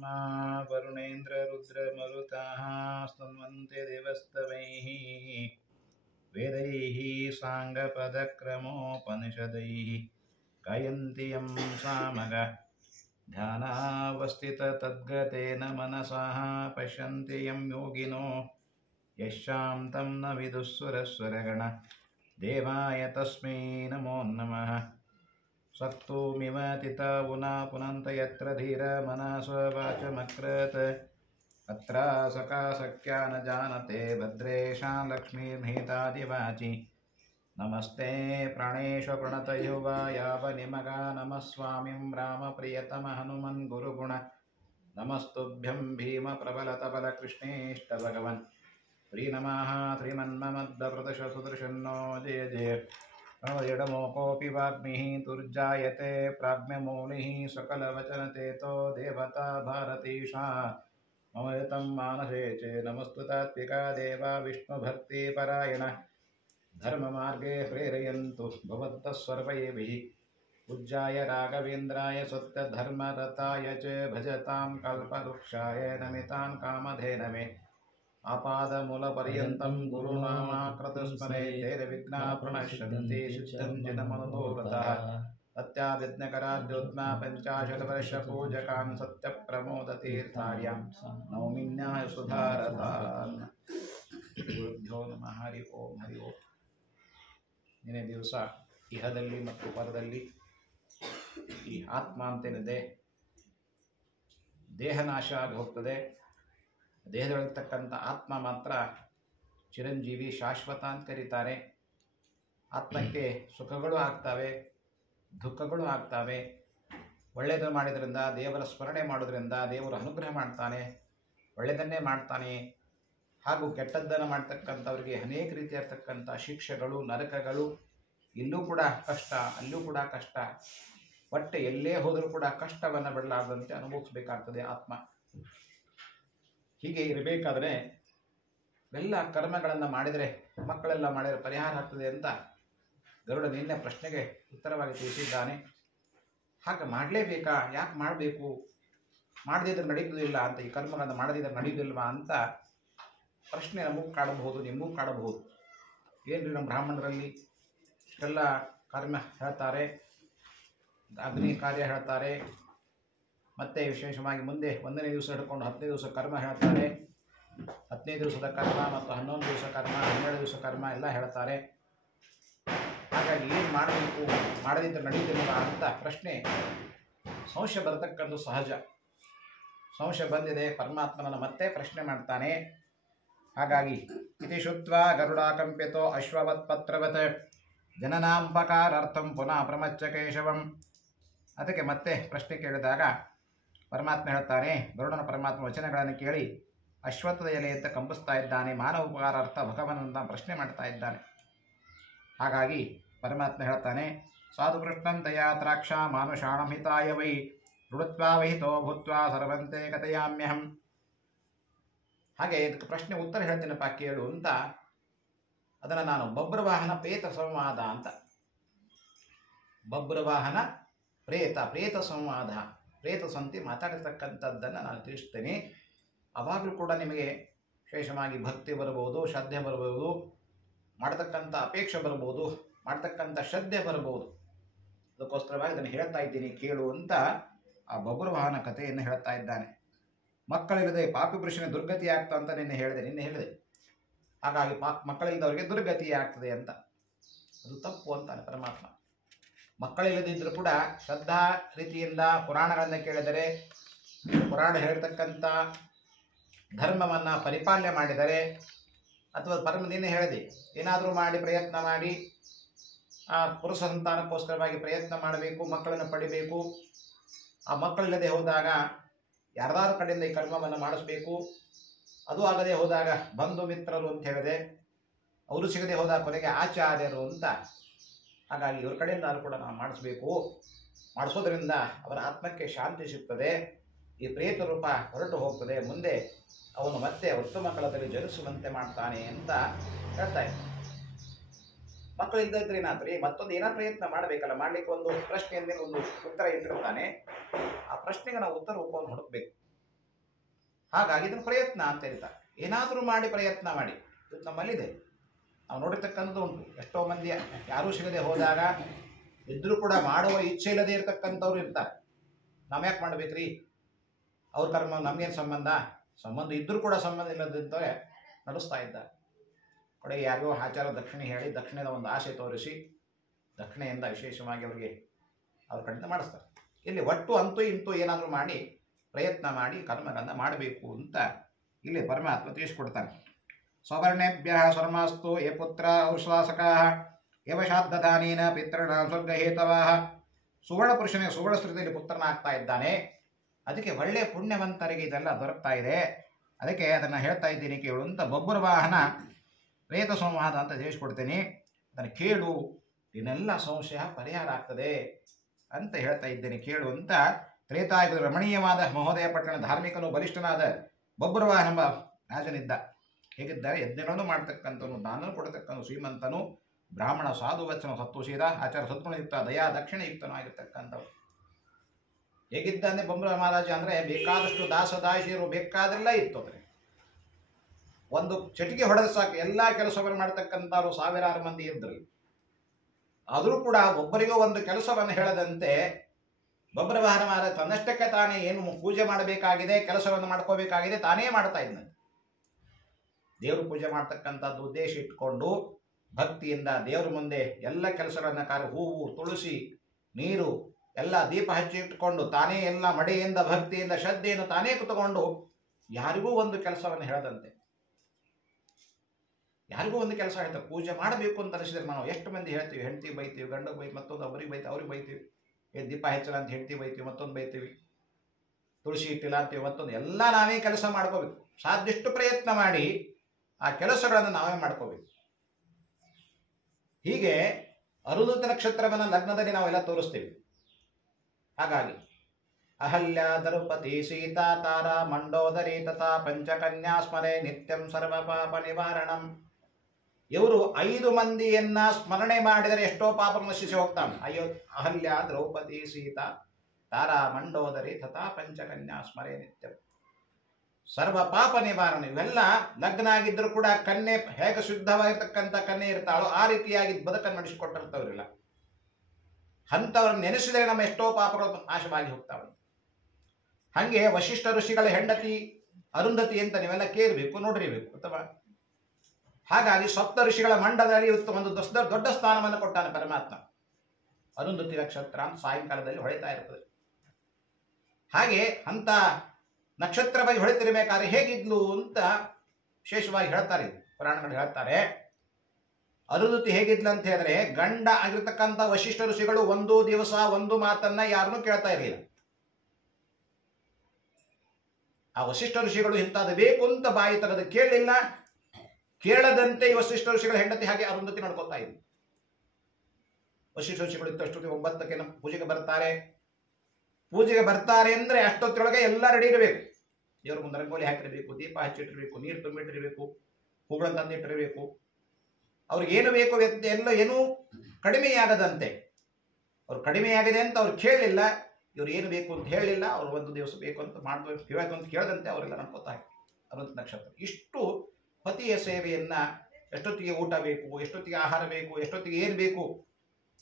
मा वरुणेन्द्र रुद्र मरुताः स्तन्वन्ते देवस्तवैः वेदैः साङ्गपदक्रमोपनिषदैः गायन्ति यं सामग ध्यानावस्थिततद्गतेन मनसः पश्यन्ति यं योगिनो यशान्तं न विदुःसुरस्वरगण देवाय तस्मै नमो नमः सक्तुमिव तितावुना पुनन्त यत्र धीर मनस्ववाचमकृत् अत्र सका सख्या न जानते भद्रेशा लक्ष्मीर्निहितादिवाचि नमस्ते प्राणेश प्रणतयुवा यावनिमगा नमः स्वामिं रामप्रियतम हनुमन् गुरुगुण नमस्तुभ्यं भीम प्रबलतबल कृष्णेष्ट भगवन् श्रीनमः श्रीमन्ममद्भृतशसुदर्शन्नो जय जय प्रणोदिडमोकोऽपि वाग्मिः दुर्जायते प्राज्ञमौलिः सकलवचनतेतो देवता भारतीशा ममयतं मानसे च नमस्तु तात्विका देवा विष्णुभक्तिपरायण धर्ममार्गे प्रेरयन्तु भवन्तः सर्वैर्भिः पूज्याय राघवेन्द्राय सत्यधर्मरताय च भजतां कल्पवृक्षाय नमितां कामधेनवे आपादमूलपर्यन्तं गुरुनामाकृतस्मरे तेन विघ्नाः प्रणश्यन्ति सिद्धं जनमनोरथः अत्याविघ्नकराद्योत्मा पञ्चाशतवर्षपूजकान् सत्यप्रमोदतीर्थार्यां नौमिन्याय सुधारतान् ಗುರುಭ್ಯೋ ನಮಃ ಹರಿ ಓಂ ಹರಿ ಓಂ. ನಿನ್ನೆ ದಿವಸ ಇಹದಲ್ಲಿ ಮತ್ತು ಪರದಲ್ಲಿ ಈ ಆತ್ಮ ಅಂತೇನಿದೆ ದೇಹನಾಶ ಆಗಿ ಹೋಗ್ತದೆ. ದೇಹದೊಳಗಿರ್ತಕ್ಕಂಥ ಆತ್ಮ ಮಾತ್ರ ಚಿರಂಜೀವಿ ಶಾಶ್ವತ ಅಂತ ಕರೀತಾರೆ. ಆತ್ಮಕ್ಕೆ ಸುಖಗಳು ಆಗ್ತವೆ, ದುಃಖಗಳು ಆಗ್ತವೆ. ಒಳ್ಳೆಯದು ಮಾಡಿದ್ರಿಂದ, ದೇವರ ಸ್ಮರಣೆ ಮಾಡೋದ್ರಿಂದ ದೇವರು ಅನುಗ್ರಹ ಮಾಡ್ತಾನೆ, ಒಳ್ಳೆಯದನ್ನೇ ಮಾಡ್ತಾನೆ. ಹಾಗೂ ಕೆಟ್ಟದ್ದನ್ನು ಮಾಡ್ತಕ್ಕಂಥವ್ರಿಗೆ ಅನೇಕ ರೀತಿಯಾಗಿರ್ತಕ್ಕಂಥ ಶಿಕ್ಷೆಗಳು, ನರಕಗಳು, ಇಲ್ಲೂ ಕೂಡ ಕಷ್ಟ, ಅಲ್ಲೂ ಕೂಡ ಕಷ್ಟ. ಒಟ್ಟು ಎಲ್ಲೇ ಹೋದರೂ ಕೂಡ ಕಷ್ಟವನ್ನು ಬಿಡಲಾರದಂತೆ ಅನುಭವಿಸಬೇಕಾಗ್ತದೆ ಆತ್ಮ. ಹೀಗೆ ಇರಬೇಕಾದ್ರೆ ಎಲ್ಲ ಕರ್ಮಗಳನ್ನು ಮಾಡಿದರೆ, ಮಕ್ಕಳೆಲ್ಲ ಮಾಡಿದರೆ ಪರಿಹಾರ ಆಗ್ತದೆ ಅಂತ ಗರುಡ ನಿನ್ನೆ ಪ್ರಶ್ನೆಗೆ ಉತ್ತರವಾಗಿ ತಿಳಿಸಿದ್ದಾನೆ. ಹಾಗೆ ಮಾಡಲೇಬೇಕಾ, ಯಾಕೆ ಮಾಡಬೇಕು, ಮಾಡದಿದ್ದರೆ ನಡೆಯುವುದಿಲ್ಲ ಅಂತ, ಈ ಕರ್ಮಗಳನ್ನು ಮಾಡದಿದ್ದರೆ ನಡೆಯುವುದಿಲ್ವಾ ಅಂತ ಪ್ರಶ್ನೆ ನಮಗೂ ಕಾಡಬಹುದು, ನಿಮಗೂ ಕಾಡಬಹುದು. ಏನ್ರಿ ನಮ್ಮ ಬ್ರಾಹ್ಮಣರಲ್ಲಿ ಇಷ್ಟೆಲ್ಲ ಕರ್ಮ ಹೇಳ್ತಾರೆ, ಅಗ್ನಿ ಕಾರ್ಯ ಹೇಳ್ತಾರೆ, ಮತ್ತು ವಿಶೇಷವಾಗಿ ಮುಂದೆ 1ನೇ ದಿವಸ ಹಿಡ್ಕೊಂಡು 10ನೇ ದಿವಸ ಕರ್ಮ ಹೇಳ್ತಾರೆ. 10ನೇ ದಿವಸದ ಕರ್ಮ ಮತ್ತು 11 ದಿವಸ ಕರ್ಮ, 12 ದಿವಸ ಕರ್ಮ ಎಲ್ಲ ಹೇಳ್ತಾರೆ. ಹಾಗಾಗಿ ಏನು ಮಾಡಬೇಕು, ಮಾಡದಿದ್ದರೆ ನಡೆಯುವುದಿಲ್ಲ ಅಂತ ಪ್ರಶ್ನೆ, ಸಂಶಯ ಬರತಕ್ಕಂಥ ಸಹಜ. ಸಂಶಯ ಬಂದಿದೆ, ಪರಮಾತ್ಮನನ್ನು ಮತ್ತೆ ಪ್ರಶ್ನೆ ಮಾಡ್ತಾನೆ. ಹಾಗಾಗಿ ಇತಿ ಶುತ್ವಾ ಗರುಡಾಕಂಪಿತೋ ಅಶ್ವವತ್ ಪತ್ರವತ್ ಜನನಾಂಪಕಾರಾರ್ಥಂ ಪುನಃ ಪ್ರಮಚ್ಚ ಕೇಶವಂ. ಅದಕ್ಕೆ ಮತ್ತೆ ಪ್ರಶ್ನೆ ಕೇಳಿದಾಗ ಪರಮಾತ್ಮ ಹೇಳ್ತಾನೆ, ಗರುಡನ ಪರಮಾತ್ಮ ವಚನಗಳನ್ನು ಕೇಳಿ ಅಶ್ವತ್ಥದ ಎಲೆ ಅಂತ ಕಂಪಿಸ್ತಾ ಇದ್ದಾನೆ, ಮಾನವ ಉಪಕಾರಾರ್ಥ ಭಗವನಂತ ಪ್ರಶ್ನೆ ಮಾಡ್ತಾ ಇದ್ದಾನೆ. ಹಾಗಾಗಿ ಪರಮಾತ್ಮ ಹೇಳ್ತಾನೆ, ಸಾಧು ಕೃಷ್ಣಂ ತಯಾತ್ರಾಕ್ಷ ಮಾನುಷಾಣಮಿತಾಯ ವೈ ಋತ್ವಾ ವಹಿತೋ ಭೂತ್ವಾ ಸರ್ವಂತೆ ಕಥೆಯಾಮ್ಯಹಂ. ಹಾಗೆ ಇದಕ್ಕೆ ಪ್ರಶ್ನೆ ಉತ್ತರ ಹೇಳ್ತೀನಪ್ಪ ಕೇಳು ಅಂತ, ಅದನ್ನು ನಾನು ಬಬ್ರವಾಹನ ಪ್ರೇತ ಸಂವಾದ ಅಂತ, ಬಬ್ರವಾಹನ ಪ್ರೇತ ಸಂವಾದ, ಪ್ರೇತ ಸಂತಿ ಮಾತಾಡಿರ್ತಕ್ಕಂಥದ್ದನ್ನು ನಾನು ತಿಳಿಸ್ತೇನೆ. ಅವಾಗಲೂ ಕೂಡ ನಿಮಗೆ ವಿಶೇಷವಾಗಿ ಭಕ್ತಿ ಬರ್ಬೋದು, ಶ್ರದ್ಧೆ ಬರ್ಬೋದು, ಮಾಡ್ತಕ್ಕಂಥ ಅಪೇಕ್ಷೆ ಬರ್ಬೋದು, ಮಾಡ್ತಕ್ಕಂಥ ಶ್ರದ್ಧೆ ಬರ್ಬೋದು. ಅದಕ್ಕೋಸ್ಕರವಾಗಿ ಇದನ್ನು ಹೇಳ್ತಾ ಇದ್ದೀನಿ ಕೇಳು ಅಂತ ಆ ಬಬ್ರವಾಹನ ಕಥೆಯನ್ನು ಹೇಳ್ತಾ ಇದ್ದಾನೆ. ಮಕ್ಕಳಿಲ್ಲದೆ ಪಾಪಿ ಪುರುಷನ ದುರ್ಗತಿ ಆಗ್ತಾ ಅಂತ ನಿನ್ನೆ ಹೇಳಿದೆ. ಹಾಗಾಗಿ ಮಕ್ಕಳಿಲ್ಲದವರಿಗೆ ದುರ್ಗತಿ ಆಗ್ತದೆ ಅಂತ, ಅದು ತಪ್ಪು ಅಂತಾನೆ ಪರಮಾತ್ಮ. ಮಕ್ಕಳಿಲ್ಲದಿದ್ದರೂ ಕೂಡ ಶ್ರದ್ಧಾ ರೀತಿಯಿಂದ ಪುರಾಣಗಳನ್ನು ಕೇಳಿದರೆ, ಪುರಾಣ ಹೇಳ್ತಕ್ಕಂಥ ಧರ್ಮವನ್ನು ಪರಿಪಾಲನೆ ಮಾಡಿದರೆ, ಅಥವಾ ನಿನ್ನೆ ಹೇಳಿದೆ, ಏನಾದರೂ ಮಾಡಿ ಪ್ರಯತ್ನ ಮಾಡಿ ಆ ಪುರುಷ ಸಂತಾನಕ್ಕೋಸ್ಕರವಾಗಿ ಪ್ರಯತ್ನ ಮಾಡಬೇಕು, ಮಕ್ಕಳನ್ನು ಪಡಿಬೇಕು. ಆ ಮಕ್ಕಳಿಲ್ಲದೆ ಹೋದಾಗ ಯಾರ್ದಾರ ಕಡೆಯಿಂದ ಈ ಕರ್ಮವನ್ನು ಮಾಡಿಸ್ಬೇಕು. ಅದು ಆಗದೆ ಹೋದಾಗ ಬಂಧು ಮಿತ್ರರು ಅಂತ ಹೇಳಿದೆ, ಅವರು ಸಿಗದೆ ಹೋದಾಗ ಕೊನೆಗೆ ಆಚಾರ್ಯರು ಅಂತ. ಹಾಗಾಗಿ ಇವ್ರ ಕಡೆಯಿಂದ ಕೂಡ ನಾವು ಮಾಡಿಸ್ಬೇಕು. ಮಾಡಿಸೋದ್ರಿಂದ ಅವರ ಆತ್ಮಕ್ಕೆ ಶಾಂತಿ ಸಿಗ್ತದೆ, ಈ ಪ್ರೇತ ರೂಪ ಹೊರಟು ಹೋಗ್ತದೆ, ಮುಂದೆ ಅವನು ಮತ್ತೆ ಉತ್ತಮ ಕಾಲದಲ್ಲಿ ಜನಿಸುವಂತೆ ಮಾಡ್ತಾನೆ ಅಂತ ಹೇಳ್ತಾ ಇದ್ದ. ಮಕ್ಕಳು ಇಲ್ಲದಿದ್ರೆ ಏನಾದ್ರಿ ಮತ್ತೊಂದು ಏನಾದ್ರು ಪ್ರಯತ್ನ ಮಾಡಬೇಕಲ್ಲ, ಮಾಡಲಿಕ್ಕೆ ಒಂದು ಪ್ರಶ್ನೆಯಿಂದ ಒಂದು ಉತ್ತರ ಇಟ್ಟಿರ್ತಾನೆ. ಆ ಪ್ರಶ್ನೆಗೆ ನಾವು ಉತ್ತರ ರೂಪವನ್ನು ಹುಡುಕಬೇಕು. ಹಾಗಾಗಿ ಇದನ್ನು ಪ್ರಯತ್ನ ಅಂತ ಹೇಳ್ತಾರೆ. ಏನಾದರೂ ಮಾಡಿ ಪ್ರಯತ್ನ ಮಾಡಿ, ಇದು ನಮ್ಮಲ್ಲಿದೆ. ನಾವು ನೋಡಿರ್ತಕ್ಕಂಥದ್ದು ಉಂಟು. ಎಷ್ಟೋ ಮಂದಿ ಯಾರೂ ಸಿಗದೆ ಹೋದಾಗ ಇದ್ರೂ ಕೂಡ ಮಾಡುವ ಇಚ್ಛೆ ಇಲ್ಲದೆ ಇರತಕ್ಕಂಥವ್ರು ಇರ್ತಾರೆ. ನಾವು ಯಾಕೆ ಮಾಡ್ಬೇಕ್ರಿ, ಅವ್ರ ಕರ್ಮ ನಮಗೇನು ಸಂಬಂಧ ಇದ್ರೂ ಕೂಡ ಸಂಬಂಧ ಇಲ್ಲದಂತವೇ ನಡೆಸ್ತಾ ಇದ್ದಾರೆ. ಕೊಡೆಗೆ ಯಾರಿಗೋ ಆಚಾರ ದಕ್ಷಿಣೆ ಹೇಳಿ ದಕ್ಷಿಣದ ಒಂದು ಆಸೆ ತೋರಿಸಿ ದಕ್ಷಿಣೆಯಿಂದ ವಿಶೇಷವಾಗಿ ಅವರಿಗೆ ಅವ್ರ ಕಡೆಯಿಂದ ಮಾಡಿಸ್ತಾರೆ. ಇಲ್ಲಿ ಒಟ್ಟು ಅಂತೂ ಇಂತೂ ಏನಾದರೂ ಮಾಡಿ ಪ್ರಯತ್ನ ಮಾಡಿ ಕರ್ಮಗಳನ್ನು ಮಾಡಬೇಕು ಅಂತ ಇಲ್ಲಿ ಪರಮಾತ್ಮ ತಿಳಿಸ್ಕೊಡ್ತಾನೆ. ಸ್ವರ್ಣೇಭ್ಯ ಸ್ವರ್ಮಾಸ್ತು ಯೇ ಪುತ್ರ ಔಶ್ವಾಸಕಾ ಯವಶಾದ್ದದಾನೇನ ಪಿತೃಣಾಂ ಸ್ವರ್ಗಹೇತವಾ. ಸುವರ್ಣ ಪುರುಷನಿಗೆ ಸುವರ್ಣ ಸ್ಥಿತಿಯಲ್ಲಿ ಪುತ್ರನಾಗ್ತಾ ಇದ್ದಾನೆ. ಅದಕ್ಕೆ ಒಳ್ಳೆಯ ಪುಣ್ಯವಂತರಿಗೆ ಇದೆಲ್ಲ ದೊರಕ್ತಾ ಇದೆ. ಅದಕ್ಕೆ ಅದನ್ನು ಹೇಳ್ತಾ ಇದ್ದೀನಿ ಕೇಳು ಅಂತ ಬೊಬ್ಬರ ವಾಹನ ಪ್ರೇತ ಸಂವಾದ ಅಂತ ತಿಳಿಸ್ಕೊಡ್ತೀನಿ, ಅದನ್ನು ಕೇಳು, ಇದನ್ನೆಲ್ಲ ಸಂಶಯ ಪರಿಹಾರ ಆಗ್ತದೆ ಅಂತ ಹೇಳ್ತಾ ಇದ್ದೇನೆ ಕೇಳು ಅಂತ. ತ್ರೇತಾಯುಗದ ರಮಣೀಯವಾದ ಮಹೋದಯ ಪಟ್ಟಣ ಧಾರ್ಮಿಕನು ಬಲಿಷ್ಠನಾದ ಬೊಬ್ಬರವಾಹನ ಎಂಬ ರಾಜನಿದ್ದ. ಹೇಗಿದ್ದಾರೆ, ಯಜ್ಞಗಳನ್ನು ಮಾಡ್ತಕ್ಕಂಥನು, ದಾನ ಕೊಡತಕ್ಕಂಥ ಶ್ರೀಮಂತನು, ಬ್ರಾಹ್ಮಣ ಸಾಧುವಚನ ಸತ್ವಶೀಲ ಆಚಾರ ಸತ್ಗುಣಯುಕ್ತ ದಯಾ ದಕ್ಷಿಣಯುಕ್ತನಾಗಿರ್ತಕ್ಕಂಥವು. ಹೇಗಿದ್ದಾನೆ ಬೊಬ್ಬರ ಮಹಾರಾಜ ಅಂದರೆ ಬೇಕಾದಷ್ಟು ದಾಸದಾಸಿಯರು ಬೇಕಾದೆಲ್ಲ ಇತ್ತು. ಅಂದರೆ ಒಂದು ಚಟಿಕೆ ಹೊಡೆದ ಸಾಕು ಎಲ್ಲ ಕೆಲಸವನ್ನು ಮಾಡ್ತಕ್ಕಂಥವ್ರು ಸಾವಿರಾರು ಮಂದಿ ಇದ್ದರು. ಆದರೂ ಕೂಡ ಒಬ್ಬರಿಗೂ ಒಂದು ಕೆಲಸವನ್ನು ಹೇಳದಂತೆ ಬೊಬ್ಬರವಾಹನ ಮಹಾರಾಜ ತನ್ನಷ್ಟಕ್ಕೆ ತಾನೇ ಏನು ಪೂಜೆ ಮಾಡಬೇಕಾಗಿದೆ, ಕೆಲಸವನ್ನು ಮಾಡ್ಕೋಬೇಕಾಗಿದೆ ತಾನೇ ಮಾಡ್ತಾ ಇದ್ದಂತೆ. ದೇವರು ಪೂಜೆ ಮಾಡ್ತಕ್ಕಂಥದ್ದು ಉದ್ದೇಶ ಇಟ್ಕೊಂಡು ಭಕ್ತಿಯಿಂದ ದೇವರ ಮುಂದೆ ಎಲ್ಲ ಕೆಲಸಗಳನ್ನು ಹೂವು ತುಳಸಿ ನೀರು ಎಲ್ಲ ದೀಪ ಹಚ್ಚಿ ಇಟ್ಕೊಂಡು ತಾನೇ ಎಲ್ಲ ಮಡೆಯಿಂದ ಭಕ್ತಿಯಿಂದ ಶ್ರದ್ಧೆಯನ್ನು ತಾನೇ ಕುತ್ಕೊಂಡು ಯಾರಿಗೂ ಒಂದು ಕೆಲಸವನ್ನು ಹೇಳದಂತೆ, ಯಾರಿಗೂ ಒಂದು ಕೆಲಸ ಹೇಳ್ತಾರೆ. ಪೂಜೆ ಮಾಡಬೇಕು ಅಂತ ಅನಿಸಿದ್ರೆ ನಾವು ಎಷ್ಟು ಮಂದಿ ಹೇಳ್ತೀವಿ, ಹೆಂಡತಿ ಬೈತೀವಿ, ಗಂಡಗೆ ಬೈತೀವಿ, ಮತ್ತೊಂದು ಒಬ್ಬರಿಗೆ ಬೈತೀವಿ, ಅವ್ರಿಗೆ ಬೈತೀವಿ, ದೀಪ ಹೆಚ್ಚಲ್ಲ ಅಂತ ಹೆಂಡತಿ ಬೈತೀವಿ, ಮತ್ತೊಂದು ಬೈತೀವಿ, ತುಳಸಿ ಇಟ್ಟಿಲ್ಲ ಅಂತೀವಿ, ಮತ್ತೊಂದು ಎಲ್ಲ ನಾವೇ ಕೆಲಸ ಮಾಡ್ಕೋಬೇಕು. ಸಾಧ್ಯಷ್ಟು ಪ್ರಯತ್ನ ಮಾಡಿ ಆ ಕೆಲಸಗಳನ್ನು ನಾವೇ ಮಾಡ್ಕೋಬೇಕು. ಹೀಗೆ ಅರುಂಧತಿ ನಕ್ಷತ್ರವನ್ನು ಲಗ್ನದಲ್ಲಿ ನಾವೆಲ್ಲ ತೋರಿಸ್ತೀವಿ. ಹಾಗಾಗಿ ಅಹಲ್ಯ ದ್ರೌಪದಿ ಸೀತಾ ತಾರಾ ಮಂಡೋದರಿ ತಥಾ ಪಂಚಕನ್ಯಾ ಸ್ಮರೆ ನಿತ್ಯಂ ಸರ್ವ ಪಾಪ ನಿವಾರಣಂ. ಇವರು 5 ಮಂದಿಯನ್ನ ಸ್ಮರಣೆ ಮಾಡಿದರೆ ಎಷ್ಟೋ ಪಾಪ ನಶಿಸಿ ಹೋಗ್ತಾನೆ. ಅಹಲ್ಯ ದ್ರೌಪದಿ ಸೀತಾ ತಾರಾ ಮಂಡೋದರಿ ತಥಾ ಪಂಚಕನ್ಯಾ ಸ್ಮರೆ ನಿತ್ಯಂ ಸರ್ವ ಪಾಪ ನಿವಾರಣೆ. ಇವೆಲ್ಲ ಲಗ್ನ ಆಗಿದ್ದರೂ ಕೂಡ ಕನ್ಯೆ ಹೇಗೆ ಶುದ್ಧವಾಗಿರ್ತಕ್ಕಂಥ ಕನ್ಯೆ ಇರ್ತಾಳೋ ಆ ರೀತಿಯಾಗಿ ಬದುಕನ್ನು ನಡೆಸಿಕೊಟ್ಟಿರ್ತವ್ರಿಲ್ಲ. ಅಂಥವ್ರನ್ನ ನೆನೆಸಿದರೆ ನಮ್ಮ ಎಷ್ಟೋ ಪಾಪಗಳು ನಾಶವಾಗಿ ಹೋಗ್ತಾವೆ. ಹಾಗೆ ವಶಿಷ್ಠ ಋಷಿಗಳ ಹೆಂಡತಿ ಅರುಂಧತಿ ಅಂತ ನೀವೆಲ್ಲ ಕೇಳಬೇಕು, ನೋಡಿರಬೇಕು ಅಥವಾ. ಹಾಗಾಗಿ ಸಪ್ತ ಋಷಿಗಳ ಮಂಡಲದಲ್ಲಿ ಇವತ್ತು ಒಂದು ದೊಡ್ಡ ಸ್ಥಾನವನ್ನು ಕೊಟ್ಟಾನೆ ಪರಮಾತ್ಮ. ಅರುಂಧತಿ ನಕ್ಷತ್ರ ಅಂತ ಸಾಯಂಕಾಲದಲ್ಲಿ ಹೊಳಿತಾ ಇರ್ತದೆ. ಹಾಗೆ ಅಂತ ನಕ್ಷತ್ರವಾಗಿ ಹೊಳಿತಿರ್ಬೇಕಾದ್ರೆ ಹೇಗಿದ್ಲು ಅಂತ ವಿಶೇಷವಾಗಿ ಹೇಳ್ತಾರೆ, ಪುರಾಣಗಳು ಹೇಳ್ತಾರೆ. ಅರುಂಧತಿ ಹೇಗಿದ್ಲು ಅಂತ ಹೇಳಿದ್ರೆ ಗಂಡ ಆಗಿರ್ತಕ್ಕಂಥ ವಶಿಷ್ಠ ಋಷಿಗಳು ಒಂದು ದಿವಸ ಒಂದು ಮಾತನ್ನ ಯಾರನ್ನೂ ಕೇಳ್ತಾ ಇರಲಿಲ್ಲ. ಆ ವಶಿಷ್ಠ ಋಷಿಗಳು ಇಂಥದ್ದು ಬೇಕು ಅಂತ ಬಾಯಿ ತೆಗೆದು ಕೇಳಲಿಲ್ಲ. ಕೇಳದಂತೆ ಈ ವಶಿಷ್ಠ ಋಷಿಗಳ ಹೆಂಡತಿ ಹಾಗೆ ಅರುಂಧತಿ ನಡ್ಕೋತಾ ಇದ್ರು. ವಶಿಷ್ಠ ಋಷಿಗಳು ಇತ್ತಷ್ಟೊತ್ತಿಗೆ 9ಕ್ಕೆ ಪೂಜೆಗೆ ಬರ್ತಾರೆ ಅಂದ್ರೆ ಅಷ್ಟೊತ್ತೊಳಗೆ ಎಲ್ಲ ರೆಡಿ ಇರಬೇಕು. ದೇವ್ರ ಮುಂದೆ ರಂಗೋಲಿ ಹಾಕಿರಬೇಕು, ದೀಪ ಹಚ್ಚಿಟ್ಟಿರ್ಬೇಕು, ನೀರು ತುಂಬಿಟ್ಟಿರಬೇಕು, ಹೂಗಳನ್ನು ತಂದಿಟ್ಟಿರಬೇಕು. ಅವ್ರಿಗೆ ಏನು ಬೇಕು ಎಲ್ಲ ಏನೂ ಕಡಿಮೆಯಾಗದಂತೆ. ಅವ್ರು ಕಡಿಮೆಯಾಗಿದೆ ಅಂತ ಅವ್ರು ಕೇಳಲಿಲ್ಲ, ಇವ್ರು ಏನು ಬೇಕು ಅಂತ ಹೇಳಲಿಲ್ಲ. ಅವ್ರು ಒಂದು ದಿವಸ ಬೇಕು ಅಂತ ಮಾಡಬೇಕು ಕೇಳಬೇಕು ಅಂತ ಕೇಳದಂತೆ ಅವರೆಲ್ಲ ನಡ್ಕೋತಾ ಇದ್ರು. ಅರುಂಧತಿ ನಕ್ಷತ್ರ ಇಷ್ಟು ಪತಿಯ ಸೇವೆಯನ್ನ, ಎಷ್ಟೊತ್ತಿಗೆ ಊಟ ಬೇಕು, ಎಷ್ಟೊತ್ತಿಗೆ ಆಹಾರ ಬೇಕು, ಎಷ್ಟೊತ್ತಿಗೆ ಏನು ಬೇಕು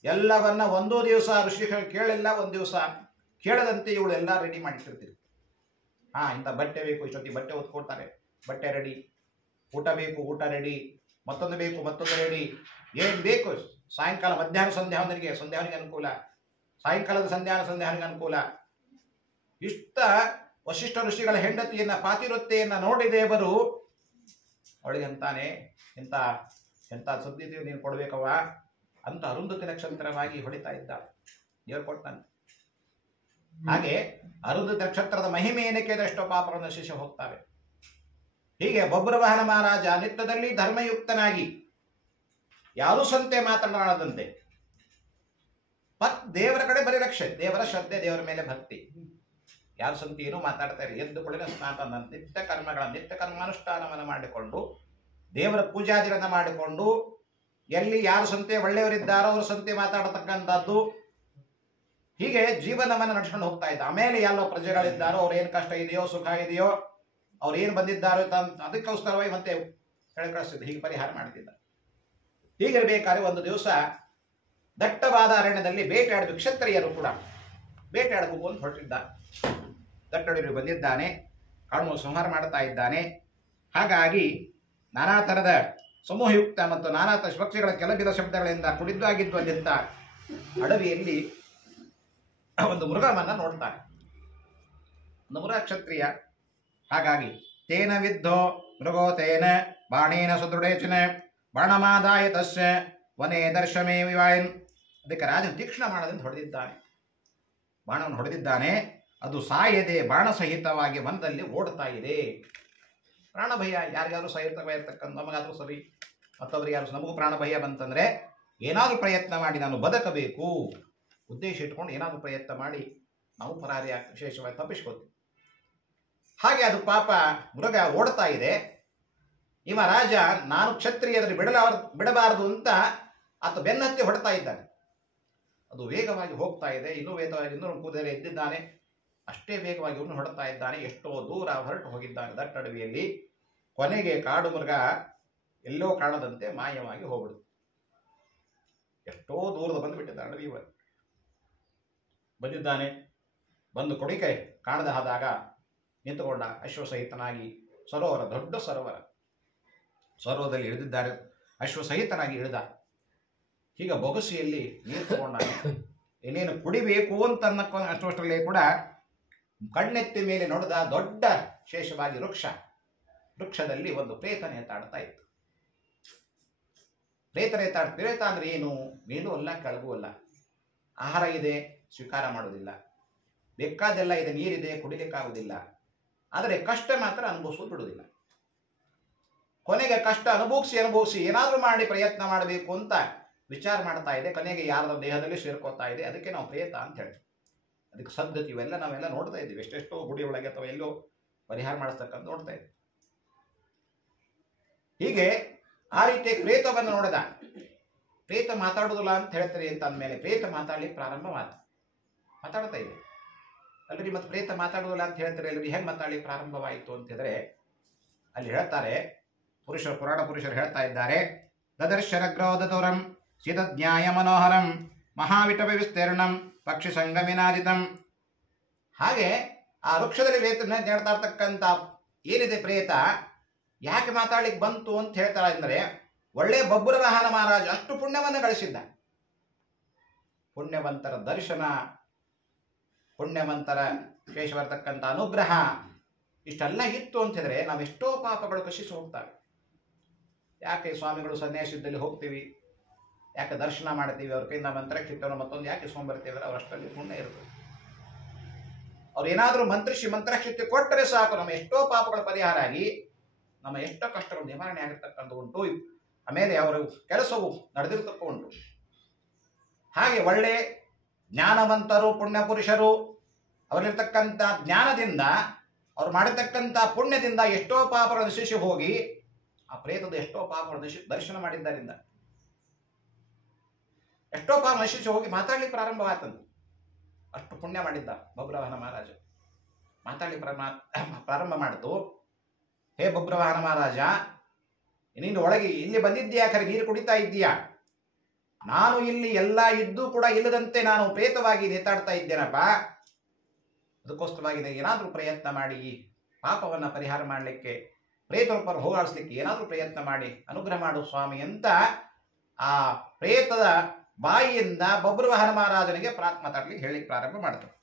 ಎಲ್ಲವನ್ನ ಒಂದೋ ದಿವಸ ಋಷಿಗಳು ಕೇಳಲಿಲ್ಲ, ಒಂದು ದಿವಸ ಕೇಳದಂತೆ ಇವಳು ಎಲ್ಲ ರೆಡಿ ಮಾಡಿಟ್ಟಿರ್ತೀವಿ. ಇಂಥ ಬಟ್ಟೆ ಬೇಕು, ಇಷ್ಟೊತ್ತಿಗೆ ಬಟ್ಟೆ ಹೊತ್ಕೊಡ್ತಾರೆ, ಬಟ್ಟೆ ರೆಡಿ, ಊಟ ಬೇಕು, ಊಟ ರೆಡಿ, ಮತ್ತೊಂದು ಬೇಕು, ಮತ್ತೊಂದು ರೆಡಿ, ಏನು ಬೇಕು ಸಾಯಂಕಾಲ ಮಧ್ಯಾಹ್ನ ಸಂಧ್ಯಾವನಿಗೆ ಅನುಕೂಲ, ಸಾಯಂಕಾಲದ ಸಂಧ್ಯಾವನಿಗೆ ಅನುಕೂಲ. ಇಷ್ಟ ವಶಿಷ್ಠ ಋಷಿಗಳ ಹೆಂಡತಿಯನ್ನ ಪಾತಿವೃತ್ತೆಯನ್ನ ನೋಡಿದೇವರು ಅವಳಿಗೆ ಅಂತಾನೆ ಎಂಥ ಸದ್ಯತೆ ನೀನು ಕೊಡ್ಬೇಕವ ಅಂತ ಅರುಂಧತಿ ನಕ್ಷತ್ರವಾಗಿ ಹೊಡಿತಾ ಇದ್ದಾಳೆ. ದೇವರು ಕೊಡ್ತಾನೆ. ಹಾಗೆ ಅರುಂಧತಿ ನಕ್ಷತ್ರದ ಮಹಿಮೆ ಏನಕ್ಕೆ ಎಷ್ಟೋ ಪಾಪಗಳನ್ನು ನಶಿಸಿ ಹೋಗ್ತವೆ. ಹೀಗೆ ಬೊಬ್ಬರವಾಹನ ಮಹಾರಾಜ ನಿತ್ಯದಲ್ಲಿ ಧರ್ಮಯುಕ್ತನಾಗಿ ಯಾರೂ ಸಂತೆ ಮಾತನಾಡದಂತೆ ದೇವರ ಕಡೆ ಬರೀ ಲಕ್ಷ್ಯ, ದೇವರ ಶ್ರದ್ಧೆ, ದೇವರ ಮೇಲೆ ಭಕ್ತಿ. ಯಾರು ಸಂತೆ ಏನೂ ಮಾತಾಡ್ತಾ ಇರಿ, ಎದ್ದು ಕುಳಿನ ಸ್ನಾನ ನಿತ್ಯ ಕರ್ಮಾನುಷ್ಠಾನವನ್ನು ಮಾಡಿಕೊಂಡು ದೇವರ ಪೂಜಾದಿಗಳನ್ನು ಮಾಡಿಕೊಂಡು ಎಲ್ಲಿ ಯಾರು ಸಂತೆ ಒಳ್ಳೆಯವರಿದ್ದಾರೋ ಅವರು ಸಂತೆ ಮಾತಾಡತಕ್ಕಂಥದ್ದು. ಹೀಗೆ ಜೀವನವನ್ನು ನಡೆಸ್ಕೊಂಡು ಹೋಗ್ತಾ ಇದ್ದ. ಆಮೇಲೆ ಎಲ್ಲ ಪ್ರಜೆಗಳಿದ್ದಾರೋ ಅವ್ರು ಏನು ಕಷ್ಟ ಇದೆಯೋ ಸುಖ ಇದೆಯೋ ಅವ್ರು ಏನು ಬಂದಿದ್ದಾರೋ ಅದಕ್ಕೋಸ್ಕರವಾಗಿ ಮತ್ತೆ ಹೇಳಿ ಕಳಿಸ್ತಿದ್ದ, ಹೀಗೆ ಪರಿಹಾರ ಮಾಡ್ತಿದ್ದ. ಹೀಗಿರಬೇಕಾದ್ರೆ ಒಂದು ದಿವಸ ದಟ್ಟವಾದ ಅರಣ್ಯದಲ್ಲಿ ಬೇಟೆಯಾಡಬೇಕು, ಕ್ಷತ್ರಿಯರು ಕೂಡ ಬೇಟೆಯಾಡಬೇಕು ಅಂತ ಹೊರಟಿದ್ದ. ದಟ್ಟಡಿರು ಬಂದಿದ್ದಾನೆ, ಕಾಡು ಸಂಹಾರ ಮಾಡ್ತಾ ಇದ್ದಾನೆ. ಹಾಗಾಗಿ ನಾನಾ ಥರದ ಸಮೂಹಯುಕ್ತ ಮತ್ತು ನಾನಾ ಪಕ್ಷಿಗಳ ಕೆಲಬಿದ ಶಬ್ದಗಳಿಂದ ಕುಡಿದಾಗಿದ್ದಂಥ ಅಡವಿಯಲ್ಲಿ ಒಂದು ಮೃಗವನ್ನು ನೋಡ್ತಾನೆ. ಒಂದು ಮೃಗ ಕ್ಷತ್ರಿಯ. ಹಾಗಾಗಿ ತೇನ ವಿದ್ಧೋ ಮೃಗೋ ತೇನ ಬಾಣೇನ ಸುದೃಢೇಚನ ಬಾಣಮಾದಾಯ ತಸ್ಯ ವನೇ ದರ್ಶಮೇ ವಿವಾಯನ್. ಅದಕ್ಕೆ ರಾಜನು ತೀಕ್ಷ್ಣ ಬಾಣದಿಂದ ಹೊಡೆದಿದ್ದಾನೆ. ಬಾಣವನ್ನು ಹೊಡೆದಿದ್ದಾನೆ, ಅದು ಸಾಯದೆ ಬಾಣ ಸಹಿತವಾಗಿ ವನದಲ್ಲಿ ಓಡ್ತಾ ಇದೆ. ಪ್ರಾಣ ಭಯ ಯಾರಿಗಾದ್ರೂ ಸಹಿತವಾಗಿರ್ತಕ್ಕಂಥ, ನಮಗಾದ್ರೂ ಸರಿ, ಮತ್ತೊಬ್ಬರಿಗೆ ಯಾರು ನಮಗೂ ಪ್ರಾಣ ಭಯ ಬಂತಂದರೆ ಏನಾದರೂ ಪ್ರಯತ್ನ ಮಾಡಿ ನಾನು ಬದುಕಬೇಕು ಉದ್ದೇಶ ಇಟ್ಕೊಂಡು ಏನಾದರೂ ಪ್ರಯತ್ನ ಮಾಡಿ ನಾವು ಪರಾರಿ ವಿಶೇಷವಾಗಿ ತಪ್ಪಿಸ್ಕೋತೀವಿ. ಹಾಗೆ ಅದು ಪಾಪ ಮೃಗ ಓಡ್ತಾ ಇದೆ. ಇವ ರಾಜ ನಾನು ಕ್ಷತ್ರಿಯರಲ್ಲಿ ಬಿಡಬಾರದು ಅಂತ ಆತ ಬೆನ್ನತ್ತಿ ಹೊಡ್ತಾ ಇದ್ದಾನೆ. ಅದು ವೇಗವಾಗಿ ಹೋಗ್ತಾ ಇದೆ, ಇನ್ನೂ ವೇಗವಾಗಿ ಇನ್ನೂ ಕೂದಲೇ ಎದ್ದಿದ್ದಾನೆ, ಅಷ್ಟೇ ವೇಗವಾಗಿ ಇವನು ಹೊಡ್ತಾ ಇದ್ದಾನೆ. ಎಷ್ಟೋ ದೂರ ಹೊರಟು ಹೋಗಿದ್ದಾನೆ ದಟ್ಟಡವಿಯಲ್ಲಿ. ಕೊನೆಗೆ ಕಾಡು ಮೃಗ ಎಲ್ಲೋ ಕಾಣದಂತೆ ಮಾಯವಾಗಿ ಹೋಗ್ಬಿಡುತ್ತೆ. ಎಷ್ಟೋ ದೂರದ ಬಂದುಬಿಟ್ಟಿದ್ದಾನೆ ಅಡವಿ ಒಳಗೆ ಬಂದಿದ್ದಾನೆ. ಬಂದು ಕೊಡಿಕೆ ಕಾಣದ ಆದಾಗ ನಿಂತುಕೊಂಡ ಅಶ್ವಸಹಿತನಾಗಿ. ಸರೋವರ, ದೊಡ್ಡ ಸರೋವರದಲ್ಲಿ ಇಳಿದಿದ್ದಾರೆ. ಅಶ್ವಸಹಿತನಾಗಿ ಇಳಿದ. ಈಗ ಬೊಗಸಿಯಲ್ಲಿ ನೀರು ತಗೊಂಡಾಗ ಏನೇನು ಕುಡಿಬೇಕು ಅಂತ ಅಷ್ಟರಲ್ಲಿ ಕೂಡ ಕಣ್ಣೆತ್ತಿ ಮೇಲೆ ನೋಡಿದ ದೊಡ್ಡ ವಿಶೇಷವಾಗಿ ವೃಕ್ಷದಲ್ಲಿ ಒಂದು ಪ್ರೇತ ನೇತಾಡ್ತಾ ಇತ್ತು. ಪ್ರೇತ ಅಂದ್ರೆ ಏನು? ಮೇಲೂ ಅಲ್ಲ ಕೆಳಗೂ ಅಲ್ಲ. ಆಹಾರ ಇದೆ, ಸ್ವೀಕಾರ ಮಾಡೋದಿಲ್ಲ. ಬೇಕಾದೆಲ್ಲ ಇದೆ, ನೀರಿದೆ, ಕುಡಿಲಿಕ್ಕಾಗೋದಿಲ್ಲ. ಆದರೆ ಕಷ್ಟ ಮಾತ್ರ ಅನುಭವಿಸೋದು ಬಿಡುವುದಿಲ್ಲ. ಕೊನೆಗೆ ಕಷ್ಟ ಅನುಭವಿಸಿ ಏನಾದರೂ ಮಾಡಿ ಪ್ರಯತ್ನ ಮಾಡಬೇಕು ಅಂತ ವಿಚಾರ ಮಾಡ್ತಾ ಇದೆ. ಕೊನೆಗೆ ಯಾರ ದೇಹದಲ್ಲಿ ಸೇರ್ಕೋತಾ ಇದೆ. ಅದಕ್ಕೆ ನಾವು ಪ್ರೇತ ಅಂತ ಹೇಳ್ತೀವಿ. ಅದಕ್ಕೆ ಸದ್ಗತಿ ಇವೆಲ್ಲ ನಾವೆಲ್ಲ ನೋಡ್ತಾ ಇದ್ದೀವಿ. ಎಷ್ಟೆಷ್ಟೋ ಗುಡಿ ಒಳಗೆ ಅಥವಾ ಎಲ್ಲೋ ಪರಿಹಾರ ಮಾಡಿಸ್ತಕ್ಕಂಥ ನೋಡ್ತಾ ಇದ್ದೀವಿ. ಹೀಗೆ ಆ ರೀತಿ ಪ್ರೇತವನ್ನು ನೋಡಿದ. ಪ್ರೇತ ಮಾತಾಡೋದಿಲ್ಲ ಅಂತ ಹೇಳ್ತಾರೆ ಅಂತ ಅಂದಮೇಲೆ ಪ್ರೇತ ಮಾತಾಡ್ಲಿಕ್ಕೆ ಮಾತಾಡ್ತಾ ಇದೆ ಅಲ್ರಿ. ಮತ್ತೆ ಪ್ರೇತ ಮಾತಾಡೋದಿಲ್ಲ ಅಂತ ಹೇಳ್ತಾರೆ ಅಲ್ರಿ, ಹೆಂಗೆ ಮಾತಾಡ್ಲಿಕ್ಕೆ ಪ್ರಾರಂಭವಾಯಿತು ಅಂತ ಹೇಳಿದ್ರೆ ಅಲ್ಲಿ ಹೇಳ್ತಾರೆ, ಪುರಾಣ ಪುರುಷರು ಹೇಳ್ತಾ ಇದ್ದಾರೆ, ದದರ್ಶನ ಗ್ರೋಧತೋರಂ ಸಿದ್ಧಜ್ಞಾಯ ಮನೋಹರಂ ಮಹಾವಿಟವ ವಿಸ್ತೀರ್ಣಂ ಪಕ್ಷಿ ಸಂಗಮಿನಾದಿತಂ. ಹಾಗೆ ಆ ವೃಕ್ಷದಲ್ಲಿ ಹೇಳ್ತಾ ಇರ್ತಕ್ಕಂಥ ಏನಿದೆ ಪ್ರೇತ ಯಾಕೆ ಮಾತಾಡ್ಲಿಕ್ಕೆ ಬಂತು ಅಂತ ಹೇಳ್ತಾರೆ ಅಂದರೆ, ಒಳ್ಳೆ ಬಬ್ಬುರ ವಾಹನ ಮಹಾರಾಜ ಅಷ್ಟು ಪುಣ್ಯವನ್ನು ಗಳಿಸಿದ್ದ. ಪುಣ್ಯವಂತರ ದರ್ಶನ, ಪುಣ್ಯವಂತರ ವಿಶೇಷವಾಗಿರ್ತಕ್ಕಂಥ ಅನುಗ್ರಹ ಇಷ್ಟೆಲ್ಲ ಇತ್ತು ಅಂತಿದ್ರೆ ನಾವೆಷ್ಟೋ ಪಾಪಗಳು ಕಶಿಸಿ ಹೋಗ್ತವೆ. ಯಾಕೆ ಸ್ವಾಮಿಗಳು ಸನ್ಯಾಸಿದ್ದಲ್ಲಿ ಹೋಗ್ತೀವಿ, ಯಾಕೆ ದರ್ಶನ ಮಾಡ್ತೀವಿ, ಅವ್ರ ಕೈಯಿಂದ ಮಂತ್ರಕ್ಷಿತ್ತವನ್ನು ಮತ್ತೊಂದು ಯಾಕೆ ಇಸ್ಕೊಂಡ್ಬರ್ತೀವಿ? ಅವರಷ್ಟರಲ್ಲಿ ಪುಣ್ಯ ಇರ್ತದೆ. ಅವ್ರು ಏನಾದರೂ ಮಂತ್ರಕ್ಷಿತ್ಯ ಕೊಟ್ಟರೆ ಸಾಕು, ನಮ್ಮ ಎಷ್ಟೋ ಪಾಪಗಳ ಪರಿಹಾರ ಆಗಿ ನಮ್ಮ ಎಷ್ಟೋ ಕಷ್ಟಗಳು ನಿವಾರಣೆ ಆಗಿರ್ತಕ್ಕಂಥ ಉಂಟು. ಆಮೇಲೆ ಅವರ ಕೆಲಸವು ನಡೆದಿರ್ತಕ್ಕ ಉಂಟು. ಹಾಗೆ ಒಳ್ಳೆ ಜ್ಞಾನವಂತರು, ಪುಣ್ಯ ಪುರುಷರು, ಅವರಿರ್ತಕ್ಕಂಥ ಜ್ಞಾನದಿಂದ, ಅವ್ರು ಮಾಡಿರ್ತಕ್ಕಂಥ ಪುಣ್ಯದಿಂದ ಎಷ್ಟೋ ಪಾಪಗಳು ನಶಿಸಿ ಹೋಗಿ ಆ ಪ್ರೇತದ ಎಷ್ಟೋ ಪಾಪಗಳು ದರ್ಶನ ಮಾಡಿದ್ದರಿಂದ ಎಷ್ಟೋ ಪಾಪ ನಶಿಸಿ ಹೋಗಿ ಮಾತಾಡ್ಲಿಕ್ಕೆ ಪ್ರಾರಂಭವಾಯ್ತಂತೆ. ಅಷ್ಟು ಪುಣ್ಯ ಮಾಡಿದ್ದ ಬಬ್ರವಾಹನ ಮಹಾರಾಜ. ಮಾತಾಡ್ಲಿಕ್ಕೆ ಪ್ರಾರಂಭ ಮಾಡಿತು. ಹೇ ಬಬ್ರವಾಹನ ಮಹಾರಾಜ, ನೀನು ಒಳಗೆ ಇಲ್ಲಿ ಬಂದಿದ್ದೀಯಾ, ಖರೆ ನೀರು ಕುಡಿತಾ ಇದ್ದೀಯಾ? ನಾನು ಇಲ್ಲಿ ಎಲ್ಲ ಇದ್ದು ಕೂಡ ಇಲ್ಲದಂತೆ ನಾನು ಪ್ರೇತವಾಗಿ ನೇತಾಡ್ತಾ ಇದ್ದೇನಪ್ಪ. ಅದಕ್ಕೋಸ್ಕರವಾಗಿ ಏನಾದರೂ ಪ್ರಯತ್ನ ಮಾಡಿ ಪಾಪವನ್ನು ಪರಿಹಾರ ಮಾಡಲಿಕ್ಕೆ, ಪ್ರೇತರೊಬ್ಬರು ಹೋಗಾಡಿಸ್ಲಿಕ್ಕೆ ಏನಾದರೂ ಪ್ರಯತ್ನ ಮಾಡಿ ಅನುಗ್ರಹ ಮಾಡು ಸ್ವಾಮಿ ಅಂತ ಆ ಪ್ರೇತದ ಬಾಯಿಯಿಂದ ಬಬ್ರವಾಹನ ಮಹಾರಾಜನಿಗೆ ಮಾತಾಡ್ಲಿಕ್ಕೆ ಹೇಳಿಕ್ಕೆ ಪ್ರಾರಂಭ ಮಾಡ್ತಾರೆ.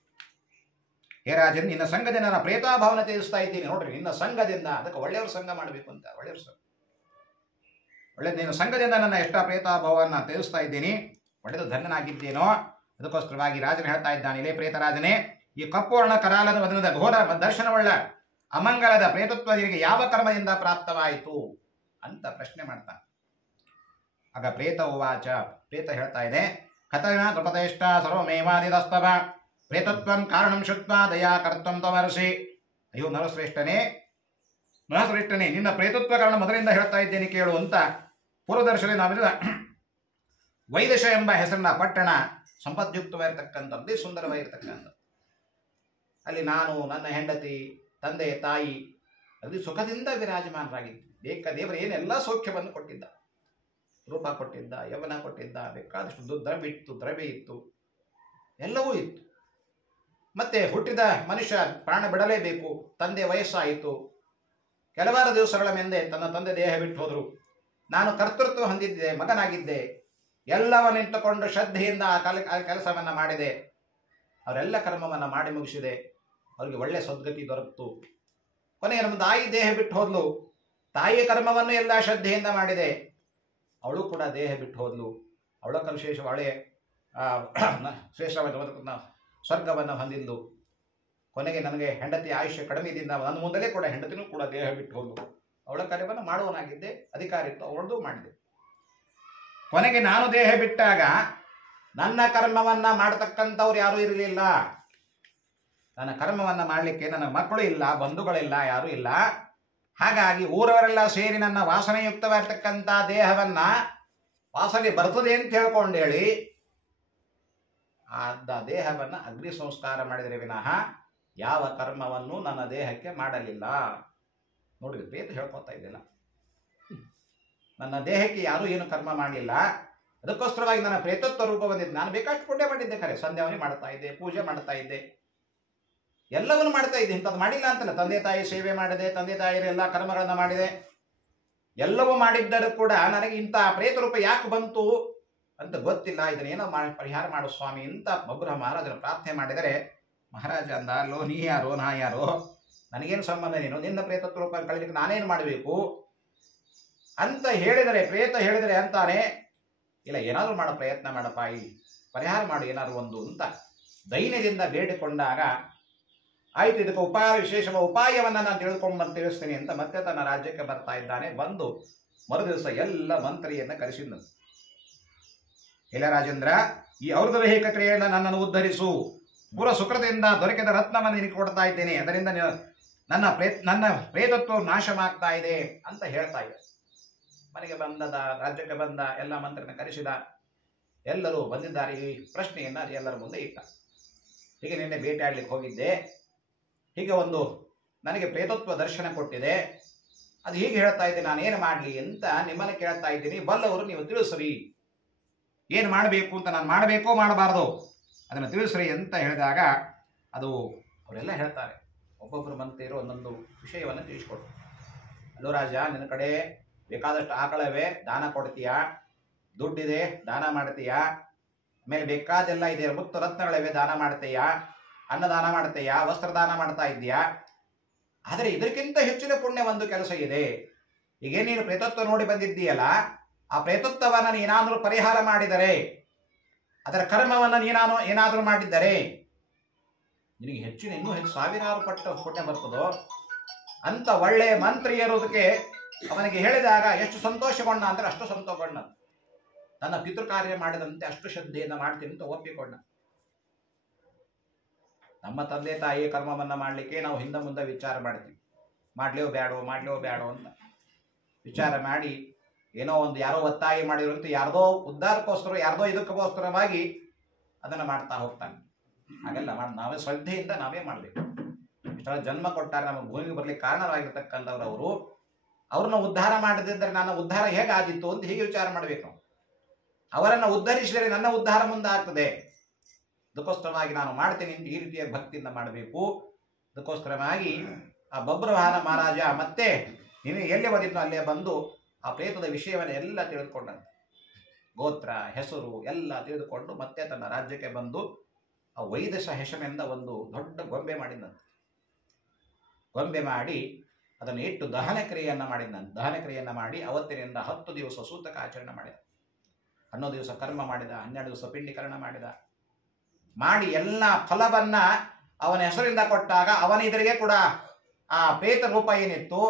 ಹೇ ರಾಜನ್, ನಿನ್ನ ಸಂಘದಿಂದ ನಾನು ಪ್ರೇತಾಭಾವನ ತ್ಯಜಿಸ್ತಾ ಇದ್ದೀನಿ. ನೋಡ್ರಿ, ನಿನ್ನ ಸಂಘದಿಂದ, ಅದಕ್ಕೆ ಒಳ್ಳೆಯವ್ರ ಸಂಘ ಮಾಡಬೇಕು ಅಂತ, ಒಳ್ಳೆಯವ್ರ ಸಂಘ ನಿನ್ನ ಸಂಘದಿಂದ ನನ್ನ ಎಷ್ಟ ಪ್ರೇತಾಭಾವವನ್ನು ತ್ಯಜಿಸ್ತಾ ಇದ್ದೀನಿ, ಒಳ್ಳೆದು ಧನ್ಯನಾಗಿದ್ದೇನೋ. ಅದಕ್ಕೋಸ್ಕರವಾಗಿ ರಾಜನು ಹೇಳ್ತಾ ಇದ್ದಾನೆ, ಇಲ್ಲೇ ಪ್ರೇತರಾಜನೇ, ಈ ಕಪ್ಪುವರ್ಣ ಕರಾಲದ ವದನದ ಘೋರ ದರ್ಶನವುಳ್ಳ ಅಮಂಗಳದ ಪ್ರೇತತ್ವ ನಿನಗೆ ಯಾವ ಕರ್ಮದಿಂದ ಪ್ರಾಪ್ತವಾಯಿತು ಅಂತ ಪ್ರಶ್ನೆ ಮಾಡ್ತಾನೆ. ಆಗ ಪ್ರೇತ ಉವಾಚ, ಪ್ರೇತ ಹೇಳ್ತಾ ಇದೆ, ಕಥನ ನೃಪತೇಷ್ಟ ಸರ್ವಮೇವಾದಿದಸ್ತವ ಪ್ರೇತತ್ವಂ ಕಾರಣಂ ಶುತ್ವ ದಯಾ ಕರ್ತಂ ತಮರ್ಷಿ. ಅಯ್ಯೋ ನರಶ್ರೇಷ್ಠನೇ, ನಿನ್ನ ಪ್ರೇತತ್ವ ಕಾರಣ ಮೊದಲಿಂದ ಹೇಳ್ತಾ ಇದ್ದೇನೆ ಕೇಳು ಅಂತ ಪೂರ್ವದರ್ಶನ ನಾವಿದ ವೈದೇಶ ಎಂಬ ಹೆಸರಿನ ಪಟ್ಟಣ ಸಂಪದ್ಯುಕ್ತವಾಗಿರ್ತಕ್ಕಂಥದ್ದು, ಸುಂದರವಾಗಿರ್ತಕ್ಕಂಥದ್ದು. ಅಲ್ಲಿ ನಾನು, ನನ್ನ ಹೆಂಡತಿ, ತಂದೆ, ತಾಯಿ, ಅದು ಸುಖದಿಂದ ವಿರಾಜಮಾನರಾಗಿದ್ದು ದೇವರು ಏನೆಲ್ಲ ಸೌಖ್ಯವನ್ನು ಕೊಟ್ಟಿದ್ದ. ರೂಪ ಕೊಟ್ಟಿದ್ದ, ಯೌವನ ಕೊಟ್ಟಿದ್ದ, ಬೇಕಾದಷ್ಟು ದ್ರವ್ಯ ಇತ್ತು, ಎಲ್ಲವೂ ಇತ್ತು. ಮತ್ತೆ ಹುಟ್ಟಿದ ಮನುಷ್ಯ ಪ್ರಾಣ ಬಿಡಲೇಬೇಕು. ತಂದೆ ವಯಸ್ಸಾಯಿತು. ಕೆಲವಾರು ದಿವಸಗಳ ಮುಂದೆ ತನ್ನ ತಂದೆ ದೇಹ ಬಿಟ್ಟು ಹೋದರು. ನಾನು ಕರ್ತೃತ್ವ ಹೊಂದಿದ್ದೆ, ಮಗನಾಗಿದ್ದೆ, ಎಲ್ಲವನ್ನಿಟ್ಟುಕೊಂಡು ಶ್ರದ್ಧೆಯಿಂದ ಆ ಕೆಲಸವನ್ನು ಮಾಡಿದೆ. ಅವರೆಲ್ಲ ಕರ್ಮವನ್ನು ಮಾಡಿ ಮುಗಿಸಿದೆ. ಅವರಿಗೆ ಒಳ್ಳೆ ಸದ್ಗತಿ ದೊರಕಿತು. ಕೊನೆಗೆ ನಮ್ಮ ತಾಯಿ ದೇಹ ಬಿಟ್ಟು ಹೋದ್ಲು. ತಾಯಿಯ ಕರ್ಮವನ್ನು ಎಲ್ಲ ಶ್ರದ್ಧೆಯಿಂದ ಮಾಡಿದೆ. ಅವಳು ಕೂಡ ದೇಹ ಬಿಟ್ಟು ಹೋದ್ಲು. ಅವಳ ವಿಶೇಷ ಒಳ್ಳೆಯ ಶ್ರೇಷ್ಠವಾದ ಸ್ವರ್ಗವನ್ನು ಹೊಂದಿದ್ಲು. ಕೊನೆಗೆ ನನಗೆ ಹೆಂಡತಿ ಆಯುಷ್ಯ ಕಡಿಮೆದಿಂದ ನನ್ನ ಮುಂದಲೇ ಕೂಡ ಹೆಂಡತಿನೂ ಕೂಡ ದೇಹ ಬಿಟ್ಟು ಹೋದ್ಲು. ಅವಳ ಕಾರ್ಯವನ್ನು ಮಾಡುವನಾಗಿದ್ದೆ, ಅಧಿಕಾರಿತ್ತು, ಅವಳದು ಮಾಡಿದೆ. ಕೊನೆಗೆ ನಾನು ದೇಹ ಬಿಟ್ಟಾಗ ನನ್ನ ಕರ್ಮವನ್ನು ಮಾಡತಕ್ಕಂಥವ್ರು ಯಾರೂ ಇರಲಿಲ್ಲ. ನನ್ನ ಕರ್ಮವನ್ನು ಮಾಡಲಿಕ್ಕೆ ನನ್ನ ಮಕ್ಕಳು ಇಲ್ಲ, ಬಂಧುಗಳಿಲ್ಲ, ಯಾರೂ ಇಲ್ಲ. ಹಾಗಾಗಿ ಊರವರೆಲ್ಲ ಸೇರಿ ನನ್ನ ವಾಸನೆಯುಕ್ತವಾಗಿರ್ತಕ್ಕಂಥ ದೇಹವನ್ನು ವಾಸನೆ ಬರ್ತದೆ ಅಂತ ಹೇಳ್ಕೊಂಡು ಹೇಳಿ ಆ ದೇಹವನ್ನು ಅಗ್ನಿ ಸಂಸ್ಕಾರ ಮಾಡಿದರೆ ವಿನಃ ಯಾವ ಕರ್ಮವನ್ನು ನನ್ನ ದೇಹಕ್ಕೆ ಮಾಡಲಿಲ್ಲ. ನೋಡಿ, ಪ್ರೇತ ಹೇಳ್ಕೊತಾ ಇದ್ದಿಲ್ಲ. ನನ್ನ ದೇಹಕ್ಕೆ ಯಾರೂ ಏನು ಕರ್ಮ ಮಾಡಲಿಲ್ಲ. ಅದಕ್ಕೋಸ್ಕರವಾಗಿ ನನ್ನ ಪ್ರೇತತ್ವ ರೂಪ ಬಂದಿದ್ದು. ನಾನು ಬೇಕಾಷ್ಟು ಪುಣ್ಯ ಮಾಡಿದ್ದೆ, ಖರೆ ಸಂಧ್ಯಾವನೆ ಮಾಡ್ತಾ ಇದ್ದೆ, ಪೂಜೆ ಮಾಡ್ತಾ ಇದ್ದೆ, ಎಲ್ಲವನ್ನು ಮಾಡ್ತಾ ಇದ್ದೆ. ಇಂಥದ್ದು ಮಾಡಿಲ್ಲ ಅಂತಲ್ಲ. ತಂದೆ ತಾಯಿ ಸೇವೆ ಮಾಡಿದೆ, ತಂದೆ ತಾಯಿಯರೆಲ್ಲ ಕರ್ಮಗಳನ್ನು ಮಾಡಿದೆ, ಎಲ್ಲವೂ ಮಾಡಿದ್ದರೂ ಕೂಡ ನನಗೆ ಇಂಥ ಪ್ರೇತ ರೂಪ ಯಾಕೆ ಬಂತು ಅಂತ ಗೊತ್ತಿಲ್ಲ. ಇದನ್ನೇನೋ ಮಾಡಿ ಪರಿಹಾರ ಮಾಡು ಸ್ವಾಮಿ ಅಂತ ಒಬ್ಬರ ಮಹಾರಾಜನ ಪ್ರಾರ್ಥನೆ ಮಾಡಿದರೆ, ಮಹಾರಾಜ ಅಂದ, ಅಲ್ಲೋ ನೀ ಯಾರೋ ನಾ ಯಾರೋ, ನನಗೇನು ಸಂಬಂಧ, ನೀನು ನಿನ್ನ ಪ್ರೇತತ್ವ ರೂಪ ಕಳಲಿಕ್ಕೆ ನಾನೇನು ಮಾಡಬೇಕು ಅಂತ ಹೇಳಿದರೆ, ಪ್ರೇತ ಹೇಳಿದರೆ ಅಂತಾನೆ, ಇಲ್ಲ ಏನಾದರೂ ಮಾಡೋ ಪ್ರಯತ್ನ ಮಾಡಪ್ಪ, ಈ ಪರಿಹಾರ ಮಾಡು ಏನಾದ್ರು ಒಂದು ಅಂತ ದೈನ್ಯದಿಂದ ಬೇಡಿಕೊಂಡಾಗ, ಆಯಿತು ಇದಕ್ಕೆ ವಿಶೇಷವಾದ ಉಪಾಯವನ್ನು ನಾನು ತಿಳಿಸ್ತೀನಿ ಅಂತ ಮತ್ತೆ ತನ್ನ ರಾಜ್ಯಕ್ಕೆ ಬರ್ತಾ ಇದ್ದಾನೆ. ಬಂದು ಮರುದಿವಸ ಎಲ್ಲ ಮಂತ್ರಿಯನ್ನು ಕರೆಸಿದ್ನು. ಇಲ್ಲ ರಾಜೇಂದ್ರ, ಈ ಔರ್ಧವೈಹಿಕ ಕ್ರಿಯೆಯಿಂದ ನನ್ನನ್ನು ಉದ್ಧರಿಸು. ಪೂರ್ವ ಸುಕೃತದಿಂದ ದೊರಕಿದ ರತ್ನವನ್ನು ನಿನಗೆ ಕೊಡ್ತಾ ಇದ್ದೇನೆ, ಅದರಿಂದ ನನ್ನ ಪ್ರೇತತ್ವ ನಾಶವಾಗ್ತಾ ಇದೆ ಅಂತ ಹೇಳ್ತಾ ಇದೆ. ಮನೆಗೆ ರಾಜ್ಯಕ್ಕೆ ಬಂದ ಎಲ್ಲ ಮಂತ್ರಿನ ಕರೆಸಿದ. ಎಲ್ಲರೂ ಬಂದಿದ್ದಾರೆ. ಈ ಪ್ರಶ್ನೆಯನ್ನು ಎಲ್ಲರ ಮುಂದೆ ಇಟ್ಟ. ಹೀಗೆ ನಿನ್ನೆ ಬೇಟೆಯಾಡ್ಲಿಕ್ಕೆ ಹೋಗಿದ್ದೆ, ಹೀಗೆ ಒಂದು ನನಗೆ ಪ್ರೇತತ್ವ ದರ್ಶನ ಕೊಟ್ಟಿದೆ, ಅದು ಹೀಗೆ ಹೇಳ್ತಾ ಇದ್ದೆ, ನಾನೇನು ಮಾಡಲಿ ಅಂತ ನಿಮ್ಮನ್ನು ಕೇಳ್ತಾ ಇದ್ದೀನಿ. ಬಲ್ಲವರು ನೀವು ತಿಳಿಸ್ರಿ, ಏನು ಮಾಡಬೇಕು ಅಂತ, ನಾನು ಮಾಡಬೇಕೋ ಮಾಡಬಾರ್ದು ಅದನ್ನು ತಿಳಿಸ್ರಿ ಅಂತ ಹೇಳಿದಾಗ, ಅದು ಅವರೆಲ್ಲ ಹೇಳ್ತಾರೆ. ಒಬ್ಬೊಬ್ಬರು ಮಂತ್ರಿಯರು ಒಂದೊಂದು ವಿಷಯವನ್ನು ತಿಳಿಸ್ಕೊಡ್ರು. ಅಲ್ಲೋ ರಾಜ, ನಿನ್ನ ಕಡೆ ಬೇಕಾದಷ್ಟು ಆಕಳವೇ, ದಾನ ಕೊಡ್ತೀಯಾ, ದುಡ್ಡಿದೆ ದಾನ ಮಾಡ್ತೀಯಾ, ಆಮೇಲೆ ಬೇಕಾದೆಲ್ಲ ಇದೆ, ಮುತ್ತು ರತ್ನಗಳಿವೆ ದಾನ ಮಾಡ್ತೀಯಾ, ಅನ್ನದಾನ ಮಾಡ್ತೀಯಾ, ವಸ್ತ್ರದಾನ ಮಾಡ್ತಾ ಇದ್ದೀಯಾ. ಆದರೆ ಇದಕ್ಕಿಂತ ಹೆಚ್ಚಿನ ಪುಣ್ಯ ಒಂದು ಕೆಲಸ ಇದೆ. ಈಗ ನೀನು ಪ್ರೇತತ್ವ ನೋಡಿ ಬಂದಿದ್ದೀಯಲ್ಲ, ಆ ಪ್ರೇತತ್ವವನ್ನು ನೀನಾದರೂ ಪರಿಹಾರ ಮಾಡಿದರೆ, ಅದರ ಕರ್ಮವನ್ನು ಏನಾದರೂ ಮಾಡಿದ್ದರೆ ನಿನಗೆ ಇನ್ನೂ ಹೆಚ್ಚು ಸಾವಿರಾರು ಪಟ್ಟು ಪುಣ್ಯ ಬರ್ತದೋ ಅಂತ ಒಳ್ಳೆಯ ಮಂತ್ರಿ ಇರೋದಕ್ಕೆ ಅವನಿಗೆ ಹೇಳಿದಾಗ ಎಷ್ಟು ಸಂತೋಷಗೊಂಡ ಅಂದರೆ ಅಷ್ಟು ಸಂತೋಷಗೊಂಡ. ನನ್ನ ಪಿತೃಕಾರ್ಯ ಮಾಡಿದಂತೆ ಅಷ್ಟು ಶ್ರದ್ಧೆಯಿಂದ ಮಾಡ್ತೀನಿ ಅಂತ ಒಪ್ಪಿಕೊಂಡ. ನಮ್ಮ ತಂದೆ ತಾಯಿ ಕರ್ಮವನ್ನು ಮಾಡಲಿಕ್ಕೆ ನಾವು ಹಿಂದೆ ಮುಂದೆ ವಿಚಾರ ಮಾಡ್ತೀವಿ, ಮಾಡ್ಲೇವೋ ಬೇಡೋ ಅಂತ ವಿಚಾರ ಮಾಡಿ, ಏನೋ ಒಂದು ಯಾರೋ ಒತ್ತಾಯ ಮಾಡಿರುವಂತ ಯಾರ್ದೋ ಉದ್ಧಾರಕ್ಕೋಸ್ಕರ, ಯಾರ್ದೋ ಇದಕ್ಕೋಸ್ಕರವಾಗಿ ಅದನ್ನು ಮಾಡ್ತಾ ಹೋಗ್ತಾನೆ. ಹಾಗೆಲ್ಲ ನಾವೇ ಶ್ರದ್ಧೆಯಿಂದ ನಾವೇ ಮಾಡಬೇಕು. ಇಷ್ಟೆಲ್ಲ ಜನ್ಮ ಕೊಟ್ಟಾರೆ, ನಮ್ಮ ಭೂಮಿಗೆ ಬರಲಿಕ್ಕೆ ಕಾರಣವಾಗಿರ್ತಕ್ಕಂಥವ್ರು ಅವ್ರನ್ನ ಉದ್ಧಾರ ಮಾಡದಿದ್ದರೆ ನನ್ನ ಉದ್ಧಾರ ಹೇಗಾದಿತ್ತು ಅಂತ ಹೀಗೆ ವಿಚಾರ ಮಾಡಬೇಕು. ಅವರನ್ನು ಉದ್ಧರಿಸಿದರೆ ನನ್ನ ಉದ್ಧಾರ ಮುಂದೆ ಆಗ್ತದೆ. ಅದಕ್ಕೋಸ್ಕರವಾಗಿ ನಾನು ಮಾಡ್ತೀನಿ ಅಂತ ಈ ರೀತಿಯ ಭಕ್ತಿಯಿಂದ ಮಾಡಬೇಕು. ಅದಕ್ಕೋಸ್ಕರವಾಗಿ ಆ ಬಬ್ರವಾಹನ ಮಹಾರಾಜ ಮತ್ತೆ ನೀನು ಎಲ್ಲಿ ಬಂದಿದ್ನೋ ಅಲ್ಲೇ ಬಂದು ಆ ಪ್ರೇತದ ವಿಷಯವನ್ನು ಎಲ್ಲ ತಿಳಿದುಕೊಂಡಂತೆ, ಗೋತ್ರ ಹೆಸರು ಎಲ್ಲ ತಿಳಿದುಕೊಂಡು ಮತ್ತೆ ತನ್ನ ರಾಜ್ಯಕ್ಕೆ ಬಂದು ಆ ವೈದಶ ಹೆಸರಿನಿಂದ ಒಂದು ದೊಡ್ಡ ಗೊಂಬೆ ಮಾಡಿದಂತೆ. ಗೊಂಬೆ ಮಾಡಿ ಅದನ್ನು ಇಟ್ಟು ದಹನ ಕ್ರಿಯೆಯನ್ನು ಮಾಡಿದಂತೆ. ದಹನ ಕ್ರಿಯೆಯನ್ನು ಮಾಡಿ ಅವತ್ತಿನಿಂದ 10 ದಿವಸ ಸೂತಕ ಆಚರಣೆ ಮಾಡಿದ. 11 ದಿವಸ ಕರ್ಮ ಮಾಡಿದ, 12 ದಿವಸ ಪಿಂಡೀಕರಣ ಮಾಡಿ ಎಲ್ಲ ಫಲವನ್ನ ಅವನ ಹೆಸರಿಂದ ಕೊಟ್ಟಾಗ ಅವನ ಎದುರಿಗೆ ಕೂಡ ಆ ಪ್ರೇತ ರೂಪ ಏನಿತ್ತು,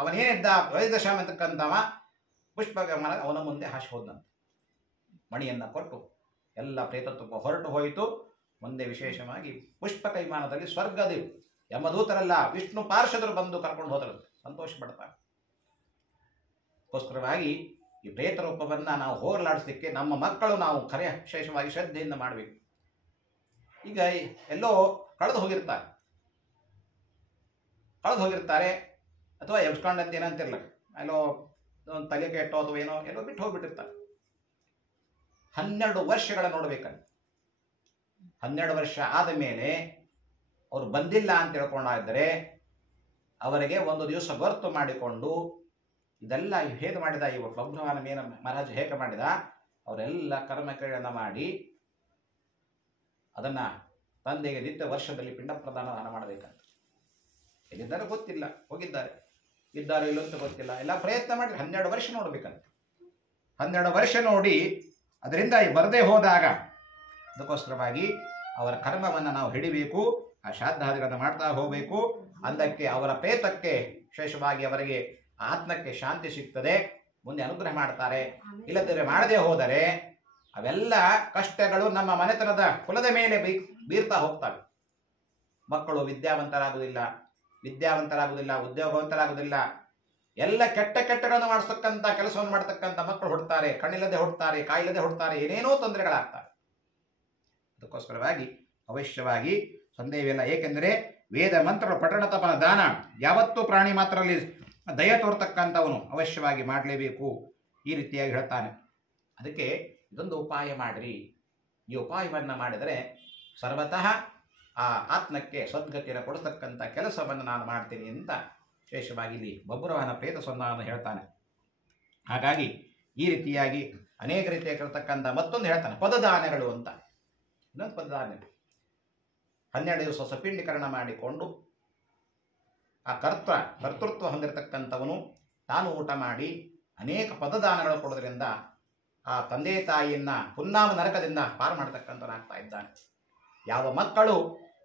ಅವನೇನಿದ್ದ ವೈದಶಾಮ ಅಂತಕ್ಕಂಥವ ಪುಷ್ಪಕಮಲ ಅವನ ಮುಂದೆ ಹಾಸಿ ಹೋದಂತೆ. ಮಣಿಯನ್ನು ಕೊಟ್ಟು ಎಲ್ಲ ಪ್ರೇತತ್ವ ಹೊರಟು ಹೋಯಿತು. ಮುಂದೆ ವಿಶೇಷವಾಗಿ ಪುಷ್ಪಕ ವಿಮಾನದಲ್ಲಿ ಸ್ವರ್ಗದೇವ್ ಯಮದೂತರೆಲ್ಲ ವಿಷ್ಣು ಪಾರ್ಷದರು ಬಂದು ಕರ್ಕೊಂಡು ಹೋದರಂತೆ. ಸಂತೋಷ ಪಡ್ತಾರೆ. ಅದಕ್ಕೋಸ್ಕರವಾಗಿ ಈ ಪ್ರೇತ ರೂಪವನ್ನು ನಾವು ಹೋಗಲಾಡಿಸಲಿಕ್ಕೆ ನಮ್ಮ ಮಕ್ಕಳು ನಾವು ವಿಶೇಷವಾಗಿ ಶ್ರದ್ಧೆಯಿಂದ ಮಾಡಬೇಕು. ಈಗ ಎಲ್ಲೋ ಕಳೆದು ಹೋಗಿರ್ತಾರೆ. ಅಥವಾ ಎಬ್ಸ್ಕೊಂಡಂತ ಏನಂತಿರ್ಲ ಎಲ್ಲೋ ಒಂದು ತಲೆ ಕೆಟ್ಟೋ ಅಥವಾ ಏನೋ ಎಲ್ಲೋ ಬಿಟ್ಟು ಹೋಗ್ಬಿಟ್ಟಿರ್ತಾರೆ. 12 ವರ್ಷಗಳ ನೋಡ್ಬೇಕಂತ. 12 ವರ್ಷ ಆದ ಮೇಲೆ ಅವ್ರು ಬಂದಿಲ್ಲ ಅಂತ ತಿಳ್ಕೊಂಡಾದರೆ ಅವರಿಗೆ ಒಂದು ದಿವಸ ಗೊತ್ತು ಮಾಡಿಕೊಂಡು ಇದೆಲ್ಲ ಹೇಗೆ ಮಾಡಿದ ಇವ ಬಬ್ರವಾಹನ ಮೇನ ಮಹಾರಾಜ ಹೇಗೆ ಮಾಡಿದ ಅವರೆಲ್ಲ ಕರ್ಮಕ್ರಿಯೆಯನ್ನು ಮಾಡಿ ಅದನ್ನ ತಂದೆಗೆ ನಿತ್ಯ ವರ್ಷದಲ್ಲಿ ಪಿಂಡ ಪ್ರದಾನ ದಾನ ಮಾಡಬೇಕಂತ. ಎಲ್ಲಿದ್ದಾರೆ ಗೊತ್ತಿಲ್ಲ, ಹೋಗಿದ್ದಾರೆ, ಇದ್ದಾರೆ ಇಲ್ಲ ಅಂತ ಗೊತ್ತಿಲ್ಲ, ಎಲ್ಲ ಪ್ರಯತ್ನ ಮಾಡಿ 12 ವರ್ಷ ನೋಡ್ಬೇಕಂತ. 12 ವರ್ಷ ನೋಡಿ ಅದರಿಂದ ಬರದೇ ಹೋದಾಗ ಅದಕ್ಕೋಸ್ಕರವಾಗಿ ಅವರ ಕರ್ಮವನ್ನು ನಾವು ಹಿಡಿಬೇಕು, ಆ ಶ್ರಾದ್ದಾದಿಗಳನ್ನು ಮಾಡ್ತಾ ಹೋಗಬೇಕು. ಅದಕ್ಕೆ ಅವರ ಪ್ರೇತಕ್ಕೆ ವಿಶೇಷವಾಗಿ ಅವರಿಗೆ ಆತ್ಮಕ್ಕೆ ಶಾಂತಿ ಸಿಗ್ತದೆ, ಮುಂದೆ ಅನುಗ್ರಹ ಮಾಡ್ತಾರೆ. ಇಲ್ಲದಿದ್ದರೆ ಮಾಡದೇ ಹೋದರೆ ಅವೆಲ್ಲ ಕಷ್ಟಗಳು ನಮ್ಮ ಮನೆತನದ ಕುಲದ ಮೇಲೆ ಬೀರ್ತಾ ಹೋಗ್ತವೆ. ಮಕ್ಕಳು ವಿದ್ಯಾವಂತರಾಗುವುದಿಲ್ಲ, ಉದ್ಯೋಗವಂತರಾಗುವುದಿಲ್ಲ, ಎಲ್ಲ ಕೆಟ್ಟಗಳನ್ನು ಮಾಡಿಸ್ತಕ್ಕಂಥ ಕೆಲಸವನ್ನು ಮಾಡ್ತಕ್ಕಂಥ ಮಕ್ಕಳು ಹುಡ್ತಾರೆ, ಕಣ್ಣಿಲ್ಲದೆ ಹುಡ್ತಾರೆ, ಕಾಯಿಲ್ಲದೆ ಹುಡ್ತಾರೆ, ಏನೇನೋ ತೊಂದರೆಗಳಾಗ್ತವೆ. ಅದಕ್ಕೋಸ್ಕರವಾಗಿ ಅವಶ್ಯವಾಗಿ ಸಂದೇಹವಿಲ್ಲ. ಏಕೆಂದರೆ ವೇದ ಮಂತ್ರಗಳ ಪಠಣ ತಪನ ದಾನ ಯಾವತ್ತೂ ಪ್ರಾಣಿ ಮಾತ್ರದಲ್ಲಿ ದಯ ತೋರ್ತಕ್ಕಂಥವನು ಅವಶ್ಯವಾಗಿ ಮಾಡಲೇಬೇಕು, ಈ ರೀತಿಯಾಗಿ ಹೇಳ್ತಾನೆ. ಅದಕ್ಕೆ ಇದೊಂದು ಉಪಾಯ ಮಾಡಿರಿ, ಈ ಉಪಾಯವನ್ನು ಮಾಡಿದರೆ ಸರ್ವತಃ ಆ ಆತ್ಮಕ್ಕೆ ಸದ್ಗತಿಯನ್ನು ಕೊಡಿಸ್ತಕ್ಕಂಥ ಕೆಲಸವನ್ನು ನಾನು ಮಾಡ್ತೀನಿ ಅಂತ ವಿಶೇಷವಾಗಿ ಇಲ್ಲಿ ಬಬ್ರುವಾಹನ ಪ್ರೇತ ಸಂಧಾನ ಹೇಳ್ತಾನೆ. ಹಾಗಾಗಿ ಈ ರೀತಿಯಾಗಿ ಅನೇಕ ರೀತಿಯಾಗಿರ್ತಕ್ಕಂಥ ಮತ್ತೊಂದು ಹೇಳ್ತಾನೆ ಪದದಾನಗಳು ಅಂತ. ಇನ್ನೊಂದು ಪದದಾನ 12 ದಿವಸ ಸಪಿಂಡೀಕರಣ ಮಾಡಿಕೊಂಡು ಆ ಕರ್ತೃತ್ವ ಹೊಂದಿರತಕ್ಕಂಥವನು ತಾನು ಊಟ ಮಾಡಿ ಅನೇಕ ಪದದಾನಗಳು ಕೊಡೋದ್ರಿಂದ ಆ ತಂದೆ ತಾಯಿಯನ್ನ ಪುನ್ನಾಮ ನರಕದಿಂದ ಪಾರು ಮಾಡತಕ್ಕಂಥವನಾಗ್ತಾ ಇದ್ದಾನೆ. ಯಾವ ಮಕ್ಕಳು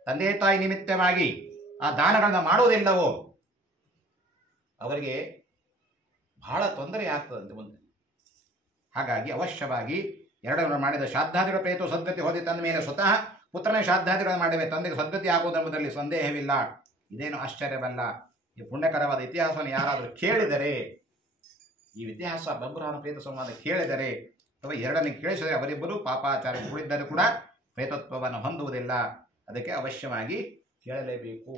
ತಂದೆ ತಾಯಿ ನಿಮಿತ್ತವಾಗಿ ಆ ದಾನಗಳನ್ನ ಮಾಡುವುದಿಲ್ಲವೋ ಅವರಿಗೆ ಬಹಳ ತೊಂದರೆ ಆಗ್ತದಂತೆ ಮುಂದೆ. ಹಾಗಾಗಿ ಅವಶ್ಯವಾಗಿ ಎರಡನ್ನು ಮಾಡಿದ ಶ್ರಾದ್ದಾದಿಗಳ ಪ್ರೇತ ಸದ್ಗತಿ ಹೋದಿ ತಂದ ಮೇಲೆ ಸ್ವತಃ ಪುತ್ರನೇ ಶ್ರಾದ್ದಾದಿಗಳನ್ನು ಮಾಡಿವೆ, ತಂದೆಗೆ ಸದ್ಗತಿ ಆಗುವುದೆಂಬುದರಲ್ಲಿ ಸಂದೇಹವಿಲ್ಲ. ಇದೇನು ಆಶ್ಚರ್ಯವಲ್ಲ. ಈ ಪುಣ್ಯಕರವಾದ ಇತಿಹಾಸವನ್ನು ಯಾರಾದರೂ ಕೇಳಿದರೆ, ಈ ಇತಿಹಾಸ ಬಬ್ರುವಾಹನ ಪ್ರೇತ ಸಂವಾದ ಕೇಳಿದರೆ ಅಥವಾ ಎರಡನ್ನು ಕೇಳಿಸಿದರೆ ಅವರಿಬ್ಬರು ಪಾಪಾಚಾರ ಉಳಿದ್ದರೂ ಕೂಡ ಪ್ರೇತತ್ವವನ್ನು ಹೊಂದುವುದಿಲ್ಲ. ಅದಕ್ಕೆ ಅವಶ್ಯವಾಗಿ ಕೇಳಲೇಬೇಕು.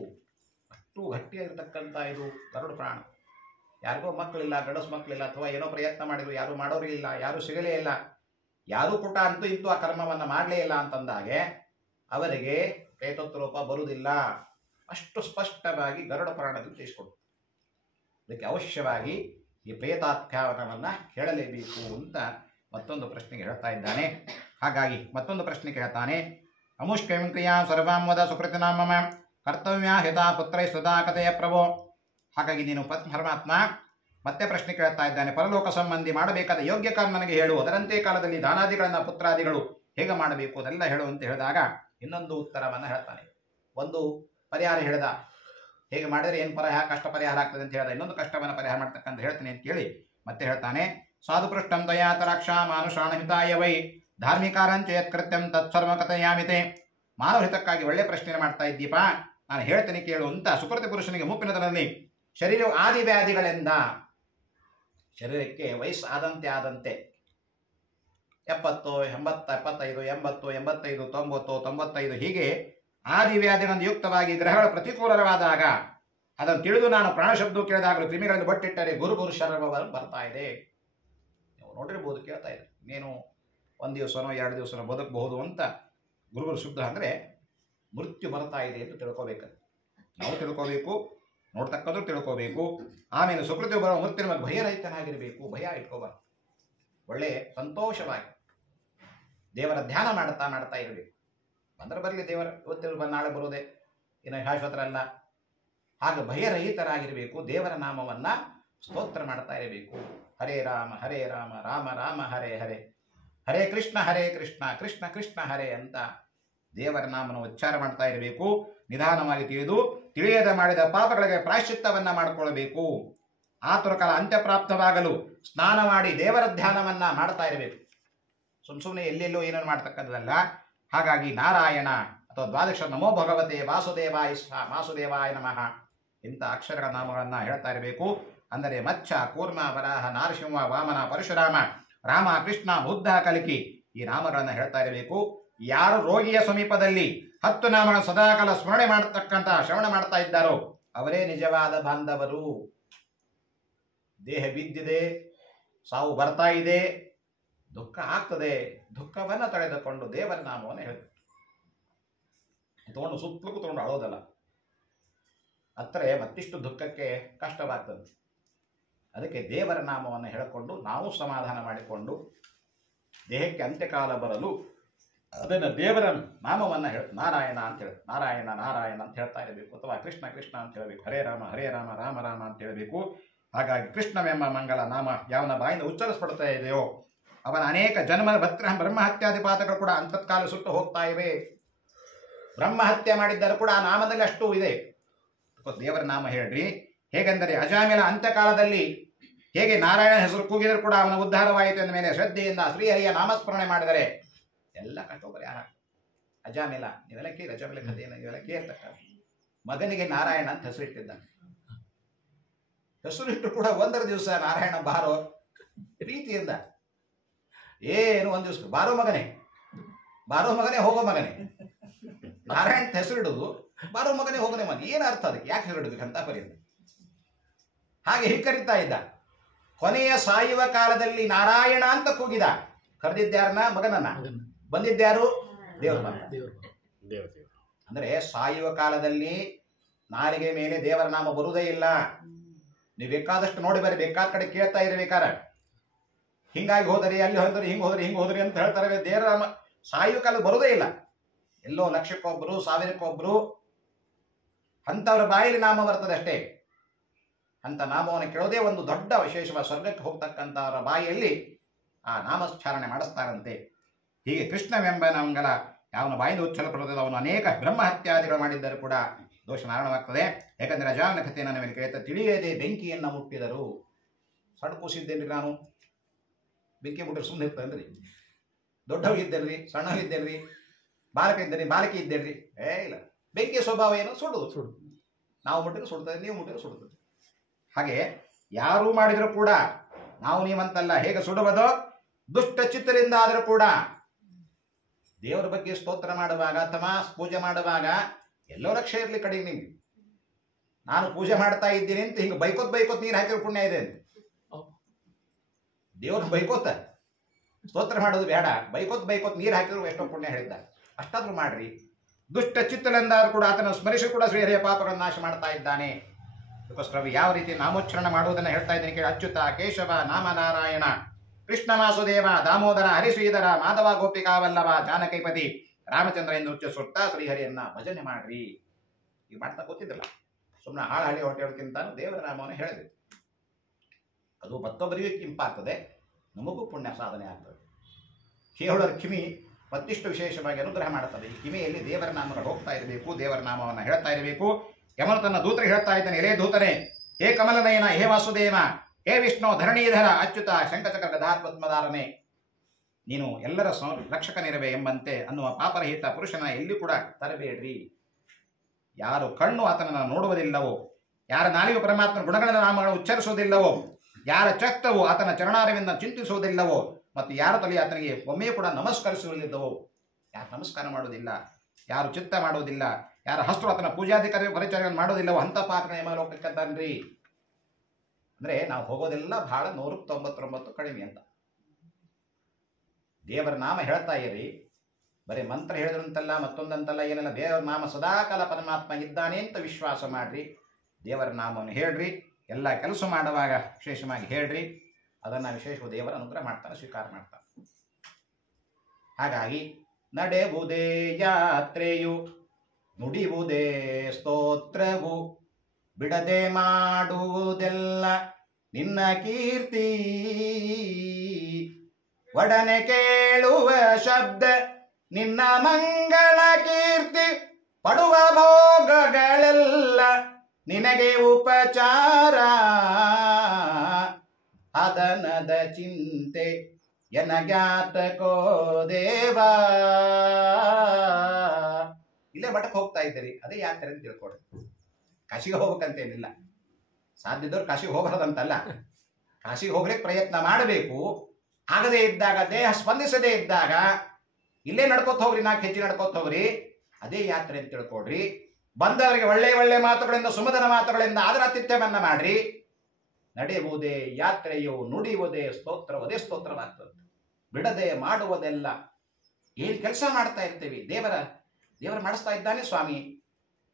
ಅಷ್ಟು ಗಟ್ಟಿಯಾಗಿರ್ತಕ್ಕಂಥ ಇದು ಗರುಡ ಪ್ರಾಣ. ಯಾರಿಗೋ ಮಕ್ಕಳಿಲ್ಲ, ಗಡಸು ಮಕ್ಕಳಿಲ್ಲ, ಅಥವಾ ಏನೋ ಪ್ರಯತ್ನ ಮಾಡಿದ್ರು, ಯಾರು ಮಾಡೋರು ಇಲ್ಲ, ಯಾರು ಸಿಗಲೇ ಇಲ್ಲ, ಯಾರೂ ಕೂಡ ಅಂತೂ ಇಂತೂ ಆ ಕರ್ಮವನ್ನು ಮಾಡಲೇ ಇಲ್ಲ ಅಂತಂದಾಗೆ ಅವರಿಗೆ ಪ್ರೇತತ್ವ ರೂಪ ಬರುವುದಿಲ್ಲ. ಅಷ್ಟು ಸ್ಪಷ್ಟವಾಗಿ ಗರುಡ ಪುರಾಣದಲ್ಲಿ ತಿಳಿಸಿಕೊಡು. ಅದಕ್ಕೆ ಅವಶ್ಯವಾಗಿ ಈ ಪ್ರೇತಾಖ್ಯಾನವನ್ನು ಕೇಳಲೇಬೇಕು ಅಂತ ಮತ್ತೊಂದು ಪ್ರಶ್ನೆಗೆ ಹೇಳ್ತಾ ಇದ್ದಾನೆ. ಹಾಗಾಗಿ ಮತ್ತೊಂದು ಪ್ರಶ್ನೆಗೆ ಹೇಳ್ತಾನೆ, ಅಮುಷ್ಕಂ ಕ್ರಿಯಾ ಸರ್ವಾಂ ವದ ಸುಕೃತಿನಾಂ ಮಮ ಕರ್ತವ್ಯ ಹಿತಾ ಪುತ್ರೈ ಸದಾ ಕಥೆಯ ಪ್ರಭೋ. ಹಾಗಾಗಿ ನೀನು ಪರಮಾತ್ಮ ಮತ್ತೆ ಪ್ರಶ್ನೆ ಕೇಳ್ತಾ ಇದ್ದಾನೆ, ಪರಲೋಕ ಸಂಬಂಧಿ ಮಾಡಬೇಕಾದ ಯೋಗ್ಯ ಕಾಲ ನನಗೆ ಹೇಳು, ಅದರಂತೆ ಕಾಲದಲ್ಲಿ ದಾನಾದಿಗಳನ್ನು ಪುತ್ರಾದಿಗಳು ಹೇಗೆ ಮಾಡಬೇಕು ಅದೆಲ್ಲ ಹೇಳು ಅಂತ ಹೇಳಿದಾಗ ಇನ್ನೊಂದು ಉತ್ತರವನ್ನು ಹೇಳ್ತಾನೆ. ಒಂದು ಪರಿಹಾರ ಹೇಳಿದ, ಹೇಗೆ ಮಾಡಿದರೆ ಏನು ಕಷ್ಟ ಪರಿಹಾರ ಆಗ್ತದೆ ಅಂತ ಹೇಳಿದ. ಇನ್ನೊಂದು ಕಷ್ಟವನ್ನು ಪರಿಹಾರ ಮಾಡ್ತಕ್ಕಂಥ ಹೇಳ್ತಾನೆ ಅಂತ ಕೇಳಿ ಮತ್ತೆ ಹೇಳ್ತಾನೆ, ಸಾಧು ಪೃಷ್ಟಂ ದಯಾತರಾಕ್ಷ ಮಾನುಷಾಣ ಹಿತಾಯ ವೈ ಧಾರ್ಮಿಕಾರಂಚ ಯತ್ಕೃತ್ಯಂ ತತ್ಸರ್ವ ಕಥೆಯಾಮಿತೆ. ಮಾನವ ಹಿತಕ್ಕಾಗಿ ಒಳ್ಳೆ ಪ್ರಶ್ನೆ ಮಾಡ್ತಾ ಇದ್ದೀಪ, ನಾನು ಹೇಳ್ತೇನೆ ಕೇಳು ಅಂತ ಸುಕೃತಿ ಪುರುಷನಿಗೆ ಮುಪ್ಪಿನದರಲ್ಲಿ ಶರೀರವು ಆದಿ ವ್ಯಾಧಿಗಳಿಂದ, ಶರೀರಕ್ಕೆ ವಯಸ್ಸು ಆದಂತೆ 70, 80, 75, 80, 85, 90, 95 ಹೀಗೆ ಆದಿ ವ್ಯಾಧಿಗಳನ್ನು ಯುಕ್ತವಾಗಿ ಗ್ರಹಗಳು ಪ್ರತಿಕೂಲವಾದಾಗ ಅದನ್ನು ತಿಳಿದು ನಾನು ಪ್ರಾಣಶಬ್ದ ಕೇಳಿದಾಗಲೂ ಕ್ರಿಮಿಗಳನ್ನು ಬಟ್ಟಿಟ್ಟರೆ ಗುರು ಶರವನ್ನು ಬರ್ತಾ ಇದೆ. ನೀವು ನೋಡಿರ್ಬೋದು, ಕೇಳ್ತಾ ಇದೆ, ನೀನು 1 ದಿವಸನೋ 2 ದಿವಸನೋ ಬದುಕಬಹುದು ಅಂತ. ಗುರು ಶುದ್ಧ ಅಂದರೆ ಮೃತ್ಯು ಬರ್ತಾ ಇದೆ ಅಂತ ತಿಳ್ಕೋಬೇಕು. ನಾವು ತಿಳ್ಕೋಬೇಕು, ನೋಡ್ತಕ್ಕಂಥದ್ದು ತಿಳ್ಕೋಬೇಕು. ಆಮೇಲೆ ಸುಕೃತಿ ಬರೋ ಮೃತ್ಯು ನಮಗೆ ಭಯರಹಿತನಾಗಿರಬೇಕು, ಭಯ ಇಟ್ಕೋಬಾರ್ದು. ಒಳ್ಳೆ ಸಂತೋಷವಾಗಿ ದೇವರ ಧ್ಯಾನ ಮಾಡ್ತಾ ಇರಬೇಕು. ಬಂದರೆ ಬರಲಿ ದೇವರ, ಇವತ್ತು ನಾಳೆ ಬರೋದೆ, ಇನ್ನು ಶಾಶ್ವತರ ಅಲ್ಲ. ಹಾಗೆ ಭಯರಹಿತರಾಗಿರಬೇಕು. ದೇವರ ನಾಮವನ್ನು ಸ್ತೋತ್ರ ಮಾಡ್ತಾ ಇರಬೇಕು. ಹರೇ ರಾಮ ರಾಮ ರಾಮ ಹರೇ ಹರೇ, ಹರೇ ಕೃಷ್ಣ ಕೃಷ್ಣ ಕೃಷ್ಣ ಹರೇ ಅಂತ ದೇವರ ನಾಮನ ಉಚ್ಚಾರ ಮಾಡ್ತಾ ಇರಬೇಕು. ನಿಧಾನವಾಗಿ ತಿಳಿಯದೆ ಮಾಡಿದ ಪಾಪಗಳಿಗೆ ಪ್ರಾಯಶ್ಚಿತ್ತವನ್ನ ಮಾಡಿಕೊಳ್ಳಬೇಕು. ಆತುರ ಕಾಲ ಅಂತ್ಯಪ್ರಾಪ್ತವಾಗಲು ಸ್ನಾನ ಮಾಡಿ ದೇವರ ಧ್ಯಾನವನ್ನ ಮಾಡ್ತಾ ಇರಬೇಕು. ಸುಮ್ಮನೆ ಎಲ್ಲೆಲ್ಲೋ ಏನನ್ನು ಮಾಡ್ತಕ್ಕಂಥದ್ದಲ್ಲ. ಹಾಗಾಗಿ ನಾರಾಯಣ ಅಥವಾ ದ್ವಾದಶ ನಮೋ ಭಗವತೆ ವಾಸುದೇವಾಯ ನಮಃ ಇಂಥ ಅಕ್ಷರ ನಾಮಗಳನ್ನು ಹೇಳ್ತಾ ಇರಬೇಕು. ಅಂದರೆ ಮತ್ಸ್ಯ, ಕೂರ್ಮ, ವರಾಹ, ನಾರಸಿಂಹ, ವಾಮನ, ಪರಶುರಾಮ, ರಾಮ, ಕೃಷ್ಣ, ಬುದ್ಧ, ಕಲಿಕಿ ಈ ನಾಮಗಳನ್ನು ಹೇಳ್ತಾ ಇರಬೇಕು. ಯಾರು ರೋಗಿಯ ಸಮೀಪದಲ್ಲಿ 10 ನಾಮಗಳನ್ನು ಸದಾಕಾಲ ಶ್ರವಣ ಮಾಡ್ತಾ ಇದ್ದಾರೋ ಅವರೇ ನಿಜವಾದ ಬಾಂಧವರು. ದೇಹ ಬಿದ್ದಿದೆ, ಸಾವು ಬರ್ತಾ ಇದೆ, ದುಃಖ ಆಗ್ತದೆ. ದುಃಖವನ್ನು ತಡೆದುಕೊಂಡು ದೇವರ ನಾಮವನ್ನು ಹೇಳಿ ತಗೊಂಡು ಸುತ್ತಲೂ ಕೂತ್ಕೊಂಡು ಅಳೋದಲ್ಲ. ಹತ್ರ ಮತ್ತಿಷ್ಟು ದುಃಖಕ್ಕೆ ಕಷ್ಟವಾಗ್ತದೆ. ಅದಕ್ಕೆ ದೇವರ ನಾಮವನ್ನು ಹೇಳಿಕೊಂಡು ನಾವು ಸಮಾಧಾನ ಮಾಡಿಕೊಂಡು ದೇಹಕ್ಕೆ ಅಂತ್ಯಕಾಲ ಬರಲು ಅದನ್ನು ದೇವರ ನಾಮವನ್ನು ನಾರಾಯಣ ಅಂತ ಹೇಳಿ ನಾರಾಯಣ ನಾರಾಯಣ ಅಂತ ಹೇಳ್ತಾ ಇರಬೇಕು, ಅಥವಾ ಕೃಷ್ಣ ಕೃಷ್ಣ ಅಂತ ಹೇಳಬೇಕು, ಹರೇ ರಾಮ ಹರೇ ರಾಮ ರಾಮ ರಾಮ ಅಂತ ಹೇಳಬೇಕು. ಹಾಗಾಗಿ ಕೃಷ್ಣವೆಂಬ ಮಂಗಲ ನಾಮ ಯಾವನ ಬಾಯಿಂದ ಉಚ್ಚರಿಸಲ್ಪಡ್ತಾ ಇದೆಯೋ ಅವನ ಅನೇಕ ಜನ್ಮ ಬ್ರಹ್ಮಹತ್ಯಾದಿ ಪಾತಗಳು ಕೂಡ ಅಂತತ್ಕಾಲ ಸುಟ್ಟು ಹೋಗ್ತಾ ಇವೆ. ಬ್ರಹ್ಮಹತ್ಯೆ ಮಾಡಿದ್ದರೂ ಕೂಡ ಆ ನಾಮದಲ್ಲಿ ಅಷ್ಟು ಇದೆ. ದೇವರ ನಾಮ ಹೇಳ್ರಿ. ಹೇಗೆಂದರೆ ಅಜಾಮಿಲ ಅಂತ್ಯಕಾಲದಲ್ಲಿ ಹೇಗೆ ನಾರಾಯಣ ಹೆಸರು ಕೂಗಿದರೂ ಕೂಡ ಅವನ ಉದ್ಧಾರವಾಯಿತು ಎಂದ ಮೇಲೆ ಶ್ರದ್ಧೆಯಿಂದ ಶ್ರೀಹರಿಯ ನಾಮಸ್ಮರಣೆ ಮಾಡಿದರೆ ಎಲ್ಲ ಕಟ್ಟೋಬರಿ ಯಾರ ಅಜಾಮಿಲ ನೀವೆಲ್ಲ ಕೇಳಿ, ಅಜಾಮಿಲ ಕಥೆಯನ್ನು ನೀವೆಲ್ಲ ಕೇಳ್ತಕ್ಕ. ಮಗನಿಗೆ ನಾರಾಯಣ ಅಂತ ಹೆಸರಿಟ್ಟಿದ್ದ. ಹೆಸರಿಟ್ಟು ಕೂಡ ಒಂದರ ದಿವಸ ನಾರಾಯಣ ಬಾರೋ ಪ್ರೀತಿಯಿಂದ ಏನು ಒಂದು ದಿವಸ ಬಾರೋ ಮಗನೇ ಹೋಗೋ ಮಗನೇ, ನಾರಾಯಣ ಹೆಸರಿಡುದು ಬಾರೋ ಮಗನೇ ಹೋಗನೆ ಮಗ. ಏನು ಅರ್ಥ ಅದಕ್ಕೆ? ಯಾಕೆ ಹೆಸರಿಡಬೇಕು ಅಂತ ಪರಿಯಿಂದ ಹಾಗೆ ಹೀಗೆ ಕರೀತಾ ಇದ್ದ. ಕೊನೆಯ ಸಾಯುವ ಕಾಲದಲ್ಲಿ ನಾರಾಯಣ ಅಂತ ಕೂಗಿದ. ಕರೆದಿದ್ಯಾರನ್ನ? ಮಗನನ್ನ. ಬಂದಿದ್ಯಾರು? ದೇವರ ಮಗ. ಅಂದರೆ ಸಾಯುವ ಕಾಲದಲ್ಲಿ ನಾಲಿಗೆ ಮೇಲೆ ದೇವರ ನಾಮ ಬರುವುದೇ ಇಲ್ಲ. ನೀವು ಬೇಕಾದಷ್ಟು ನೋಡಿ ಬರ್ರಿ, ಬೇಕಾದ ಕಡೆ ಕೇಳ್ತಾ ಇರಬೇಕಾರೆ ಹಿಂಗಾಗಿ ಹೋದರಿ, ಅಲ್ಲಿ ಹೋದರಿ, ಹಿಂಗೆ ಹೋದ್ರಿ ಅಂತ ಹೇಳ್ತಾರೆ. ದೇವರ ನಾಮ ಸಾಯುವ ಕಾಲ ಬರುವುದೇ ಇಲ್ಲ. ಎಲ್ಲೋ ಲಕ್ಷಕ್ಕೊಬ್ರು, ಸಾವಿರಕ್ಕೊಬ್ರು ಅಂಥವ್ರ ಬಾಯಲ್ಲಿ ನಾಮ ಬರ್ತದೆ ಅಷ್ಟೇ. ಅಂಥ ನಾಮವನ್ನು ಕೇಳೋದೇ ಒಂದು ದೊಡ್ಡ ವಿಶೇಷವಾದ ಸ್ವರ್ಗಕ್ಕೆ ಹೋಗ್ತಕ್ಕಂಥವರ ಬಾಯಿಯಲ್ಲಿ ಆ ನಾಮೋಚ್ಚಾರಣೆ ಮಾಡಿಸ್ತಾರಂತೆ. ಹೀಗೆ ಕೃಷ್ಣವೆಂಬ ಮಂಗಲ ಯಾವನ ಬಾಯಿಂದ ಉಚ್ಚರಿಸಲ್ಪಡುತ್ತದೆ ಅವನು ಅನೇಕ ಬ್ರಹ್ಮಹತ್ಯಾದಿಗಳು ಮಾಡಿದ್ದರೂ ಕೂಡ ದೋಷ ನಾರಣವಾಗ್ತದೆ. ಯಾಕಂದರೆ ಅಜಾಮಿಲ ಕಥೆಯನ್ನು ನಮಗೆ ಕೇಳ್ತಾ ತಿಳಿಯದೆ ಬೆಂಕಿಯನ್ನು ಮುಟ್ಟಿದರು. ಸಣ್ಣ ಕೂಸಿದ್ದೇನ್ರಿ ನಾನು, ಬೆಂಕಿ ಮುಟ್ಟಿದ್ರೆ ಸುಮ್ಮನೆ ಇರ್ತೇನ್ರಿ? ದೊಡ್ಡವರಿದ್ದೇನ್ರಿ, ಸಣ್ಣವರಿದ್ದೇನ್ರಿ, ಬಾಲಕ ಇದ್ದೇನೆ, ಬಾಲಕಿ ಇದ್ದೇನ್ರಿ? ಇಲ್ಲ. ಬೆಂಕಿಯ ಸ್ವಭಾವ ಏನು? ಸುಡುದು. ನಾವು ಮುಟ್ಟಿದ್ರು ಸುಡ್ತದೆ, ನೀವು ಮುಟ್ಟಿದ್ರು ಸುಡುತ್ತದೆ. ಹಾಗೆ ಯಾರು ಮಾಡಿದರೂ ಕೂಡ ನಾವು ನೀವಂತಲ್ಲ. ಹೇಗೆ ಸುಡುವುದೋ ದುಷ್ಟ ಚಿತ್ತರಿಂದ ಆದರೂ ಕೂಡ ದೇವರ ಬಗ್ಗೆ ಸ್ತೋತ್ರ ಮಾಡುವಾಗ ಅಥವಾ ಪೂಜೆ ಮಾಡುವಾಗ ಎಲ್ಲೋ ಲಕ್ಷ್ಯ ಇರಲಿ ಕಡೆಗೆ. ನಿಮ್ಗೆ ನಾನು ಪೂಜೆ ಮಾಡ್ತಾ ಇದ್ದೀನಿ ಅಂತ ಹಿಂಗೆ ಬೈಕೋತ್ ನೀರು ಹಾಕಿರೋ ಪುಣ್ಯ ಇದೆ ಅಂತ. ದೇವ್ರ ಬೈಕೋತ ಸ್ತೋತ್ರ ಮಾಡೋದು ಬೇಡ, ಬೈಕೋತ್ ನೀರು ಹಾಕಿದ್ರು ಎಷ್ಟೋ ಪುಣ್ಯ ಹೇಳಿದ್ದ. ಅಷ್ಟಾದ್ರೂ ಮಾಡ್ರಿ. ದುಷ್ಟ ಚಿತ್ತಲೆಂದಾದ್ರೂ ಕೂಡ ಆತನ ಸ್ಮರಿಸಿ ಕೂಡ ಶ್ರೀಹರಿಯ ಪಾಪಗಳನ್ನು ನಾಶ ಮಾಡ್ತಾ ಇದ್ದಾನೆ. ಅದಕ್ಕೋಸ್ಕರ ಯಾವ ರೀತಿ ನಾಮೋಚ್ಚರಣೆ ಮಾಡುವುದನ್ನು ಹೇಳ್ತಾ ಇದ್ದೀನಿ ಕೇಳಿ. ಅಚ್ಯುತ, ಕೇಶವ, ನಾಮನಾರಾಯಣ, ಕೃಷ್ಣ ವಾಸುದೇವ, ದಾಮೋದರ, ಹರಿಶ್ರೀಧರ, ಮಾಧವ, ಗೋಪಿಕಾವಲ್ಲಭ, ಜಾನಕಿಪತಿ, ರಾಮಚಂದ್ರ ಎಂದು ಉಚ್ಚರಿಸುತ್ತಾ ಶ್ರೀಹರಿಯನ್ನ ಭಜನೆ ಮಾಡ್ರಿ. ಈಗ ಮಾಡ್ತಾ ಗೊತ್ತಿದ್ರಲ್ಲ, ಸುಮ್ಮನೆ ಹಾಳಿ ಹೊಟ್ಟೆಯೋದಕ್ಕಿಂತ ದೇವರ ನಾಮವನ್ನು ಹೇಳಬೇಕು. ಅದು ಮತ್ತೊಬ್ಬರಿಗೂ ಇಂಪಾಗ್ತದೆ, ನಮಗೂ ಪುಣ್ಯ ಸಾಧನೆ ಆಗ್ತದೆ. ಕೇಳೋರ ಕಿವಿ ಮತ್ತಿಷ್ಟು ವಿಶೇಷವಾಗಿ ಅನುಗ್ರಹ ಮಾಡುತ್ತದೆ. ಈ ಕಿವಿಯಲ್ಲಿ ದೇವರ ನಾಮಗಳು ಹೋಗ್ತಾ ಇರಬೇಕು, ದೇವರ ನಾಮವನ್ನು ಹೇಳ್ತಾ ಇರಬೇಕು. ಯಮನು ತನ್ನ ದೂತರಿಗೆ ಹೇಳ್ತಾ ಇದ್ದಾನೆ, ಎಲೇ ದೂತನೇ, ಹೇ ಕಮಲನಯನ, ಹೇ ವಾಸುದೇವ, ಹೇ ವಿಷ್ಣು ಧರಣೀಧರ, ಅಚ್ಯುತ, ಶಂಖಚಕ್ರ ಗದಾರ್ ಪದ್ಮಧಾರನೆ, ನೀನು ಎಲ್ಲರ ರಕ್ಷಕನಿರವೆ ಎಂಬಂತೆ ಅನ್ನುವ ಪಾಪರಹಿತ ಪುರುಷನ ಎಲ್ಲಿ ಕೂಡ ತರಬೇಡ್ರಿ. ಯಾರು ಕಣ್ಣು ಆತನನ್ನು ನೋಡುವುದಿಲ್ಲವೋ, ಯಾರ ನಾಲಿಗೆ ಪರಮಾತ್ಮನ ಗುಣಗಳ ನಾಮಗಳನ್ನು ಉಚ್ಚರಿಸುವುದಿಲ್ಲವೋ, ಯಾರ ಚಕ್ತವು ಆತನ ಚರಣಾರವಿಂದ ಚಿಂತಿಸುವುದಿಲ್ಲವೋ, ಮತ್ತು ಯಾರ ತಲೆ ಆತನಿಗೆ ಒಮ್ಮೆ ಕೂಡ ನಮಸ್ಕರಿಸುವುದಿಲ್ಲವೋ, ಯಾರು ನಮಸ್ಕಾರ ಮಾಡುವುದಿಲ್ಲ, ಯಾರು ಚಿತ್ತ ಮಾಡುವುದಿಲ್ಲ, ಯಾರ ಹಸ್ತು ಆತನ ಪೂಜಾಧಿಕಾರಿ ಪರಿಚಯಗಳನ್ನು ಮಾಡೋದಿಲ್ಲವೋ ಅಂಥ ಪಾಪನ ಯಮಲೋಕಕ್ಕಂತಾನ್ರಿ. ಅಂದರೆ ನಾವು ಹೋಗೋದೆಲ್ಲ ಬಹಳ 199 ಕಡಿಮೆ ಅಂತ. ದೇವರ ನಾಮ ಹೇಳ್ತಾ ಇರಿ. ಬರೀ ಮಂತ್ರ ಹೇಳಿದ್ರಂತಲ್ಲ, ಮತ್ತೊಂದಂತಲ್ಲ, ಏನೆಲ್ಲ ದೇವರ ನಾಮ ಸದಾಕಾಲ ಪರಮಾತ್ಮ ಇದ್ದಾನೆ ಅಂತ ವಿಶ್ವಾಸ ಮಾಡ್ರಿ. ದೇವರ ನಾಮವನ್ನು ಹೇಳ್ರಿ. ಎಲ್ಲ ಕೆಲಸ ಮಾಡುವಾಗ ವಿಶೇಷವಾಗಿ ಹೇಳ್ರಿ. ಅದನ್ನು ವಿಶೇಷ ದೇವರ ಅನುಗ್ರಹ ಮಾಡ್ತಾನೆ, ಸ್ವೀಕಾರ ಮಾಡ್ತಾನೆ. ಹಾಗಾಗಿ ನಡೆಯುವುದೇ ಯಾತ್ರೆಯು, ನುಡಿಯುವುದೇ ಸ್ತೋತ್ರವು, ಬಿಡದೆ ಮಾಡುವುದೆಲ್ಲ ನಿನ್ನ ಕೀರ್ತಿ, ಒಡನೆ ಕೇಳುವ ಶಬ್ದ ನಿನ್ನ ಮಂಗಳ ಕೀರ್ತಿ, ಪಡುವ ಭೋಗಗಳೆಲ್ಲ ನಿನಗೆ ಉಪಚಾರ, ಅದನದ ಚಿಂತೆ ಎನಗ್ಯಾತಕೋ ದೇವಾ. ಇಲ್ಲೇ ಮಠಕ್ಕೆ ಹೋಗ್ತಾ ಇದ್ದೀರಿ, ಅದೇ ಯಾತ್ರೆ ಅಂತ ತಿಳ್ಕೊಡ್ರಿ. ಕಾಶಿಗೆ ಹೋಗ್ಬೇಕಂತೇನಿಲ್ಲ, ಸಾಧ್ಯದವ್ರು ಕಾಶಿಗೆ ಹೋಗಬಾರ್ದಂತಲ್ಲ, ಕಾಶಿಗೆ ಹೋಗ್ಲಿಕ್ಕೆ ಪ್ರಯತ್ನ ಮಾಡಬೇಕು. ಆಗದೇ ಇದ್ದಾಗ, ದೇಹ ಸ್ಪಂದಿಸದೇ ಇದ್ದಾಗ ಇಲ್ಲೇ ನಡ್ಕೋತ ಹೋಗ್ರಿ, 4 ಹೆಜ್ಜೆ ನಡ್ಕೋತ ಹೋಗ್ರಿ, ಅದೇ ಯಾತ್ರೆ ಅಂತ ತಿಳ್ಕೊಡ್ರಿ. ಬಂದವರಿಗೆ ಒಳ್ಳೆ ಒಳ್ಳೆ ಮಾತುಗಳಿಂದ ಸುಮಧುರ ಮಾತುಗಳಿಂದ ಆದರಾತಿಥ್ಯವನ್ನ ಮಾಡ್ರಿ. ನಡೆಯುವುದೇ ಯಾತ್ರೆಯು, ನುಡಿಯುವುದೇ ಸ್ತೋತ್ರವದೇ ಸ್ತೋತ್ರವಾಗ್ತದೆ. ಬಿಡದೆ ಮಾಡುವುದೆಲ್ಲ ಏನು ಕೆಲಸ ಮಾಡ್ತಾ ಇರ್ತೀವಿ, ದೇವರ ಮಾಡಿಸ್ತಾ ಇದ್ದಾನೆ ಸ್ವಾಮಿ,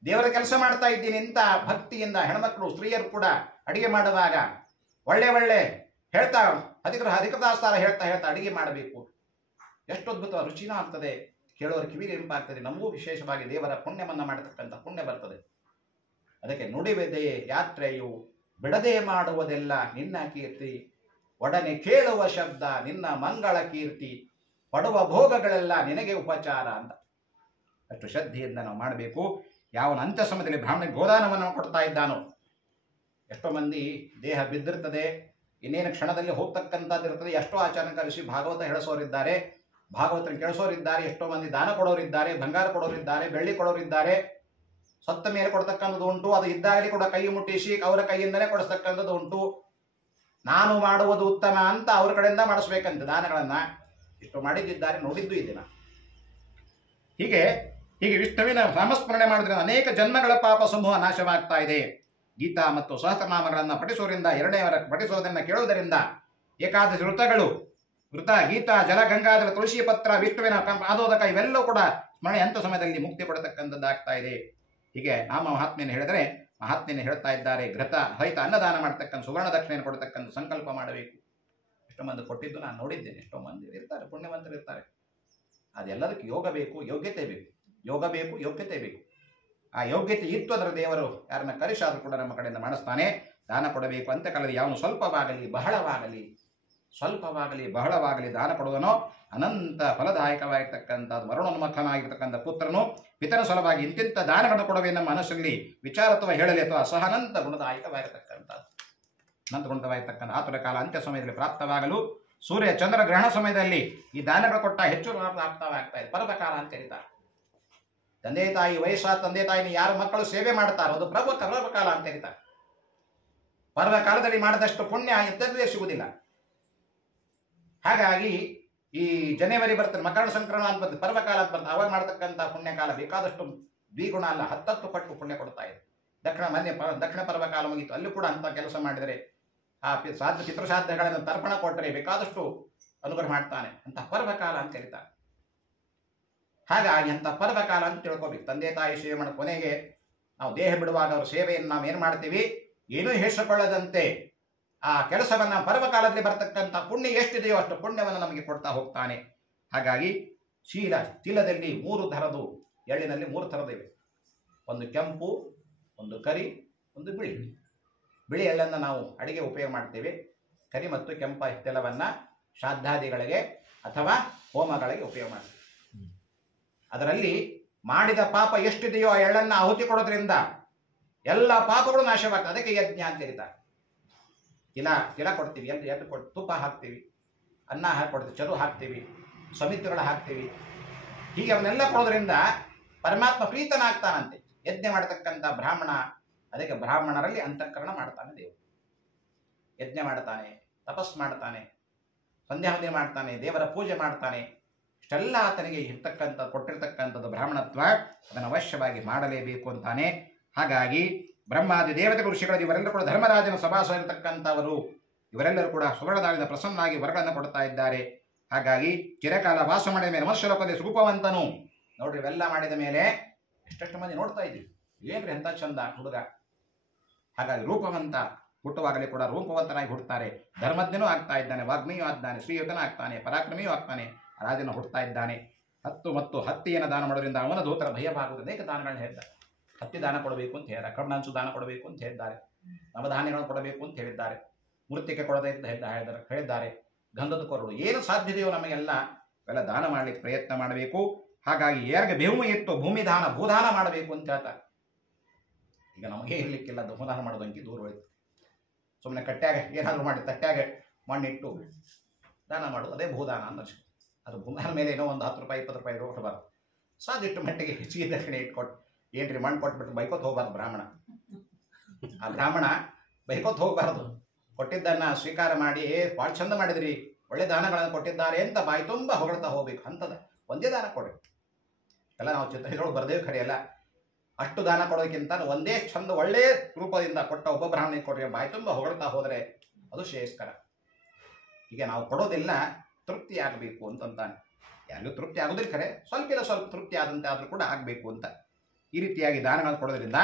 ದೇವರ ಕೆಲಸ ಮಾಡ್ತಾ ಇದ್ದೀನಿ ಅಂತ ಭಕ್ತಿಯಿಂದ ಹೆಣ್ಮಕ್ಳು ಸ್ತ್ರೀಯರು ಕೂಡ ಅಡಿಗೆ ಮಾಡುವಾಗ ಒಳ್ಳೆ ಒಳ್ಳೆ ಹೇಳ್ತಾ ಅಧಿಕೃತಾಸ್ತಾರ ಹೇಳ್ತಾ ಅಡಿಗೆ ಮಾಡಬೇಕು. ಎಷ್ಟು ಅದ್ಭುತ ರುಚಿನೂ ಆಗ್ತದೆ, ಕೇಳೋರ ಕಿವಿಗೆ ಇಂಪಾಗ್ತದೆ, ನಮಗೂ ವಿಶೇಷವಾಗಿ ದೇವರ ಪುಣ್ಯವನ್ನ ಮಾಡತಕ್ಕಂಥ ಪುಣ್ಯ ಬರ್ತದೆ. ಅದಕ್ಕೆ ನುಡಿಯುವುದೇ ಯಾತ್ರೆಯು, ಬಿಡದೆ ಮಾಡುವುದೆಲ್ಲ ನಿನ್ನ ಕೀರ್ತಿ, ಒಡನೆ ಕೇಳುವ ಶಬ್ದ ನಿನ್ನ ಮಂಗಳ ಕೀರ್ತಿ, ಪಡುವ ಭೋಗಗಳೆಲ್ಲ ನಿನಗೆ ಉಪಚಾರ ಅಂತ ಅಷ್ಟು ಶ್ರದ್ಧೆಯಿಂದ ನಾವು ಮಾಡಬೇಕು. ಯಾವನ ಅಂತ್ಯ ಸಮಯದಲ್ಲಿ ಬ್ರಾಹ್ಮಣಿಗೆ ಗೋದಾನವನ್ನು ಕೊಡ್ತಾ ಇದ್ದಾನೋ, ಎಷ್ಟೋ ಮಂದಿ ದೇಹ ಬಿದ್ದಿರ್ತದೆ, ಇನ್ನೇನು ಕ್ಷಣದಲ್ಲಿ ಹೋಗ್ತಕ್ಕಂಥದ್ದಿರ್ತದೆ. ಎಷ್ಟೋ ಆಚರಣೆ ಕಲಿಸಿ ಭಾಗವತ ಹೇಳಿಸೋರಿದ್ದಾರೆ, ಭಾಗವತನ ಕೇಳಿಸೋರಿದ್ದಾರೆ, ಎಷ್ಟೋ ಮಂದಿ ದಾನ ಕೊಡೋರಿದ್ದಾರೆ, ಬಂಗಾರ ಕೊಡೋರಿದ್ದಾರೆ, ಬೆಳ್ಳಿ ಕೊಡೋರಿದ್ದಾರೆ, ಸತ್ತ ಮೇಲೆ ಕೊಡ್ತಕ್ಕಂಥದ್ದು ಉಂಟು. ಅದು ಇದ್ದಾಗಲೇ ಕೂಡ ಕೈ ಮುಟ್ಟಿಸಿ ಅವರ ಕೈಯಿಂದಲೇ ಕೊಡಿಸ್ತಕ್ಕಂಥದ್ದು ಉಂಟು. ನಾನು ಮಾಡುವುದು ಉತ್ತಮ ಅಂತ ಅವ್ರ ಕಡೆಯಿಂದ ಮಾಡಿಸ್ಬೇಕಂತ ದಾನಗಳನ್ನ ಇಷ್ಟು ಮಾಡಿದ್ದಿದ್ದಾರೆ, ನೋಡಿದ್ದು ಇದೆ ನಾನು. ಹೀಗೆ ವಿಷ್ಣುವಿನ ನಾಮಸ್ಮರಣೆ ಮಾಡೋದ್ರಿಂದ ಅನೇಕ ಜನ್ಮಗಳ ಪಾಪ ಸಮೂಹ ನಾಶವಾಗ್ತಾ ಇದೆ. ಗೀತಾ ಮತ್ತು ಸಹಸ್ರನಾಮಗಳನ್ನು ಪಠಿಸೋದ್ರಿಂದ, ಎರಡನೇವರ ಪಠಿಸೋದನ್ನ ಕೇಳುವುದರಿಂದ, ಏಕಾದಶಿ ವೃತ, ಗೀತಾ, ಜಲ, ಗಂಗಾಧರ, ತುಳಸಿ ಪತ್ರ, ವಿಷ್ಣುವಿನ ಆದೋದಕ ಇವೆಲ್ಲವೂ ಕೂಡ ಸ್ಮರಣೆ ಅಂಥ ಸಮಯದಲ್ಲಿ ಮುಕ್ತಿ ಪಡತಕ್ಕಂಥದ್ದಾಗ್ತಾ ಇದೆ. ಹೀಗೆ ನಾಮ ಮಹಾತ್ಮೆಯನ್ನು ಹೇಳಿದರೆ ಮಹಾತ್ಮೆಯನ್ನು ಹೇಳ್ತಾ ಇದ್ದಾರೆ. ಘೃತ ರಹಿತ ಅನ್ನದಾನ ಮಾಡ್ತಕ್ಕಂಥ ಸುವರ್ಣ ದಕ್ಷಿಣೆಯನ್ನು ಕೊಡ್ತಕ್ಕಂಥ ಸಂಕಲ್ಪ ಮಾಡಬೇಕು. ಎಷ್ಟೋ ಮಂದಿ ಕೊಟ್ಟಿದ್ದು ನಾನು ನೋಡಿದ್ದೇನೆ. ಎಷ್ಟೋ ಮಂದಿ ಇರ್ತಾರೆ, ಪುಣ್ಯವಂತರು ಇರ್ತಾರೆ. ಅದೆಲ್ಲದಕ್ಕೆ ಯೋಗ ಬೇಕು, ಯೋಗ್ಯತೆ ಬೇಕು. ಯೋಗ ಬೇಕು, ಯೋಗ್ಯತೆ ಬೇಕು. ಆ ಯೋಗ್ಯತೆ ಇತ್ತು ಅದರ ದೇವರು ಯಾರನ್ನ ಕರೆಸಾದರೂ ಕೂಡ ನಮ್ಮ ಕಡೆಯಿಂದ ಮಾಡಿಸ್ತಾನೆ. ದಾನ ಕೊಡಬೇಕು ಅಂತ ಕಳೆದು ಯಾವನು ಸ್ವಲ್ಪವಾಗಲಿ ಬಹಳವಾಗಲಿ ದಾನ ಕೊಡುವನೋ ಅನಂತ ಫಲದಾಯಕವಾಗಿರ್ತಕ್ಕಂಥದ್ದು. ವರುಣೋನ್ಮುಖನಾಗಿರ್ತಕ್ಕಂಥ ಪುತ್ರನು ಪಿತನ ಸಲುವಾಗಿ ಇಂತಿಂಥ ದಾನಗಳನ್ನು ಕೊಡುವೆ ನಮ್ಮ ಮನಸ್ಸಲ್ಲಿ ವಿಚಾರ ಅಥವಾ ಹೇಳಲಿ ಅಥವಾ ಸಹ ಅನಂತ ಗುಣದಾಯಕವಾಗಿರ್ತಕ್ಕಂಥದ್ದು. ಅನಂತ ಗುಣವಾಗಿರ್ತಕ್ಕಂಥ ಆತುರ ಕಾಲ ಅಂತ್ಯ ಸಮಯದಲ್ಲಿ ಪ್ರಾಪ್ತವಾಗಲು ಸೂರ್ಯ ಚಂದ್ರ ಗ್ರಹಣ ಸಮಯದಲ್ಲಿ ಈ ದಾನಗಳು ಕೊಟ್ಟ ಹೆಚ್ಚು ಪ್ರಾಪ್ತವಾಗ್ತಾ ಇದೆ. ಪರ್ವಕಾಲ ಅಂತ ಕರೀತಾರೆ. ತಂದೆ ತಾಯಿ ವಯಸ್ಸಾದ ತಂದೆ ತಾಯಿನ ಯಾರು ಮಕ್ಕಳು ಸೇವೆ ಮಾಡ್ತಾರೋ ಅದು ಪರ್ವಕಾಲ ಅಂತ ಕರೀತಾರೆ. ಪರ್ವಕಾಲದಲ್ಲಿ ಮಾಡಿದಷ್ಟು ಪುಣ್ಯ ಎಂಥದ್ದೇ ಸಿಗುವುದಿಲ್ಲ. ಹಾಗಾಗಿ ಈ ಜನವರಿ ಬರ್ತದೆ, ಮಕರ ಸಂಕ್ರಮಣ ಅಂತ ಬರ್ತದೆ, ಪರ್ವಕಾಲ ಅಂತ ಬರ್ತದೆ. ಅವಾಗ ಮಾಡತಕ್ಕಂಥ ಪುಣ್ಯಕಾಲ ಬೇಕಾದಷ್ಟು ದ್ವಿಗುಣ ಅಲ್ಲ 10 ಪಟ್ಟು ಪುಣ್ಯ ಕೊಡ್ತಾ ಇದೆ. ದಕ್ಷಿಣ ಪರ್ವಕಾಲ ಮುಗಿತು, ಅಲ್ಲಿ ಕೂಡ ಅಂತ ಕೆಲಸ ಮಾಡಿದರೆ ಆ ಪಿತೃಸಾಧ್ಯಗಳನ್ನು ತರ್ಪಣ ಕೊಟ್ಟರೆ ಬೇಕಾದಷ್ಟು ಅನುಗ್ರಹ ಮಾಡ್ತಾನೆ. ಅಂತ ಪರ್ವಕಾಲ ಅಂತ ಕರೀತಾರೆ. ಹಾಗಾಗಿ ಅಂತ ಪರ್ವಕಾಲ ಅಂತ ತಿಳ್ಕೊಬೇಕು. ತಂದೆ ತಾಯಿ ಸೇವೆ ಮಾಡೋ ಕೊನೆಗೆ ನಾವು ದೇಹ ಬಿಡುವಾಗ ಅವ್ರ ಸೇವೆಯನ್ನು ನಾವು ಏನು ಮಾಡ್ತೀವಿ, ಏನೂ ಹೇಳಿಸಿಕೊಳ್ಳದಂತೆ ಆ ಕೆಲಸವನ್ನು ಪರ್ವಕಾಲದಲ್ಲಿ ಬರ್ತಕ್ಕಂಥ ಪುಣ್ಯ ಎಷ್ಟಿದೆಯೋ ಅಷ್ಟು ಪುಣ್ಯವನ್ನು ನಮಗೆ ಕೊಡ್ತಾ ಹೋಗ್ತಾನೆ. ಹಾಗಾಗಿ ತಿಲದಲ್ಲಿ 3 ಥರದ್ದು, ಎಳ್ಳಿನಲ್ಲಿ 3 ಥರದಿವೆ. ಒಂದು ಕೆಂಪು, ಒಂದು ಕರಿ, ಒಂದು ಬಿಳಿ. ಬಿಳಿ ಎಳ್ಳನ್ನು ನಾವು ಅಡಿಗೆ ಉಪಯೋಗ ಮಾಡ್ತೇವೆ. ಕರಿ ಮತ್ತು ಕೆಂಪ ತೆಲವನ್ನು ಶ್ರಾದ್ದಾದಿಗಳಿಗೆ ಅಥವಾ ಹೋಮಗಳಿಗೆ ಉಪಯೋಗ ಮಾಡ್ತೇವೆ. ಅದರಲ್ಲಿ ಮಾಡಿದ ಪಾಪ ಎಷ್ಟಿದೆಯೋ ಆ ಎಳ್ಳನ್ನು ಆಹುತಿ ಕೊಡೋದ್ರಿಂದ ಎಲ್ಲ ಪಾಪಗಳು ನಾಶವಾಗ್ತದೆ. ಅದಕ್ಕೆ ಯಜ್ಞ ಅಂತ ಕರೀತಾರೆ. ತಿಲ ಕೊಡ್ತೀವಿ, ಎದ್ದು ಕೊಟ್ಟು ತುಪ್ಪ ಹಾಕ್ತೀವಿ, ಅನ್ನ ಹಾಕೊಡ್ತೀವಿ, ಚರು ಹಾಕ್ತೀವಿ, ಸಮಿತಿಗಳು ಹಾಕ್ತೀವಿ. ಹೀಗೆ ಅವನ್ನೆಲ್ಲ ಕೊಡೋದ್ರಿಂದ ಪರಮಾತ್ಮ ಪ್ರೀತನಾಗ್ತಾನಂತೆ. ಯಜ್ಞ ಮಾಡತಕ್ಕಂಥ ಬ್ರಾಹ್ಮಣ, ಅದಕ್ಕೆ ಬ್ರಾಹ್ಮಣರಲ್ಲಿ ಅಂತಃಕರಣ ಮಾಡ್ತಾನೆ ದೇವರು. ಯಜ್ಞ ಮಾಡ್ತಾನೆ, ತಪಸ್ ಮಾಡ್ತಾನೆ, ಸಂಧ್ಯಾವಂದನೆ ಮಾಡ್ತಾನೆ, ದೇವರ ಪೂಜೆ ಮಾಡ್ತಾನೆ. ಇಷ್ಟೆಲ್ಲ ಆತನಿಗೆ ಕೊಟ್ಟಿರ್ತಕ್ಕಂಥದ್ದು ಬ್ರಾಹ್ಮಣತ್ವ. ಅದನ್ನು ಅವಶ್ಯವಾಗಿ ಮಾಡಲೇಬೇಕು ಅಂತಾನೆ. ಹಾಗಾಗಿ ಬ್ರಹ್ಮಾದಿ ದೇವತೆ ಋಷಿಗಳು ಇವರೆಲ್ಲರೂ ಕೂಡ ಧರ್ಮರಾಜನ ಸಭಾಸ ಇರತಕ್ಕಂಥವರು, ಇವರೆಲ್ಲರೂ ಕೂಡ ಸುವರ್ಣದಾಳಿಂದ ಪ್ರಸನ್ನಾಗಿ ವರಗಳನ್ನು ಕೊಡ್ತಾ ಇದ್ದಾರೆ. ಹಾಗಾಗಿ ಚಿರಕಾಲ ವಾಸ ಮಾಡಿದ ಮೇಲೆ ಮನುಷ್ಯಲೋಕದಲ್ಲಿ ರೂಪವಂತನು. ನೋಡ್ರಿ, ಇವೆಲ್ಲ ಮಾಡಿದ ಮೇಲೆ ಎಷ್ಟೆಷ್ಟು ಮಂದಿ ನೋಡ್ತಾ ಇದ್ದೀವಿ, ಏನ್ರಿ ಎಂಥ ಚಂದ ಹುಡುಗ. ಹಾಗಾಗಿ ರೂಪವಂತ ಹುಟ್ಟುವಾಗಲೇ ಕೂಡ ರೂಪವಂತನಾಗಿ ಹುಡ್ತಾರೆ. ಧರ್ಮಜ್ಞನೂ ಆಗ್ತಾ ಇದ್ದಾನೆ, ವಾಗ್ಮಿಯೂ ಆಗ್ತಾನೆ, ಶ್ರೀಯುತನೂ ಆಗ್ತಾನೆ, ಪರಾಕ್ರಮಿಯೂ ಆಗ್ತಾನೆ, ರಾಜನ ಹುಡ್ತಾ ಇದ್ದಾನೆ. ಹತ್ತಿಯನ್ನು ದಾನ ಮಾಡೋದ್ರಿಂದ ಅವನ ದೂತರ ಭಯವಾಗುವುದು. ಅನೇಕ ದಾನಗಳನ್ನ ಹೇಳಿದ್ದಾರೆ. ಹತ್ತಿ ದಾನ ಕೊಡಬೇಕು ಅಂತ ಹೇಳಿದ್ದಾರೆ, ಕಣ್ಣಂಚು ದಾನ ಕೊಡಬೇಕು ಅಂತ ಹೇಳಿದ್ದಾರೆ, ನವಧಾನ್ಯಗಳನ್ನು ಕೊಡಬೇಕು ಅಂತ ಹೇಳಿದ್ದಾರೆ, ಮೃತ್ತಿಕೆ ಕೊಡದೆ ಅಂತ ಹೇಳಿದ್ದಾರೆ, ಗಂಧದ ಕೊರಡು ಏನು ಸಾಧ್ಯತೆಯೋ ನಮಗೆಲ್ಲ ಇವೆಲ್ಲ ದಾನ ಮಾಡಲಿಕ್ಕೆ ಪ್ರಯತ್ನ ಮಾಡಬೇಕು. ಹಾಗಾಗಿ ಯಾರಿಗೆ ಭೂಮಿ ಇತ್ತು ಭೂಮಿ ದಾನ ಭೂದಾನ ಮಾಡಬೇಕು ಅಂತ ಹೇಳ್ತಾರೆ. ಈಗ ನಮಗೆ ಇರಲಿಕ್ಕಿಲ್ಲ ಭೂದಾನ ಮಾಡೋದಂಗೆ ದೂರ ಹೋಯ್ತು. ಸುಮ್ಮನೆ ಕಟ್ಟ್ಯಾಗ ಏನಾದರೂ ಮಾಡಿ ತಟ್ಟ್ಯಾಗ ಮಣ್ಣಿಟ್ಟು ದಾನ ಮಾಡೋದು ಅದೇ ಭೂದಾನ ಅನ್ನಿಸ್ತು. ಅದು ಭೂದಾನ ಮೇಲೆ ಏನೋ ಒಂದು 10 ರೂಪಾಯಿ 20 ರೂಪಾಯಿ ಕೊಡಬಾರ್ದು. ಸಾಧ್ಯಷ್ಟು ಮಟ್ಟಿಗೆ ಹೆಚ್ಚಿಗೆ ದಕ್ಷಿಣೆ ಇಟ್ಕೊಟ್ಟು ಏನ್ರಿ ಮಣ್ಣು ಕೊಟ್ಬಿಟ್ಟು ಬೈಕೋತ್ ಹೋಗ್ಬಾರ್ದು ಬ್ರಾಹ್ಮಣ. ಆ ಬ್ರಾಹ್ಮಣ ಬೈಕೋತ್ ಹೋಗ್ಬಾರ್ದು. ಕೊಟ್ಟಿದ್ದನ್ನು ಸ್ವೀಕಾರ ಮಾಡಿ ಭಾಳ ಚಂದ ಮಾಡಿದ್ರಿ, ಒಳ್ಳೆ ದಾನಗಳನ್ನು ಕೊಟ್ಟಿದ್ದಾರೆ ಅಂತ ಬಾಯಿ ತುಂಬ ಹೊಗಳ್ತಾ ಹೋಗ್ಬೇಕು. ಅಂಥದ್ದು ಒಂದೇ ದಾನ ಕೊಡಿ. ಎಲ್ಲ ನಾವು ಚಿತ್ರ ಇದ್ರೊಳಗೆ ಬರ್ದೇವು ಖರೆ. ಎಲ್ಲ ಅಷ್ಟು ದಾನ ಕೊಡೋದಕ್ಕಿಂತ ಒಂದೇ ಚಂದ ಒಳ್ಳೆಯ ರೂಪದಿಂದ ಕೊಟ್ಟ ಒಬ್ಬ ಬ್ರಾಹ್ಮಣಿಗೆ ಕೊಟ್ಟರೆ ಬಾಯಿ ತುಂಬ ಹೊಗಳ್ತಾ ಹೋದರೆ ಅದು ಶ್ರೇಯಸ್ಕರ. ಈಗ ನಾವು ಕೊಡೋದಿಲ್ಲ, ತೃಪ್ತಿ ಆಗಬೇಕು ಅಂತಂತಾನೆ. ಯಾರಿಗೂ ತೃಪ್ತಿ ಆಗೋದಿಲ್ಲ ಖರೆ, ಸ್ವಲ್ಪ ತೃಪ್ತಿ ಆದಂತೆ ಆದರೂ ಕೂಡ ಆಗಬೇಕು ಅಂತ ಈ ರೀತಿಯಾಗಿ ದಾನಗಳನ್ನು ಕೊಡೋದ್ರಿಂದ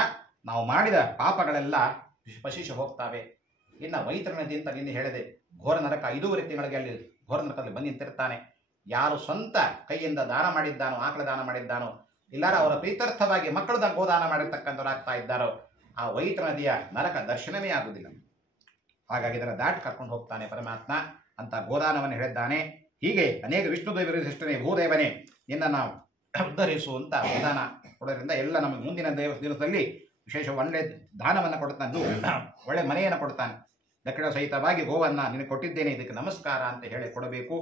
ನಾವು ಮಾಡಿದ ಪಾಪಗಳೆಲ್ಲ ಪಶಿಸಿ ಹೋಗ್ತಾವೆ. ಇನ್ನು ವೈತರಣದಿ ಅಂತ ನಿನ್ನೆ ಹೇಳಿದೆ, ಘೋರ ನರಕ 5 ತಿಂಗಳಿಗೆ ಅಲ್ಲಿ ಘೋರ ನರಕದಲ್ಲಿ ಬಂದು ನಿಂತಿರ್ತಾನೆ. ಯಾರು ಸ್ವಂತ ಕೈಯಿಂದ ದಾನ ಮಾಡಿದ್ದಾನೋ, ಆಕಳ ದಾನ ಮಾಡಿದ್ದಾನೋ, ಇಲ್ಲಾರ ಅವರ ಪ್ರೀತ್ಯರ್ಥವಾಗಿ ಮಕ್ಕಳು ಗೋದಾನ ಮಾಡಿರ್ತಕ್ಕಂಥವ್ರಾಗ್ತಾ ಇದ್ದಾರೋ, ಆ ವೈತರಣ ನದಿಯ ನರಕ ದರ್ಶನವೇ ಆಗುವುದಿಲ್ಲ. ಹಾಗಾಗಿ ಇದರ ದಾಟಿ ಕರ್ಕೊಂಡು ಹೋಗ್ತಾನೆ ಪರಮಾತ್ಮ ಅಂತ ಗೋದಾನವನ್ನು ಹೇಳಿದ್ದಾನೆ. ಹೀಗೆ ಅನೇಕ ವಿಷ್ಣುದೇವರಿಷ್ಟನೇ ಭೂದೇವನೇ ನಿನ್ನ ನಾವು ಉದ್ಧರಿಸುವಂತ ಗೋದಾನ ಕೊಡೋದ್ರಿಂದ ಎಲ್ಲ ನಮಗೆ ಮುಂದಿನ ದಿವಸದಲ್ಲಿ ವಿಶೇಷ ಒಳ್ಳೆ ದಾನವನ್ನು ಕೊಡುತ್ತಾನೆ, ಒಳ್ಳೆ ಮನೆಯನ್ನು ಕೊಡ್ತಾನೆ. ದಕ್ಷಿಣ ಸಹಿತವಾಗಿ ಗೋವನ್ನು ನಿನಗೆ ಕೊಟ್ಟಿದ್ದೇನೆ, ಇದಕ್ಕೆ ನಮಸ್ಕಾರ ಅಂತ ಹೇಳಿ ಕೊಡಬೇಕು.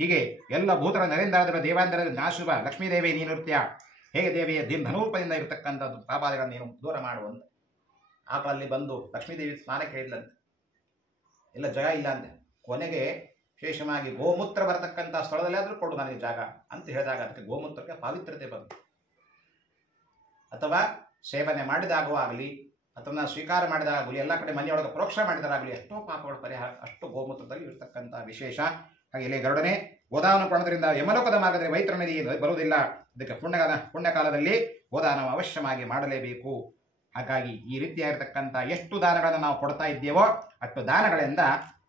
ಹೀಗೆ ಎಲ್ಲ ಭೂತರ ನರೇಂದ್ರ ದೇವಾಂತರ ನಾಶುಭ ಲಕ್ಷ್ಮೀದೇವಿ ನೀನುರ್ತ್ಯ, ಹೇಗೆ ದೇವಿಯ ಧನೂಪದಿಂದ ಇರತಕ್ಕಂಥದ್ದು ಪಾಪಾದಿಗಳನ್ನು ನೀನು ದೂರ ಮಾಡುವಂತ. ಆಕಳಲ್ಲಿ ಬಂದು ಲಕ್ಷ್ಮೀದೇವಿ ಸ್ನಾನಕ್ಕೆ ಹೇಳಿದ್ಲಂತೆ, ಎಲ್ಲ ಜಾಗ ಇಲ್ಲ ಅಂತೆ. ಕೊನೆಗೆ ವಿಶೇಷವಾಗಿ ಗೋಮೂತ್ರ ಬರತಕ್ಕಂಥ ಸ್ಥಳದಲ್ಲಿ ಆದರೂ ಕೊಡು ನನಗೆ ಜಾಗ ಅಂತ ಹೇಳಿದಾಗ ಅದಕ್ಕೆ ಗೋಮೂತ್ರಕ್ಕೆ ಪಾವಿತ್ರತೆ ಬಂತು. ಅಥವಾ ಸೇವನೆ ಮಾಡಿದಾಗವಾಗಲಿ ಅಥವಾ ಸ್ವೀಕಾರ ಮಾಡಿದಾಗಲಿ ಎಲ್ಲ ಕಡೆ ಮನೆಯೊಳಗೆ ಪ್ರೋಕ್ಷಣೆ ಮಾಡಿದಾಗಲಿ ಎಷ್ಟೋ ಪಾಪಗಳ ಪರಿಹಾರ ಅಷ್ಟು ಗೋಮೂತ್ರದಲ್ಲಿ ಇರತಕ್ಕಂಥ ವಿಶೇಷ. ಹಾಗೆ ಇಲ್ಲಿ ಗರುಡನೆ ಗೋದಾನ ಕೊಡೋದ್ರಿಂದ ಯಮಲೋಕದ ಮಾರ್ಗದಲ್ಲಿ ವೈತರಣ ನದಿ ಬರುವುದಿಲ್ಲ. ಇದಕ್ಕೆ ಪುಣ್ಯಕಾಲದಲ್ಲಿ ಗೋದಾನ ಅವಶ್ಯವಾಗಿ ಮಾಡಲೇಬೇಕು. ಹಾಗಾಗಿ ಈ ರೀತಿಯಾಗಿರ್ತಕ್ಕಂಥ ಎಷ್ಟು ದಾನಗಳನ್ನು ನಾವು ಕೊಡ್ತಾ ಇದ್ದೇವೋ ಅಷ್ಟು ದಾನಗಳಿಂದ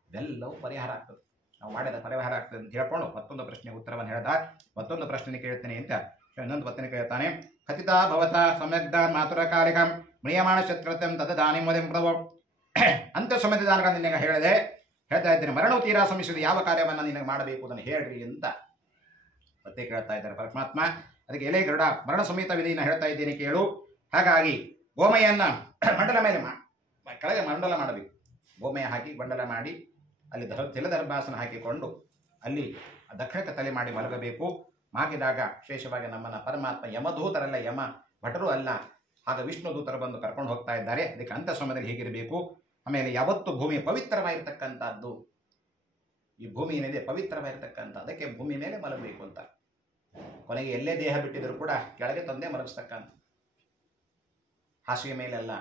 ಇವೆಲ್ಲವೂ ಪರಿಹಾರ ಆಗ್ತದೆ, ನಾವು ಮಾಡಿದ ಪರಿಹಾರ ಆಗ್ತದೆ ಅಂತ ಹೇಳ್ಕೊಂಡು ಮತ್ತೊಂದು ಪ್ರಶ್ನೆಗೆ ಉತ್ತರವನ್ನು ಹೇಳ್ದ. ಮತ್ತೊಂದು ಪ್ರಶ್ನೆ ಕೇಳ್ತೇನೆ ಅಂತ ಇನ್ನೊಂದು ಪತ್ನಿ ಕೇಳ್ತಾನೆ. ಕಥಿತ ಭವತ ಸಮ್ಯಗ್ದಾನ್ ಮಾತುರ ಕಾಲಿಕಂ ಮ್ರಿಯಮಾಣ ಶತ್ರುತ್ಯಂ ತದ ದಾನಿ ಮೊದಂ ಪ್ರಭು. ಅಂತ ಸಮಯದ ದಾನಗಳನ್ನು ನಿನಗೆ ಹೇಳ್ತಾ ಇದ್ದೇನೆ. ಮರಣವು ತೀರಾ ಸಮಿಸಿದ ಯಾವ ಕಾರ್ಯವನ್ನು ನಿನಗೆ ಮಾಡಬೇಕು ಅದನ್ನು ಹೇಳ್ರಿ ಅಂತ ಮತ್ತೆ ಕೇಳ್ತಾ ಇದ್ದಾರೆ ಪರಮಾತ್ಮ. ಅದಕ್ಕೆ ಎಲೆ ಗರುಡ ಮರಣ ಸಮೇತ ವಿಧಿಯನ್ನು ಹೇಳ್ತಾ ಇದ್ದೇನೆ ಕೇಳು. ಹಾಗಾಗಿ ಗೋಮಯನ್ನು ಮಂಡಲ ಮೇಲೆ ಕೆಳಗೆ ಮಂಡಲ ಮಾಡಬೇಕು. ಗೋಮಯ ಹಾಕಿ ಮಂಡಲ ಮಾಡಿ ಅಲ್ಲಿ ತಿಲದರ್ಭಾಸನ ಹಾಕಿಕೊಂಡು ಅಲ್ಲಿ ದಕ್ಷಿಣಕ್ಕೆ ತಲೆ ಮಾಡಿ ಮಲಗಬೇಕು. ಮಾಗಿದಾಗ ವಿಶೇಷವಾಗಿ ನಮ್ಮನ್ನು ಪರಮಾತ್ಮ ಯಮದೂತರಲ್ಲ, ಯಮ ಭಟರು ಅಲ್ಲ, ಆಗ ವಿಷ್ಣು ದೂತರು ಬಂದು ಕರ್ಕೊಂಡು ಹೋಗ್ತಾ ಇದ್ದಾರೆ. ಅದಕ್ಕೆ ಅಂಥ ಸಮಯದಲ್ಲಿ ಹೇಗಿರಬೇಕು. ಆಮೇಲೆ ಯಾವತ್ತು ಭೂಮಿ ಪವಿತ್ರವಾಗಿರ್ತಕ್ಕಂಥದ್ದು, ಈ ಭೂಮಿ ಏನಿದೆ ಪವಿತ್ರವಾಗಿರ್ತಕ್ಕಂಥ, ಅದಕ್ಕೆ ಭೂಮಿ ಮೇಲೆ ಮಲಗಬೇಕು ಅಂತ. ಕೊನೆಗೆ ಎಲ್ಲೇ ದೇಹ ಬಿಟ್ಟಿದ್ರು ಕೂಡ ಕೆಳಗೆ ತಂದೆ ಮಲಗಿಸ್ತಕ್ಕಂಥ, ಹಾಸಿಗೆ ಮೇಲೆಲ್ಲ,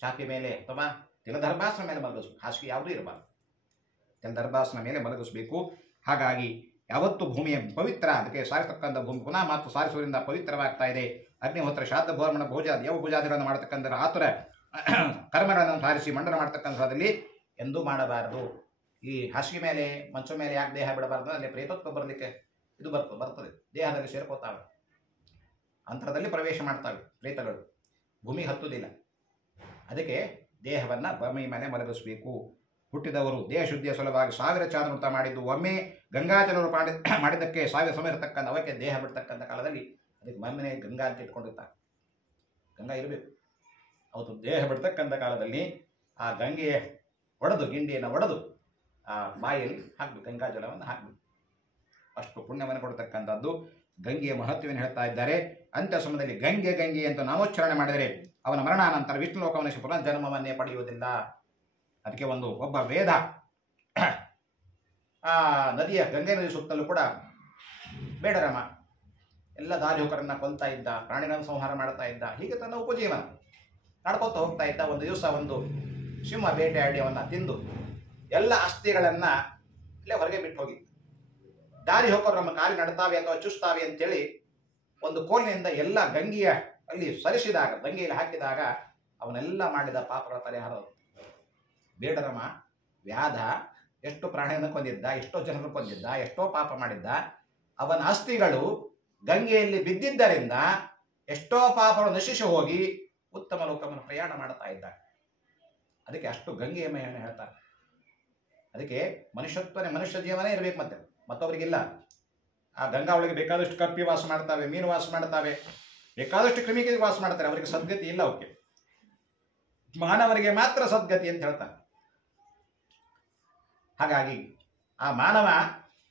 ಚಾಪಿ ಮೇಲೆ ಅಥವಾ ತಿಲದರ್ಭಾಸನ ಮೇಲೆ ಮಲಗಿಸ್ಬೇಕು. ಹಾಸಿಗೆ ಯಾವುದೂ ಇರಬಾರ್ದು, ತಿಲದರ್ಭಾಸನ ಮೇಲೆ ಮಲಗಿಸ್ಬೇಕು. ಹಾಗಾಗಿ ಯಾವತ್ತು ಭೂಮಿಯ ಪವಿತ್ರ, ಅದಕ್ಕೆ ಸಾರಿಸ್ತಕ್ಕಂಥ ಭೂಮಿ ಪುನಃ ಮತ್ತು ಸಾರಿಸುವುದರಿಂದ ಪವಿತ್ರವಾಗ್ತಾ ಇದೆ. ಅಗ್ನಿಹೋತ್ರ ಶ್ರಾದ್ದ ಭೋರ್ಮಣ ಭೋಜ ದೇವ ಪೂಜಾದಿಗಳನ್ನು ಮಾಡತಕ್ಕಂಥ ಆತುರ ಕರ್ಮಗಳನ್ನು ಸಾರಿಸಿ ಮಂಡನ ಮಾಡ್ತಕ್ಕಂಥದ್ರಲ್ಲಿ ಎಂದೂ ಮಾಡಬಾರದು. ಈ ಹಾಸಿಗೆ ಮೇಲೆ ಮಂಚ ಮೇಲೆ ಯಾಕೆ ದೇಹ ಬಿಡಬಾರ್ದು, ಅಲ್ಲಿ ಪ್ರೇತತ್ವ ಬರಲಿಕ್ಕೆ ಇದು ಬರ್ತದೆ, ದೇಹದಲ್ಲಿ ಸೇರ್ಕೋತಾವೆ, ಅಂತರದಲ್ಲಿ ಪ್ರವೇಶ ಮಾಡ್ತಾವೆ ಪ್ರೇತಗಳು, ಭೂಮಿಗೆ ಹತ್ತುವುದಿಲ್ಲ. ಅದಕ್ಕೆ ದೇಹವನ್ನು ಭೂಮಿ ಮೇಲೆ ಮಲಗಿಸಬೇಕು. ಹುಟ್ಟಿದವರು ದೇಹ ಶುದ್ಧಿಯ ಸಲುವಾಗಿ 1000 ಚಾಂದ್ರವೃತ ಮಾಡಿದ್ದು, ಒಮ್ಮೆ ಗಂಗಾಜಲವರು ಮಾಡಿದ್ದಕ್ಕೆ 1000 ಸಮಯ ಇರತಕ್ಕಂಥ ಅವಕ್ಕೆ ದೇಹ ಬಿಡ್ತಕ್ಕಂಥ ಕಾಲದಲ್ಲಿ ಅದಕ್ಕೆ ಮಮ್ಮನೆ ಗಂಗಾ ಅಂತ ಇಟ್ಕೊಂಡಿರ್ತಾರೆ. ಗಂಗಾ ಇರಬೇಕು. ಅವತ್ತು ದೇಹ ಬಿಡ್ತಕ್ಕಂಥ ಕಾಲದಲ್ಲಿ ಆ ಗಂಗೆಯ ಗಿಂಡಿಯನ್ನು ಒಡೆದು ಆ ಬಾಯಲ್ಲಿ ಹಾಕಬೇಕು, ಗಂಗಾ ಜಲವನ್ನು ಹಾಕಬೇಕು. ಅಷ್ಟು ಪುಣ್ಯವನ್ನು ಕೊಡ್ತಕ್ಕಂಥದ್ದು ಗಂಗೆಯ ಮಹತ್ವವನ್ನು ಹೇಳ್ತಾ ಇದ್ದಾರೆ. ಅಂಥ ಸಮಯದಲ್ಲಿ ಗಂಗೆ ಗಂಗೆ ಅಂತ ನಾಮೋಚ್ಚಾರಣೆ ಮಾಡಿದರೆ ಅವನ ಮರಣಾನಂತರ ವಿಷ್ಣು ಲೋಕವನ್ನು ಪುನರ್ಜನ್ಮವನ್ನೇ ಪಡೆಯುವುದಿಲ್ಲ. ಅದಕ್ಕೆ ಒಬ್ಬ ವೇದ ಆ ನದಿಯ ಗಂಗೆ ನದಿ ಸುತ್ತಲೂ ಕೂಡ ಬೇಡರಮ ಎಲ್ಲ ದಾರಿಹೋಕರನ್ನ ಕೊಲ್ತಾ ಇದ್ದ, ಪ್ರಾಣಿಗಳನ್ನು ಸಂಹಾರ ಮಾಡ್ತಾ ಇದ್ದ, ಹೀಗೆ ತನ್ನ ಉಪಜೀವನ ನಡ್ಕೊತಾ ಹೋಗ್ತಾ ಇದ್ದ. ಒಂದು ದಿವಸ ಒಂದು ಸಿಂಹ ಬೇಟೆಯಾಡಿ ಅವನ್ನ ತಿಂದು ಎಲ್ಲ ಅಸ್ಥಿಗಳನ್ನು ಇಲ್ಲೇ ಹೊರಗೆ ಬಿಟ್ಟು ಹೋಗಿ, ದಾರಿ ಹೋಗೋರು ನಮ್ಮ ಕಾಲಿ ನಡ್ತಾವೆ ಅಥವಾ ಚುಸ್ತಾವೆ ಅಂತೇಳಿ ಒಂದು ಕೋಲಿನಿಂದ ಎಲ್ಲ ಗಂಗೆಯ ಅಲ್ಲಿ ಸರಿಸಿದಾಗ, ಗಂಗೆಯಲ್ಲಿ ಹಾಕಿದಾಗ ಅವನೆಲ್ಲ ಮಾಡಿದ ಪಾಪಗಳ ಪರಿಹಾರ. ಬೇಡರಮ ವ್ಯಾಧ ಎಷ್ಟು ಪ್ರಾಣಿಯನ್ನು ಕೊಂದಿದ್ದ, ಎಷ್ಟೋ ಜನರನ್ನು ಕೊಂದಿದ್ದ, ಎಷ್ಟೋ ಪಾಪ ಮಾಡಿದ್ದ. ಅವನ ಅಸ್ಥಿಗಳು ಗಂಗೆಯಲ್ಲಿ ಬಿದ್ದಿದ್ದರಿಂದ ಎಷ್ಟೋ ಪಾಪಗಳು ನಶಿಸಿ ಹೋಗಿ ಉತ್ತಮ ಲೋಕವನ್ನು ಪ್ರಯಾಣ ಮಾಡ್ತಾ ಇದ್ದ. ಅದಕ್ಕೆ ಅಷ್ಟು ಗಂಗೆಯ ಮಹಿಮೆ ಹೇಳ್ತಾರೆ. ಅದಕ್ಕೆ ಮನುಷ್ಯ ಜೀವನ ಇರಬೇಕು, ಮತ್ತೊಬ್ಬರಿಗಿಲ್ಲ. ಆ ಗಂಗಾ ಒಳಗೆ ಬೇಕಾದಷ್ಟು ಕಪ್ಪಿ ವಾಸ ಮಾಡ್ತಾವೆ, ಮೀನು ವಾಸ ಮಾಡ್ತಾವೆ, ಬೇಕಾದಷ್ಟು ಕ್ರಿಮಿಕೀಟ ವಾಸ ಮಾಡ್ತಾರೆ. ಅವರಿಗೆ ಸದ್ಗತಿ ಇಲ್ಲ. ಅವಕ್ಕೆ ಮಾನವರಿಗೆ ಮಾತ್ರ ಸದ್ಗತಿ ಅಂತ ಹೇಳ್ತಾನೆ. ಹಾಗಾಗಿ ಆ ಮಾನವ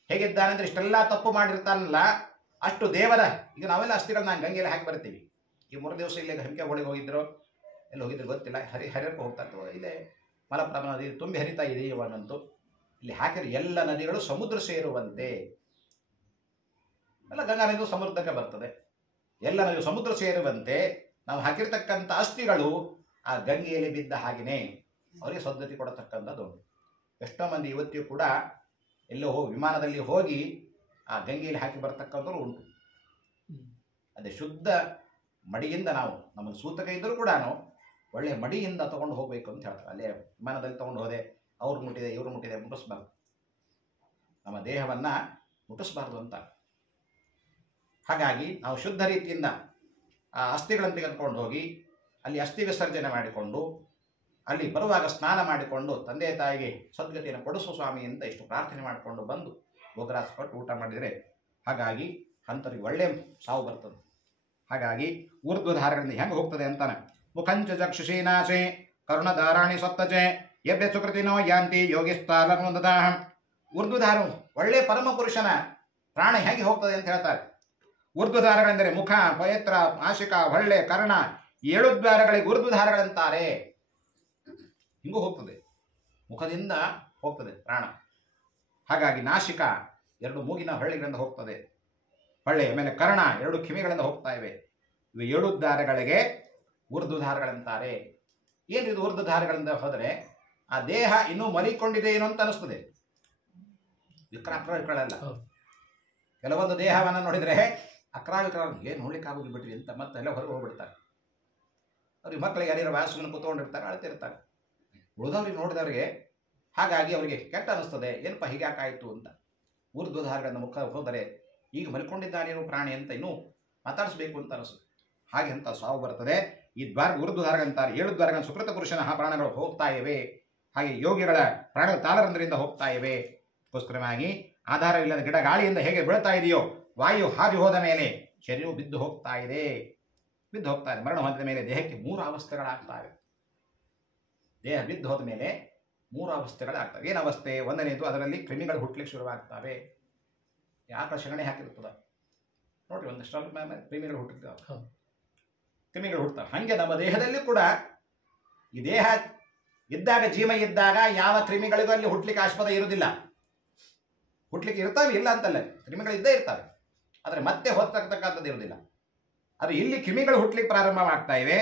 ಹೇಗಿದ್ದಾನೆಂದ್ರೆ ಇಷ್ಟೆಲ್ಲ ತಪ್ಪು ಮಾಡಿರ್ತಾನಲ್ಲ, ಅಷ್ಟು ದೇವರ, ಈಗ ನಾವೆಲ್ಲ ಅಸ್ಥಿಗಳನ್ನ ಗಂಗೆಯಲ್ಲಿ ಹಾಕಿ ಬರ್ತೀವಿ. ಈ 3 ದಿವಸ ಇಲ್ಲೇ ಹಂಕೆ ಒಳಗೆ ಹೋಗಿದ್ರು, ಎಲ್ಲಿ ಹೋಗಿದ್ರು ಗೊತ್ತಿಲ್ಲ, ಹರಿಯಕ್ಕೆ ಹೋಗ್ತಾ ಇರ್ತವೆ. ಇಲ್ಲೇ ಮಲಪ್ರಭಾ ನದಿ ತುಂಬಿ ಹರಿತಾ ಇದೆ ಇವನಂತೂ. ಇಲ್ಲಿ ಹಾಕಿದ್ರೆ ಎಲ್ಲ ನದಿಗಳು ಸಮುದ್ರ ಸೇರುವಂತೆ, ಎಲ್ಲ ಗಂಗಾ ನದಿಯು ಸಮುದ್ರಕ್ಕೆ ಬರ್ತದೆ, ಎಲ್ಲ ನದಿಯು ಸಮುದ್ರ ಸೇರುವಂತೆ ನಾವು ಹಾಕಿರ್ತಕ್ಕಂಥ ಅಸ್ಥಿಗಳು ಆ ಗಂಗೆಯಲ್ಲಿ ಬಿದ್ದ ಹಾಗೆಯೇ ಅವರಿಗೆ ಸದ್ಗತಿ ಕೊಡತಕ್ಕಂಥದ್ದು. ಎಷ್ಟೋ ಮಂದಿ ಇವತ್ತಿಗೂ ಕೂಡ ಎಲ್ಲೋ ವಿಮಾನದಲ್ಲಿ ಹೋಗಿ ಆ ಗಂಗೆಯಲ್ಲಿ ಹಾಕಿ ಬರ್ತಕ್ಕಂಥವ್ರು ಉಂಟು. ಅದೇ ಶುದ್ಧ ಮಡಿಯಿಂದ ನಾವು ನಮ್ಮಲ್ಲಿ ಸೂತಕ ಇದ್ದರೂ ಕೂಡ ಒಳ್ಳೆಯ ಮಡಿಯಿಂದ ತೊಗೊಂಡು ಹೋಗಬೇಕು ಅಂತ ಹೇಳ್ತಾರೆ. ಅಲ್ಲೇ ವಿಮಾನದಲ್ಲಿ ತೊಗೊಂಡು ಹೋದೆ ಅವ್ರು ಮುಟ್ಟಿದೆ ಇವರು ಮುಟ್ಟಿದೆ ಮುಟ್ಟಿಸ್ಬಾರ್ದು, ನಮ್ಮ ದೇಹವನ್ನು ಮುಟ್ಟಿಸ್ಬಾರ್ದು ಅಂತ. ಹಾಗಾಗಿ ನಾವು ಶುದ್ಧ ರೀತಿಯಿಂದ ಆ ಅಸ್ಥಿಗಳನ್ನು ತೆಗೆದುಕೊಂಡು ಹೋಗಿ ಅಲ್ಲಿ ಅಸ್ಥಿ ವಿಸರ್ಜನೆ ಮಾಡಿಕೊಂಡು ಅಲ್ಲಿ ಬರುವಾಗ ಸ್ನಾನ ಮಾಡಿಕೊಂಡು ತಂದೆ ತಾಯಿಗೆ ಸದ್ಗತಿಯನ್ನು ಕೊಡಿಸು ಸ್ವಾಮಿ ಅಂತ ಇಷ್ಟು ಪ್ರಾರ್ಥನೆ ಮಾಡಿಕೊಂಡು ಬಂದು ಭೋಗರಾಸ ಕೊಟ್ಟು ಊಟ ಮಾಡಿದರೆ ಹಾಗಾಗಿ ಅಂಥವ್ರಿಗೆ ಒಳ್ಳೆಯ ಸಾವು ಬರ್ತದೆ. ಹಾಗಾಗಿ ಊರ್ಧ್ವಧಾರಗಳಿಂದ ಹೆಂಗೆ ಹೋಗ್ತದೆ ಅಂತಾನೆ. ಮುಖಂಚ ಚಕ್ಷುಷೀನಾಶೆ ಕರುಣಧಾರಾಣಿ ಸತ್ತಚೆ ಎಬ್ಬೆ ಸುಕೃತಿನೋ ಯಾಂತಿ ಯೋಗಿಸ್ತಾಲನುದಾಹ. ಊರ್ಧ್ವಧಾರ ಒಳ್ಳೆಯ ಪರಮ ಪುರುಷನ ಪ್ರಾಣ ಹೇಗೆ ಹೋಗ್ತದೆ ಅಂತ ಹೇಳ್ತಾರೆ. ಊರ್ಧ್ವಧಾರಗಳೆಂದರೆ ಮುಖ, ಪಯತ್ರ, ನಾಸಿಕ, ಹೊಳ್ಳೆ, ಕರ್ಣ 7 ದ್ವಾರಗಳಿಗೆ ಊರ್ಧ್ವಧಾರಗಳಂತಾರೆ. ಹಿಂಗೂ ಹೋಗ್ತದೆ, ಮುಖದಿಂದ ಹೋಗ್ತದೆ ಪ್ರಾಣ. ಹಾಗಾಗಿ ನಾಸಿಕ 2 ಮೂಗಿನ ಹೊಳ್ಳೆಗಳಿಂದ ಹೋಗ್ತದೆ, ಹೊಳ್ಳೆ ಆಮೇಲೆ ಕರ್ಣ 2 ಕಿವಿಗಳಿಂದ ಹೋಗ್ತಾ ಇವೆ. ಇವು 7 ದ್ವಾರಗಳಿಗೆ ಊರ್ಧ್ವಧಾರಗಳಂತಾರೆ. ಏನಿದು ಊರ್ಧ್ವಧಾರಗಳಿಂದ ಹೋದರೆ ಆ ದೇಹ ಇನ್ನೂ ಮಲಿಕೊಂಡಿದೆ ಏನೋ ಅಂತ ಅನಿಸ್ತದೆ. ವಿಕ್ರಮಗಳಲ್ಲ, ಕೆಲವೊಂದು ದೇಹವನ್ನು ನೋಡಿದರೆ ಅಕ್ರಾವಿಕ್ರ ಏನು ನೋಡ್ಲಿಕ್ಕಾಗೋದು ಬಿಟ್ರಿ ಅಂತ ಮತ್ತೆ ಎಲ್ಲ ಹೊರಗೆ ಹೋಗ್ಬಿಡ್ತಾರೆ. ಅವ್ರಿಗೆ ಮಕ್ಕಳಿಗೆ ಯಾರ್ಯಾರು ವಾಸವನ್ನು ಕೂತ್ಕೊಂಡಿರ್ತಾರೆ, ಅಳ್ತಿರ್ತಾರೆ. ಉಳಿದವ್ರಿಗೆ ನೋಡಿದವ್ರಿಗೆ ಹಾಗಾಗಿ ಅವರಿಗೆ ಕೆಟ್ಟ ಅನಿಸ್ತದೆ, ಏನಪ್ಪ ಹೀಗ್ಯಾಕಾಯಿತು ಅಂತ. ಊರ್ಧ್ವಧಾರಗಳಿಂದ ಮುಖ ಹೋದರೆ ಈಗ ಮಲ್ಕೊಂಡಿದ್ದಾನೇನು ಪ್ರಾಣಿ ಅಂತ ಇನ್ನೂ ಮಾತಾಡಿಸ್ಬೇಕು ಅಂತ ಅನಿಸುತ್ತೆ. ಹಾಗೆ ಅಂತ ಸಾವು ಬರ್ತದೆ. ಈ ಊರ್ಧ್ವಧಾರಗಳಂತಾರೆ. 7 ದ್ವಾರಗಳ ಸುಕೃತ ಪುರುಷನ ಪ್ರಾಣಗಳು ಹೋಗ್ತಾ ಇವೆ. ಹಾಗೆ ಯೋಗಿಗಳ ಪ್ರಾಣದ ತಾಳರಂಧ್ರದಿಂದ ಹೋಗ್ತಾ ಇವೆ. ಅದಕ್ಕೋಸ್ಕರವಾಗಿ ಆಧಾರವಿಲ್ಲದ ಗಿಡ ಗಾಳಿಯಿಂದ ಹೇಗೆ ಬೀಳ್ತಾ ಇದೆಯೋ, ವಾಯು ಹಾರಿ ಹೋದ ಮೇಲೆ ಶರೀರವು ಬಿದ್ದು ಹೋಗ್ತಾ ಇದೆ. ಮರಣ ಹೊಂದಿದ ಮೇಲೆ ದೇಹಕ್ಕೆ 3 ಅವಸ್ಥೆಗಳಾಗ್ತವೆ. ದೇಹ ಬಿದ್ದು ಹೋದ ಮೇಲೆ 3 ಅವಸ್ಥೆಗಳಾಗ್ತವೆ. ಏನು ಅವಸ್ಥೆ? 1ನೇದು ಅದರಲ್ಲಿ ಕ್ರಿಮಿಗಳು ಹುಟ್ಟಲಿಕ್ಕೆ ಶುರುವಾಗ್ತವೆ. ಯಾಕೆ ಶಗಣಿ ಹಾಕಿರ್ತದ ನೋಡ್ರಿ, ಒಂದಷ್ಟು ಕ್ರಿಮಿಗಳು ಹುಟ್ಟಿರ್ತಾವೆ, ಕ್ರಿಮಿಗಳು ಹುಟ್ಟುತ್ತವೆ. ಹಾಗೆ ನಮ್ಮ ದೇಹದಲ್ಲಿ ಕೂಡ ಈ ದೇಹ ಇದ್ದಾಗ, ಜೀವ ಇದ್ದಾಗ ಯಾವ ಕ್ರಿಮಿಗಳಿಗೂ ಅಲ್ಲಿ ಹುಟ್ಟಲಿಕ್ಕೆ ಆಸ್ಪದ ಇರುವುದಿಲ್ಲ. ಹುಟ್ಟಲಿಕ್ಕೆ ಇರ್ತಾವೆ, ಇಲ್ಲ ಅಂತಲ್ಲ, ಕ್ರಿಮಿಗಳು ಇದ್ದೇ ಇರ್ತವೆ. ಆದರೆ ಮತ್ತೆ ಹೊತ್ತಕ್ಕಂಥದ್ದು ಇರುವುದಿಲ್ಲ. ಅದು ಇಲ್ಲಿ ಕ್ರಿಮಿಗಳು ಹುಟ್ಟಲಿಕ್ಕೆ ಪ್ರಾರಂಭವಾಗ್ತಾ ಇವೆ.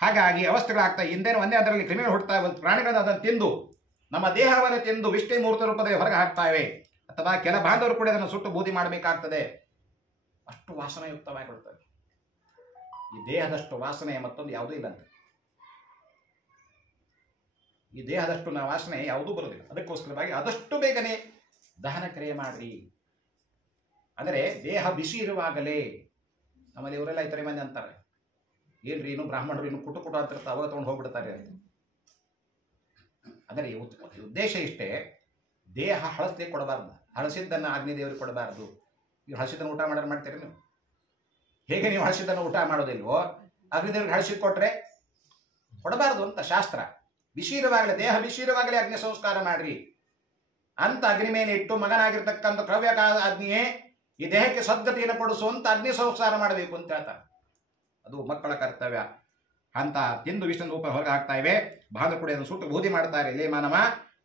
ಹಾಗಾಗಿ ಅವಸ್ಥೆಗಳಾಗ್ತಾ ಹಿಂದೇನು ಒಂದೇ ಅದರಲ್ಲಿ ಕ್ರಿಮಿಗಳು ಹುಟ್ಟುತ್ತಾ ಇವೆ. ಪ್ರಾಣಿಗಳನ್ನು ಅದನ್ನು ತಿಂದು ನಮ್ಮ ದೇಹವನ್ನು ತಿಂದು ವಿಷ್ಣು ಮೂರ್ತ ರೂಪದಲ್ಲಿ ಹೊರಗೆ ಹಾಕ್ತಾ ಇವೆ. ಅಥವಾ ಕೆಲ ಬಾಂಧವರು ಕೂಡ ಅದನ್ನು ಸುಟ್ಟು ಬೂದಿ ಮಾಡಬೇಕಾಗ್ತದೆ. ಅಷ್ಟು ವಾಸನೆಯುಕ್ತವಾಗಿರುತ್ತದೆ. ಈ ದೇಹದಷ್ಟು ವಾಸನೆ ಮತ್ತೊಂದು ಯಾವುದೂ ಇಲ್ಲ ಅಂತ. ಈ ದೇಹದಷ್ಟು ವಾಸನೆ ಯಾವುದೂ ಬರುವುದಿಲ್ಲ. ಅದಕ್ಕೋಸ್ಕರವಾಗಿ ಆದಷ್ಟು ಬೇಗನೆ ದಹನ ಕ್ರಿಯೆ ಮಾಡ್ರಿ. ಅಂದರೆ ದೇಹ ಬಿಸಿ ಇರುವಾಗಲೇ. ನಮ್ಮಲ್ಲಿ ಇವರೆಲ್ಲ ಇತರೆ ಮಂದಿ ಅಂತಾರೆ, ಏನ್ರಿ ಇನ್ನು ಬ್ರಾಹ್ಮಣರು ಇನ್ನು ಕುಟು ಅಂತಿರ್ತಾರೆ, ಅವಾಗ ತೊಗೊಂಡು ಹೋಗ್ಬಿಡ್ತಾರೆ ಅಂತ. ಅಂದರೆ ಉದ್ದೇಶ ಇಷ್ಟೇ, ದೇಹ ಹಳಸ್ಲಿಕ್ಕೆ ಕೊಡಬಾರ್ದು. ಹಳಸಿದ್ದನ್ನು ಅಗ್ನಿದೇವರಿಗೆ ಕೊಡಬಾರ್ದು. ನೀವು ಹಳಸಿದ್ದನ್ನು ಊಟ ಮಾಡ್ತೀರಿ ನೀವು? ಹೇಗೆ ನೀವು ಹಳಸಿದ್ದನ್ನು ಊಟ ಮಾಡೋದಿಲ್ವೋ, ಅಗ್ನಿದೇವರಿಗೆ ಹಳಸಿದ್ದು ಕೊಟ್ಟರೆ ಕೊಡಬಾರ್ದು ಅಂತ ಶಾಸ್ತ್ರ. ಬಿಸಿ ಇರುವಾಗಲೇ, ದೇಹ ಬಿಸಿ ಇರುವಾಗಲೇ ಅಗ್ನಿ ಸಂಸ್ಕಾರ ಮಾಡ್ರಿ ಅಂತ ಅಗ್ನಿ ಮೇಲೆ ಇಟ್ಟು, ಮಗನಾಗಿರ್ತಕ್ಕಂಥ ಕ್ರವ್ಯ ಅಗ್ನಿಯೇ ಈ ದೇಹಕ್ಕೆ ಸದ್ಗತಿಯನ್ನು ಕೊಡಿಸುವಂತ ಅಗ್ನಿ ಸಂಸ್ಕಾರ ಮಾಡಬೇಕು ಅಂತ ಹೇಳ್ತಾರೆ. ಅದು ಮಕ್ಕಳ ಕರ್ತವ್ಯ. ಅಂತ ತಿಂದು ವಿಷ್ಣು ರೂಪ ಹೊರಗೆ ಹಾಕ್ತಾ ಇವೆ. ಬಾಂಧವರು ಕೂಡ ಅದನ್ನು ಸುಟ್ಟು ಬೂದಿ ಮಾಡ್ತಾರೆ. ಲೇ ಮಾನವ,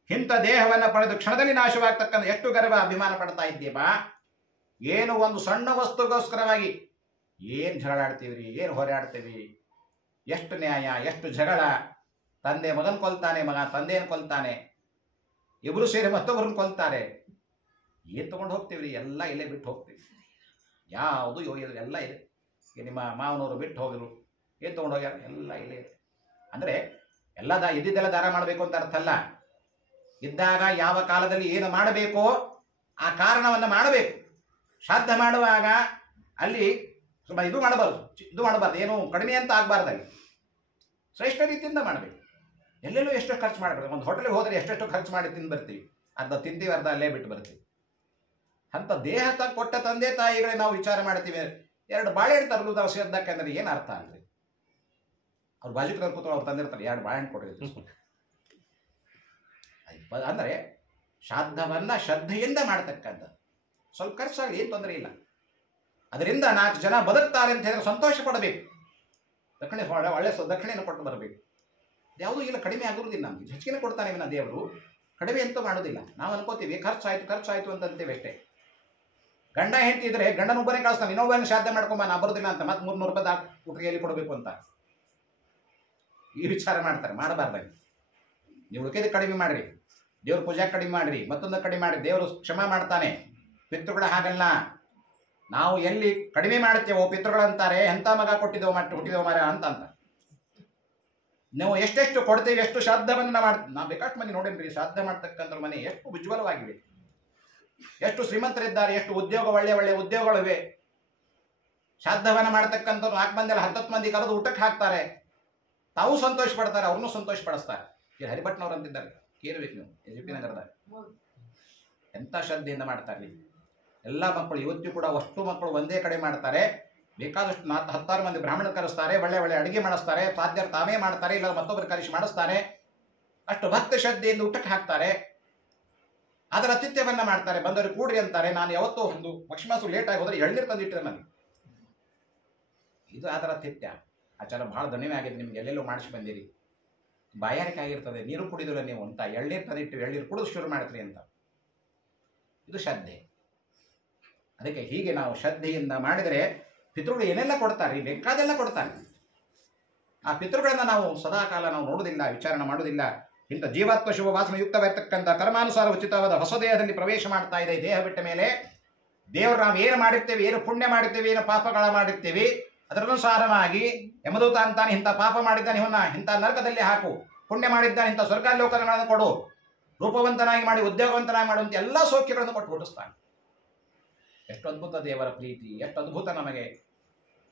ಇಂಥ ದೇಹವನ್ನು ಪಡೆದು ಕ್ಷಣದಲ್ಲಿ ನಾಶವಾಗ್ತಕ್ಕಂಥ ಎಷ್ಟು ಗರ್ವ ಅಭಿಮಾನ ಪಡ್ತಾ ಇದ್ದೀಪ. ಏನು ಒಂದು ಸಣ್ಣ ವಸ್ತುಗೋಸ್ಕರವಾಗಿ ಏನು ಜಗಳಾಡ್ತೀವ್ರಿ, ಏನು ಹೊರೆಯಾಡ್ತೀವಿ, ಎಷ್ಟು ನ್ಯಾಯ, ಎಷ್ಟು ಜಗಳ. ತಂದೆ ಮಗನ ಕೊಲ್ತಾನೆ, ಮಗ ತಂದೆಯನ್ನು ಕೊಲ್ತಾನೆ, ಇಬ್ಬರು ಸೇರಿ ಮತ್ತೊಬ್ಬರನ್ನು ಕೊಲ್ತಾರೆ. ಏನು ತೊಗೊಂಡು ಹೋಗ್ತೀವಿ? ಎಲ್ಲ ಇಲ್ಲೇ ಬಿಟ್ಟು ಹೋಗ್ತೀವಿ. ಯಾವುದು ಎಲ್ಲ ಇದೆ. ನಿಮ್ಮ ಮಾವನವರು ಬಿಟ್ಟು ಹೋದರು, ಏನು ತೊಗೊಂಡು ಹೋಗ್ಯಾರ? ಎಲ್ಲ ಇಲ್ಲೇ ಇದೆ. ಅಂದರೆ ಎಲ್ಲ ಇದ್ದಿದ್ದೆಲ್ಲ ದಾರ ಮಾಡಬೇಕು ಅಂತ ಅರ್ಥ ಅಲ್ಲ. ಇದ್ದಾಗ ಯಾವ ಕಾಲದಲ್ಲಿ ಏನು ಮಾಡಬೇಕೋ ಆ ಕಾರಣವನ್ನು ಮಾಡಬೇಕು. ಶ್ರಾದ್ದ ಮಾಡುವಾಗ ಅಲ್ಲಿ ಇದು ಮಾಡಬಾರ್ದು, ಏನು ಕಡಿಮೆ ಅಂತ ಆಗಬಾರ್ದಲ್ಲಿ ಶ್ರೇಷ್ಠ ರೀತಿಯಿಂದ ಮಾಡಬೇಕು. ಎಲ್ಲೆಲ್ಲೂ ಎಷ್ಟು ಖರ್ಚು ಮಾಡಬೇಕು. ಒಂದು ಹೋಟೆಲ್ಗೆ ಹೋದರೆ ಎಷ್ಟೆಷ್ಟು ಖರ್ಚು ಮಾಡಿ ತಿಂದು ಬರ್ತೀವಿ, ಅರ್ಧ ತಿಂತೀವಿ, ಅರ್ಧ ಅಲ್ಲೇ ಬಿಟ್ಟು ಬರ್ತೀವಿ. ಅಂತ ದೇಹ ಕೊಟ್ಟ ತಂದೆ ತಾಯಿಗಳೇ ನಾವು ವಿಚಾರ ಮಾಡ್ತೀವಿ. 2 ಬಾಳೆಹಣ್ಣು ತರಲು ನಾವು ಸೇರ್ದಕ್ಕಂದ್ರೆ ಏನು ಅರ್ಥ ಅಲ್ರಿ? ಅವ್ರು ಬಾಜುಕರು ಕೂತು ಅವ್ರು ತಂದಿರ್ತಾರೆ, 2 ಬಾಳೆಹಣ್ಣು ಕೊಡ್ರಿ. ಅಂದರೆ ಶ್ರಾದ್ದವನ್ನು ಶ್ರದ್ಧೆಯಿಂದ ಮಾಡ್ತಕ್ಕಂಥ. ಸ್ವಲ್ಪ ಖರ್ಚಾಗಲಿ, ಏನು ತೊಂದರೆ ಇಲ್ಲ. ಅದರಿಂದ 4 ಜನ ಬದುಕ್ತಾರೆ ಅಂತ ಹೇಳಿದ್ರೆ ಸಂತೋಷ ಪಡಬೇಕು. ಒಳ್ಳೆ ದಕ್ಷಿಣೆಯನ್ನು ಕೊಟ್ಟು ಬರಬೇಕು. ಯಾವುದೂ ಇಲ್ಲ, ಕಡಿಮೆ ಆಗುವುದಿಲ್ಲ. ನಮಗೆ ಹೆಚ್ಚಿಗೆ ಕೊಡ್ತಾನೆ ವಿನ ದೇವರು, ಕಡಿಮೆ ಅಂತೂ ಮಾಡೋದಿಲ್ಲ. ನಾವು ಅನ್ಕೋತೀವಿ ಖರ್ಚಾಯ್ತು ಅಂತಂತೇವೆ ಅಷ್ಟೇ. ಗಂಡ ಹೆಂಡತಿ ಇದ್ರೆ ಗಂಡನೊಬ್ಬನೇ ಕಳಿಸ್ತಾನೆ, ಇನ್ನೊಬ್ಬನ ಶ್ರಾದ್ದ ಮಾಡ್ಕೊಂಬ, ನಾ ಬರೋದಿಲ್ಲ ಅಂತ, ಮತ್ತೆ 300 ರೂಪಾಯಿ ಊಟಕ್ಕೆ ಕೊಡಬೇಕು ಅಂತ ಈ ವಿಚಾರ ಮಾಡ್ತಾರೆ. ಮಾಡಬಾರ್ದಾಗಿ ನೀವು ಉಳಿಕೆದು ಕಡಿಮೆ ಮಾಡಿರಿ, ದೇವ್ರ ಪೂಜೆ ಕಡಿಮೆ ಮಾಡಿರಿ, ಮತ್ತೊಂದು ಕಡಿಮೆ ಮಾಡಿರಿ, ದೇವರು ಕ್ಷಮಾ ಮಾಡ್ತಾನೆ. ಪಿತೃಗಳ ಹಾಗಲ್ಲ. ನಾವು ಎಲ್ಲಿ ಕಡಿಮೆ ಮಾಡ್ತೇವೋ ಪಿತೃಗಳಂತಾರೆ ಎಂಥ ಮಗ ಹುಟ್ಟಿದೇವು ಮಾರ ಅಂತ. ನಾವು ಎಷ್ಟೆಷ್ಟು ಕೊಡ್ತೇವೆ, ಎಷ್ಟು ಶ್ರಾದ್ದವನ್ನು ನಾವು ಬೇಕಾಷ್ಟು ಮಂದಿ ನೋಡೇನ್ರಿ, ಶ್ರಾದ್ದ ಮಾಡ್ತಕ್ಕಂಥ ಮನೆ ಎಷ್ಟು ಉಜ್ವಲವಾಗಿವೆ, ಎಷ್ಟು ಶ್ರೀಮಂತರಿದ್ದಾರೆ, ಎಷ್ಟು ಒಳ್ಳೆ ಒಳ್ಳೆ ಉದ್ಯೋಗಗಳಿವೆ. ಶ್ರಾದ್ದವನ್ನು ಮಾಡ್ತಕ್ಕಂಥವ್ರು 4 ಮಂದಿ 10 ಮಂದಿ ಕರೆದು ಊಟಕ್ಕೆ ಹಾಕ್ತಾರೆ, ತಾವು ಸಂತೋಷ ಪಡ್ತಾರೆ, ಅವ್ರನ್ನೂ ಸಂತೋಷ ಪಡಿಸ್ತಾರೆ. ಹರಿಭಟ್ನವ್ರು ಅಂತಿದ್ದಾರೆ, ಕೇಳಬೇಕು ನೀವು, ಎಜುಪಿ ನಗರದಾಗ ಎಂಥ ಶ್ರದ್ಧೆಯಿಂದ ಮಾಡ್ತಾರೆ. ಎಲ್ಲ ಮಕ್ಕಳು ಇವತ್ತು ಕೂಡ ಅಷ್ಟು ಮಕ್ಕಳು ಒಂದೇ ಕಡೆ ಮಾಡ್ತಾರೆ. ಬೇಕಾದಷ್ಟು 10 ಮಂದಿ ಬ್ರಾಹ್ಮಣ ಕರೆಸ್ತಾರೆ, ಒಳ್ಳೆ ಒಳ್ಳೆ ಅಡುಗೆ ಮಾಡಿಸ್ತಾರೆ, ಸಾಧ್ಯರು ತಾವೇ ಮಾಡ್ತಾರೆ, ಇಲ್ಲ ಮತ್ತೊಬ್ಬರು ಕರೆಸಿ ಮಾಡಿಸ್ತಾರೆ. ಅಷ್ಟು ಭಕ್ತ ಶ್ರದ್ಧೆಯಿಂದ ಊಟಕ್ಕೆ ಹಾಕ್ತಾರೆ, ಅದರ ಅತಿಥ್ಯವನ್ನ ಮಾಡ್ತಾರೆ. ಬಂದವರು ಕೂಡ್ರಿ ಅಂತಾರೆ. ನಾನು ಯಾವತ್ತೋ ಒಂದು ಪಕ್ಷಿಮಾಸು ಲೇಟ್ ಆಗಿ ಹೋದ್ರೆ ಎಳ್ನೀರು ತಂದಿಟ್ಟಿದೆ ನನಗೆ. ಇದು ಅದರ ಅತಿಥ್ಯ. ಆಚಾರ ಭಾಳ ದಣಿವೆ ಆಗಿದೆ, ನಿಮ್ಗೆ ಎಲ್ಲೆಲ್ಲೋ ಮಾಡಿಸಿ ಬಂದಿರಿ, ಬಾಯಾರಿಕೆ ಆಗಿರ್ತದೆ, ನೀರು ಕುಡಿದಿಲ್ಲ ನೀವು ಅಂತ ಎಳ್ನೀರು ತಂದಿಟ್ಟು ಎಳ್ನೀರು ಕುಡಿದು ಶುರು ಮಾಡ್ತೀರಿ ಅಂತ. ಇದು ಶ್ರದ್ಧೆ. ಅದಕ್ಕೆ ಹೀಗೆ ನಾವು ಶ್ರದ್ಧೆಯಿಂದ ಮಾಡಿದರೆ ಪಿತೃಗಳು ಏನೆಲ್ಲ ಕೊಡ್ತಾರೆ, ಬೇಕಾದೆಲ್ಲ ಕೊಡ್ತಾರೆ. ಆ ಪಿತೃಗಳನ್ನ ನಾವು ಸದಾಕಾಲ ನಾವು ನೋಡುವುದಿಲ್ಲ, ವಿಚಾರಣೆ ಮಾಡುವುದಿಲ್ಲ. ಇಂಥ ಜೀವಾತ್ಮ ಶುಭ ವಾಸನಯುಕ್ತವಾಗಿರ್ತಕ್ಕಂಥ ಕರ್ಮಾನುಸಾರ ಉಚಿತವಾದ ಹೊಸ ದೇಹದಲ್ಲಿ ಪ್ರವೇಶ ಮಾಡ್ತಾ ಇದೆ. ದೇಹ ಬಿಟ್ಟ ಮೇಲೆ ದೇವರು ನಾವು ಏನು ಮಾಡಿರ್ತೇವೆ, ಏನು ಪುಣ್ಯ ಮಾಡಿರ್ತೇವೆ, ಏನು ಪಾಪಗಳ ಮಾಡಿರ್ತೇವೆ, ಅದರನುಸಾರವಾಗಿ ಯಮದೂತ ಅಂತಾನೆ ಇಂಥ ಪಾಪ ಮಾಡಿದ್ದಾನೆ ಇವನ್ನ ಇಂಥ ನರಕದಲ್ಲಿ ಹಾಕು, ಪುಣ್ಯ ಮಾಡಿದ್ದಾನೆ ಇಂಥ ಸ್ವರ್ಗಾಲೋಕಗಳನ್ನು ಕೊಡು, ರೂಪವಂತನಾಗಿ ಮಾಡಿ ಉದ್ಯೋಗವಂತನಾಗಿ ಮಾಡುವಂಥ ಎಲ್ಲ ಸೌಖ್ಯಗಳನ್ನು ಕೊಟ್ಟು ಹುಟ್ಟಿಸ್ತಾನೆ. ಎಷ್ಟು ಅದ್ಭುತ ದೇವರ ಪ್ರೀತಿ, ಎಷ್ಟು ಅದ್ಭುತ ನಮಗೆ.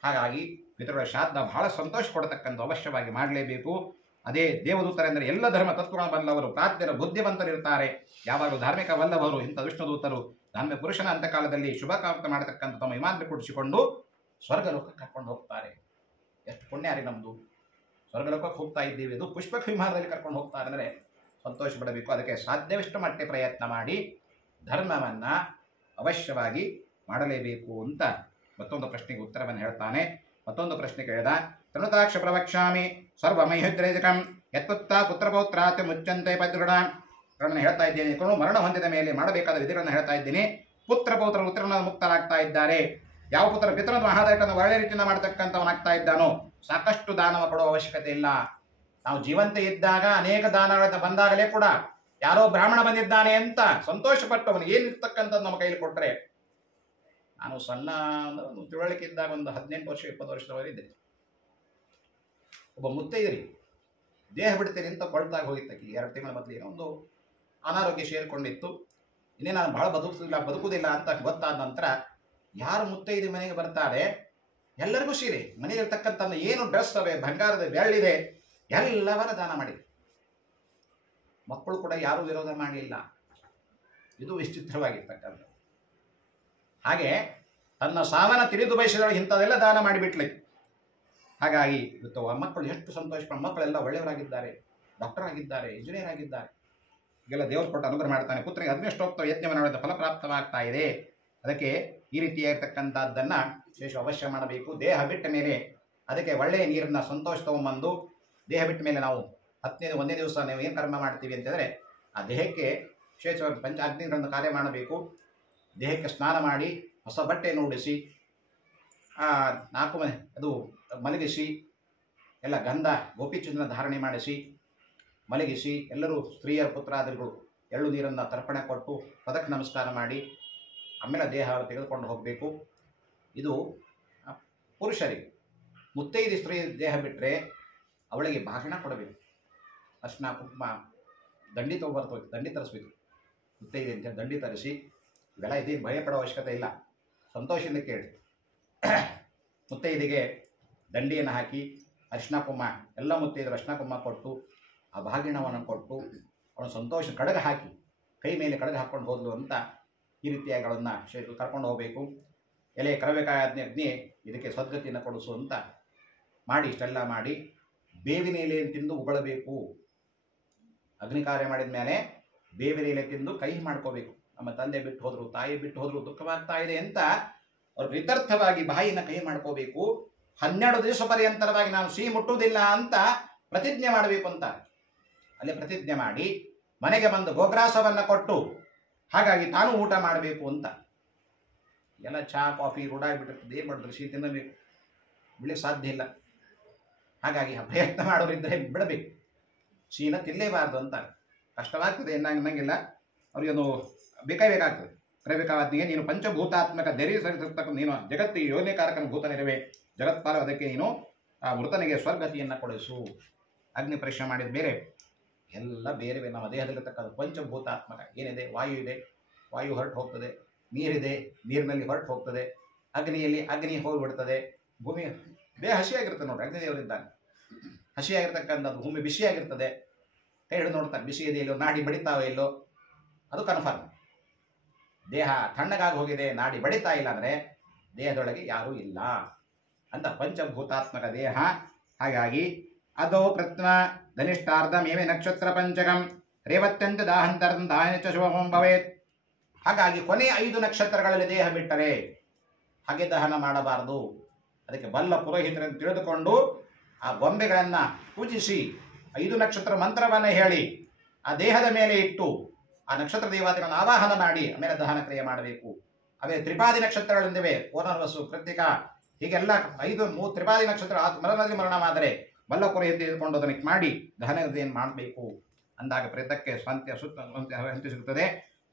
ಹಾಗಾಗಿ ಪಿತೃಗಳ ಶ್ರಾದ್ದ ಬಹಳ ಸಂತೋಷ ಕೊಡತಕ್ಕಂಥ ಅವಶ್ಯವಾಗಿ ಮಾಡಲೇಬೇಕು. ಅದೇ ದೇವದೂತರೆಂದರೆ ಎಲ್ಲ ಧರ್ಮ ತತ್ವಗಳ ಬಲ್ಲವರು, ಪ್ರಾಜ್ಞರ ಬುದ್ಧಿವಂತರಿರ್ತಾರೆ. ಯಾವಾಗಲೂ ಧಾರ್ಮಿಕವಲ್ಲವರು ಇಂಥ ವಿಷ್ಣುದೂತರು ಧಾರ್ಮಿಕ ಪುರುಷನ ಅಂತಕಾಲದಲ್ಲಿ ಶುಭಕಾಂತ ಮಾಡತಕ್ಕಂಥ ತಮ್ಮ ವಿಮಾನ ಕುಡಿಸಿಕೊಂಡು ಸ್ವರ್ಗಲೋಕಕ್ಕೆ ಕರ್ಕೊಂಡು ಹೋಗ್ತಾರೆ. ಎಷ್ಟು ಪುಣ್ಯ ರೀ ನಮ್ಮದು, ಸ್ವರ್ಗಲೋಕಕ್ಕೆ ಹೋಗ್ತಾ ಇದ್ದೀವಿ, ಇದು ಪುಷ್ಪಕ ವಿಮಾನದಲ್ಲಿ ಕರ್ಕೊಂಡು ಹೋಗ್ತಾರೆ ಅಂದರೆ ಸಂತೋಷ ಪಡಬೇಕು. ಅದಕ್ಕೆ ಸಾಧ್ಯವಿಷ್ಟು ಮಟ್ಟಿಗೆ ಪ್ರಯತ್ನ ಮಾಡಿ ಧರ್ಮವನ್ನು ಅವಶ್ಯವಾಗಿ ಮಾಡಲೇಬೇಕು ಅಂತ ಮತ್ತೊಂದು ಪ್ರಶ್ನೆಗೆ ಉತ್ತರವನ್ನು ಹೇಳ್ತಾನೆ. ಮತ್ತೊಂದು ಪ್ರಶ್ನೆ ಕೇಳಿದ, ತೃಣತಾಕ್ಷ ಪ್ರವಕ್ಷ್ಯಾಮಿ ಸರ್ವಮೈಹೃದ್ರೇಜಕಂ ಯತ್ಪುತ್ತ ಪುತ್ರಪೌತ್ರಾತ್ಯ ಮುಚ್ಚಂತೆ ಪದ್ರುಗಳನ್ನು ಹೇಳ್ತಾ ಇದ್ದೇನೆ. ಮರಣ ಹೊಂದಿದ ಮೇಲೆ ಮಾಡಬೇಕಾದ ವಿಧಿಗಳನ್ನು ಹೇಳ್ತಾ ಇದ್ದೀನಿ. ಪುತ್ರಪೌತ್ರ ಉತ್ತರನ ಮುಕ್ತರಾಗ್ತಾ ಇದ್ದಾರೆ. ಯಾವ ಪುತ್ರ ಪಿತೃನ ಮಹಾದಾಯಕನ್ನು ಒಳ್ಳೆ ರೀತಿಯಿಂದ ಮಾಡ್ತಕ್ಕಂಥವನಾಗ್ತಾ ಇದ್ದಾನೋ ಸಾಕಷ್ಟು ದಾನವ ಕೊಡುವ ಅವಶ್ಯಕತೆ ಇಲ್ಲ. ನಾವು ಜೀವಂತ ಇದ್ದಾಗ ಅನೇಕ ದಾನಗಳಿಂದ ಬಂದಾಗಲೇ ಕೂಡ ಯಾರೋ ಬ್ರಾಹ್ಮಣ ಬಂದಿದ್ದಾನೆ ಅಂತ ಸಂತೋಷಪಟ್ಟು ಅವನಿಗೆ ಏನಿರ್ತಕ್ಕಂಥದ್ದು ನಮ್ಮ ಕೈಲಿ ಕೊಟ್ಟರೆ, ನಾನು ಸಣ್ಣ ತಿಳುವಳಿಕೆ ಇದ್ದಾಗ ಒಂದು 18 ವರ್ಷ 20 ವರ್ಷದವರೆಗೆ ಇದ್ದೆ. ಒಬ್ಬ ಮುತ್ತೈದರಿ ದೇಹ ಬಿಡ್ತೀನಿ ಅಂತ ಕೊಳ್ತಾಗಿ ಹೋಗಿತ್ತಕ್ಕೆ 2 ತಿಂಗಳ ಮೊದಲು ಏನೋ ಒಂದು ಅನಾರೋಗ್ಯ ಸೇರಿಕೊಂಡಿತ್ತು. ಇನ್ನೇ ನಾನು ಭಾಳ ಬದುಕುವುದಿಲ್ಲ ಅಂತ ಗೊತ್ತಾದ ನಂತರ ಯಾರು ಮುತ್ತೈದೆ ಮನೆಗೆ ಬರ್ತಾರೆ ಎಲ್ಲರಿಗೂ ಸೀರೆ, ಮನೆಯಲ್ಲಿರ್ತಕ್ಕಂಥ ಏನು ಡ್ರೆಸ್ ಅವೆ, ಬಂಗಾರದ ಬೆಳ್ಳಿದೆ ಎಲ್ಲವನ್ನ ದಾನ ಮಾಡಿ. ಮಕ್ಕಳು ಕೂಡ ಯಾರೂ ವಿರೋಧ ಮಾಡಲಿಲ್ಲ. ಇದು ವಿಚಿತ್ರವಾಗಿರ್ತಕ್ಕಂಥ. ಹಾಗೆ ತನ್ನ ಸಾವನ್ನ ತಿಳಿದು ಬಯಸಿದೊಳಗೆ ಇಂಥದೆಲ್ಲ ದಾನ ಮಾಡಿಬಿಟ್ಲಿ. ಹಾಗಾಗಿ ಇವತ್ತು ಮಕ್ಕಳು ಎಷ್ಟು ಸಂತೋಷ, ಮಕ್ಕಳೆಲ್ಲ ಒಳ್ಳೆಯವರಾಗಿದ್ದಾರೆ, ಡಾಕ್ಟರ್ ಆಗಿದ್ದಾರೆ, ಇಂಜಿನಿಯರ್ ಆಗಿದ್ದಾರೆ. ಈಗೆಲ್ಲ ದೇವರು ಕೊಟ್ಟು ಅನುಗ್ರಹ ಮಾಡ್ತಾನೆ. ಪುತ್ರಿಗೆ 18 ಯತ್ನವನ್ನು ಮಾಡಿದ ಫಲಪ್ರಾಪ್ತವಾಗ್ತಾ ಇದೆ. ಅದಕ್ಕೆ ಈ ರೀತಿಯಾಗಿರ್ತಕ್ಕಂಥದ್ದನ್ನು ವಿಶೇಷ ಅವಶ್ಯ ಮಾಡಬೇಕು. ದೇಹ ಬಿಟ್ಟ ಮೇಲೆ ಅದಕ್ಕೆ ಒಳ್ಳೆಯ ನೀರನ್ನು ಸಂತೋಷ ತೊಗೊಂಬಂದು, ದೇಹ ಬಿಟ್ಟ ಮೇಲೆ ನಾವು 1ನೇ ದಿವಸ ನಾವು ಏನು ಕರ್ಮ ಮಾಡ್ತೀವಿ ಅಂತಂದರೆ ಆ ದೇಹಕ್ಕೆ ವಿಶೇಷವಾಗಿ ಪಂಚಾಗ್ನಿಗಳನ್ನು ಕಾರ್ಯ ಮಾಡಬೇಕು. ದೇಹಕ್ಕೆ ಸ್ನಾನ ಮಾಡಿ ಹೊಸ ಬಟ್ಟೆಯನ್ನು ಉಡಿಸಿ 4 ಅದು ಮಲಗಿಸಿ, ಎಲ್ಲ ಗಂಧ ಗೋಪಿಚಂದ್ರನ ಧಾರಣೆ ಮಾಡಿಸಿ ಮಲಗಿಸಿ, ಎಲ್ಲರೂ ಸ್ತ್ರೀಯರ ಪುತ್ರಾದಿಗಳು ಎಳ್ಳು ನೀರನ್ನು ತರ್ಪಣೆ ಕೊಟ್ಟು ಪದಕ ನಮಸ್ಕಾರ ಮಾಡಿ ಆಮೇಲೆ ದೇಹ ತೆಗೆದುಕೊಂಡು ಹೋಗಬೇಕು. ಇದು ಪುರುಷರಿಗೆ. ಮುತ್ತೈದೆ ಸ್ತ್ರೀ ದೇಹ ಬಿಟ್ಟರೆ ಅವಳಿಗೆ ಬಾಗಿಣ ಕೊಡಬೇಕು. ಅರ್ಶಿನ ಕುಂಕುಮ ದಂಡಿ ತೊಗೊಬರ್ತವೆ, ದಂಡಿ ತರಿಸ್ಬೇಕು. ಮುತ್ತೈದೆ ಅಂತ ದಂಡಿ ತರಿಸಿ, ಇವೆಲ್ಲ ಇದೇನು ಭಯಪಡೋ ಅವಶ್ಯಕತೆ ಇಲ್ಲ, ಸಂತೋಷದಿಂದ ಕೇಳಿ. ಮುತ್ತೈದೆಗೆ ದಂಡಿಯನ್ನು ಹಾಕಿ ಅರಿಶಿನ ಕುಂಕುಮ ಎಲ್ಲ ಮುತ್ತೈದರು ಅರಿಶಿನ ಕುಂಕುಮ ಕೊಟ್ಟು ಆ ಬಾಗಿಣವನ್ನು ಕೊಟ್ಟು ಅವನು ಸಂತೋಷ ಕಡಗ ಹಾಕಿ ಕೈ ಮೇಲೆ ಕಡಗ ಹಾಕ್ಕೊಂಡು ಹೋದ್ಲು ಅಂತ ಈ ರೀತಿಯಾಗಿಗಳನ್ನು ಕರ್ಕೊಂಡು ಹೋಗಬೇಕು. ಎಲೆ ಕರಬೇಕಾದ ಅಗ್ನಿ ಇದಕ್ಕೆ ಸದ್ಗತಿಯನ್ನು ಕೊಡಿಸು ಅಂತ ಮಾಡಿ ಇಷ್ಟೆಲ್ಲ ಮಾಡಿ ಬೇವಿನ ಎಲೆಯನ್ನು ತಿಂದು ಉಗಳಬೇಕು. ಅಗ್ನಿ ಕಾರ್ಯ ಮಾಡಿದ ಮೇಲೆ ಬೇವಿನ ಎಲೆ ತಿಂದು ಕೈ ಮಾಡ್ಕೋಬೇಕು. ನಮ್ಮ ತಂದೆ ಬಿಟ್ಟು ಹೋದರು, ತಾಯಿ ಬಿಟ್ಟು ಹೋದರು, ದುಃಖವಾಗ್ತಾ ಇದೆ ಅಂತ ಅವ್ರ ಪ್ರೀತ್ಯರ್ಥವಾಗಿ ಬಾಯಿನ ಕೈ ಮಾಡ್ಕೋಬೇಕು. 12 ದಿವಸ ಪರ್ಯಂತರವಾಗಿ ನಾನು ಸಿಹಿ ಮುಟ್ಟುವುದಿಲ್ಲ ಅಂತ ಪ್ರತಿಜ್ಞೆ ಮಾಡಬೇಕು ಅಂತ ಅಲ್ಲಿ ಪ್ರತಿಜ್ಞೆ ಮಾಡಿ ಮನೆಗೆ ಬಂದು ಗೋಗ್ರಾಸವನ್ನು ಕೊಟ್ಟು ಹಾಗಾಗಿ ತಾನು ಊಟ ಮಾಡಬೇಕು ಅಂತ ಎಲ್ಲ ಚಹಾ ಕಾಫಿ ರೂಢಾಗಿಬಿಟ್ಟಿರ್ತದೆ, ಏನು ಮಾಡಿದ್ರು ಸಿಹಿ ತಿನ್ನಬೇಕು, ಬಿಡಲಿಕ್ಕೆ ಸಾಧ್ಯ ಇಲ್ಲ. ಹಾಗಾಗಿ ಆ ಪ್ರಯತ್ನ ಮಾಡೋರಿದ್ದರೆ ಬಿಡಬೇಕು, ಸಿಹಿನ ತಿನ್ನಲೇಬಾರ್ದು ಅಂತ. ಕಷ್ಟವಾಗ್ತದೆ ಅನ್ನಂಗಿಲ್ಲ, ಅವ್ರಿಗೊಂದು ಬೇಕಾಗ್ತದೆ. ಕರೆಬೇಕಾದ್ನಿಗೆ ನೀನು ಪಂಚಭೂತಾತ್ಮಕ ಧೈರ್ಯ ಸರಿಸಿರ್ತಕ್ಕ ನೀನು ಜಗತ್ತಿ ಯೋನಿಕಾರಕನ ಭೂತನಿರುವೆ ಜಗತ್ಪಾಲ, ಅದಕ್ಕೆ ನೀನು ಆ ಮೃತನಿಗೆ ಸ್ವರ್ಗತಿಯನ್ನು ಕೊಡಿಸು. ಅಗ್ನಿ ಪರೀಕ್ಷೆ ಮಾಡಿದ ಬೇರೆ, ಎಲ್ಲ ಬೇರೆ ನಮ್ಮ ದೇಹದಲ್ಲಿರ್ತಕ್ಕಂಥ ಪಂಚಭೂತಾತ್ಮಕ ಏನಿದೆ, ವಾಯು ಇದೆ, ವಾಯು ಹೊರಟು ಹೋಗ್ತದೆ, ನೀರಿದೆ, ನೀರಿನಲ್ಲಿ ಹೊರಟು ಹೋಗ್ತದೆ, ಅಗ್ನಿಯಲ್ಲಿ ಅಗ್ನಿ ಹೋಗಿಬಿಡ್ತದೆ, ಭೂಮಿ ಬೇರೆ ಹಸಿಯಾಗಿರ್ತದೆ ನೋಡ್ರಿ, ಅಗ್ನಿದೇವರಿದ್ದಾನೆ ಹಸಿಯಾಗಿರ್ತಕ್ಕಂಥದ್ದು, ಭೂಮಿ ಬಿಸಿಯಾಗಿರ್ತದೆ, ಕೈ ಹಿಡಿದು ನೋಡ್ತಾರೆ ಬಿಸಿ ಇದೆ ಇಲ್ಲೋ, ನಾಡಿ ಬಡಿತಾವೋ ಇಲ್ಲೋ, ಅದು ಕನ್ಫರ್ಮ್. ದೇಹ ತಣ್ಣಗಾಗಿ ಹೋಗಿದೆ, ನಾಡಿ ಬಡಿತಾ ಇಲ್ಲ ಅಂದರೆ ದೇಹದೊಳಗೆ ಯಾರೂ ಇಲ್ಲ ಅಂತ ಪಂಚಭೂತಾತ್ಮಕ ದೇಹ. ಹಾಗಾಗಿ ಅದೋ ಪ್ರತ್ನ ಧನಿಷ್ಠಾರ್ಧಮೇವೆ ನಕ್ಷತ್ರ ಪಂಚಕಂ ರೇವತ್ಯಂತ ದಾಹಂತರ್ಧಂ ದಾಯನ ಚ ಶುಭಂ ಭವೇತ್. ಹಾಗಾಗಿ ಕೊನೆ 5 ನಕ್ಷತ್ರಗಳಲ್ಲಿ ದೇಹ ಬಿಟ್ಟರೆ ಹಾಗೆ ದಹನ ಮಾಡಬಾರದು. ಅದಕ್ಕೆ ಬಲ್ಲ ಪುರೋಹಿತರನ್ನು ತಿಳಿದುಕೊಂಡು ಆ ಗೊಂಬೆಗಳನ್ನು ಪೂಜಿಸಿ 5 ನಕ್ಷತ್ರ ಮಂತ್ರವನ್ನು ಹೇಳಿ ಆ ದೇಹದ ಮೇಲೆ ಇಟ್ಟು ಆ ನಕ್ಷತ್ರ ದೇವತೆಗಳನ್ನು ಆವಾಹನ ಮಾಡಿ ಆಮೇಲೆ ದಹನ ಕ್ರಿಯೆ ಮಾಡಬೇಕು. ಆಮೇಲೆ ತ್ರಿಪಾದಿ ನಕ್ಷತ್ರಗಳಿಂದಿವೆ, ಪೂರ್ಣವಸ್ಸು, ಕೃತಿಕ, ಹೀಗೆಲ್ಲ 5 ತ್ರಿಪಾದಿ ನಕ್ಷತ್ರ ಮರಣದಲ್ಲಿ ಮರಣವಾದರೆ ಬಲ್ಲ ಪುರೋಹಿತ ತೆಗೆದುಕೊಂಡು ಅದನ್ನು ಮಾಡಿ ದಹನದೇನು ಮಾಡಬೇಕು ಅಂದಾಗ ಪ್ರೇತಕ್ಕೆ ಸ್ವಂತ್ಯ ಹಂತಿ ಸಿಗುತ್ತದೆ.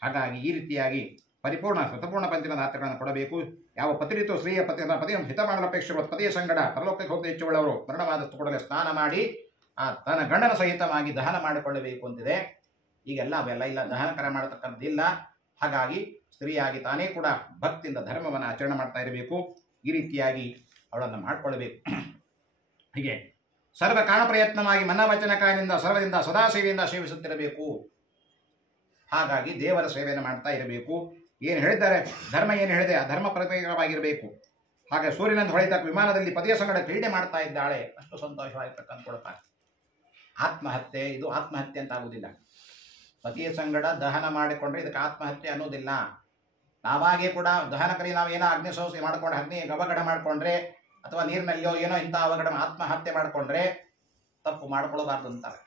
ಹಾಗಾಗಿ ಈ ರೀತಿಯಾಗಿ ಪರಿಪೂರ್ಣ ಸತಪೂರ್ಣ ಪಂಚನ ದಾತ್ರೆಗಳನ್ನು ಕೊಡಬೇಕು. ಯಾವ ಪತಿರಿತು ಸ್ತ್ರೀಯ ಪತಿಯ ಹಿತ ಮಾಡಲು ಅಪೇಕ್ಷೆಗಳು ಪತಿಯ ಸಂಗಡ ಪರಲೋಕಕ್ಕೆ ಹೋಗದೆ ಹೆಚ್ಚುಳ್ಳವರು ಮರಣವಾದಷ್ಟು ಕೂಡಲೇ ಸ್ನಾನ ಮಾಡಿ ಆ ತನ್ನ ಗಂಡನ ಸಹಿತವಾಗಿ ದಹನ ಮಾಡಿಕೊಳ್ಳಬೇಕು ಅಂತಿದೆ. ಈಗೆಲ್ಲ ಅವೆಲ್ಲ ಇಲ್ಲ, ದಹನ ಕರ ಮಾಡತಕ್ಕಂಥದ್ದಿಲ್ಲ. ಹಾಗಾಗಿ ಸ್ತ್ರೀಯಾಗಿ ತಾನೇ ಕೂಡ ಭಕ್ತಿಯಿಂದ ಧರ್ಮವನ್ನು ಆಚರಣೆ ಮಾಡ್ತಾ ಇರಬೇಕು. ಈ ರೀತಿಯಾಗಿ ಅವಳನ್ನು ಮಾಡಿಕೊಳ್ಳಬೇಕು. ಹೀಗೆ ಸರ್ವ ಕಾಣ ಪ್ರಯತ್ನವಾಗಿ ಮನವಚನಕಾಯದಿಂದ ಸರ್ವದಿಂದ ಸದಾ ಸೇವೆಯಿಂದ ಸೇವಿಸುತ್ತಿರಬೇಕು. ಹಾಗಾಗಿ ದೇವರ ಸೇವೆಯನ್ನು ಮಾಡ್ತಾ ಇರಬೇಕು. ಏನು ಹೇಳಿದ್ದಾರೆ, ಧರ್ಮ ಏನು ಹೇಳಿದೆ ಆ ಧರ್ಮ ಪ್ರತ್ಯೇಕವಾಗಿರಬೇಕು. ಹಾಗೆ ಸೂರ್ಯನಂದು ಹೊಳಿತಕ್ಕ ವಿಮಾನದಲ್ಲಿ ಪತಿಯ ಸಂಗಡ ಕ್ರೀಡೆ ಮಾಡ್ತಾ ಇದ್ದಾಳೆ, ಅಷ್ಟು ಸಂತೋಷವಾಗಿರ್ತಕ್ಕಂಥ ಕೊಡ್ತಾರೆ. ಆತ್ಮಹತ್ಯೆ, ಇದು ಆತ್ಮಹತ್ಯೆ ಅಂತ ಆಗುವುದಿಲ್ಲ. ಪತಿಯ ಸಂಗಡ ದಹನ ಮಾಡಿಕೊಂಡ್ರೆ ಇದಕ್ಕೆ ಆತ್ಮಹತ್ಯೆ ಅನ್ನೋದಿಲ್ಲ. ನಾವಾಗೇ ಕೂಡ ದಹನ ಕ್ರಿಯೆ ನಾವು ಏನೋ ಅಗ್ನಿ ಸೋಸಿ ಮಾಡ್ಕೊಂಡು ಅಗ್ನಿ ಅವಘಡ ಮಾಡಿಕೊಂಡ್ರೆ ಅಥವಾ ನೀರಿನಲ್ಲಿಯೋ ಏನೋ ಇಂಥ ಅವಘಡ ಆತ್ಮಹತ್ಯೆ ಮಾಡಿಕೊಂಡ್ರೆ ತಪ್ಪು ಮಾಡ್ಕೊಳ್ಬಾರ್ದು ಅಂತಾರೆ.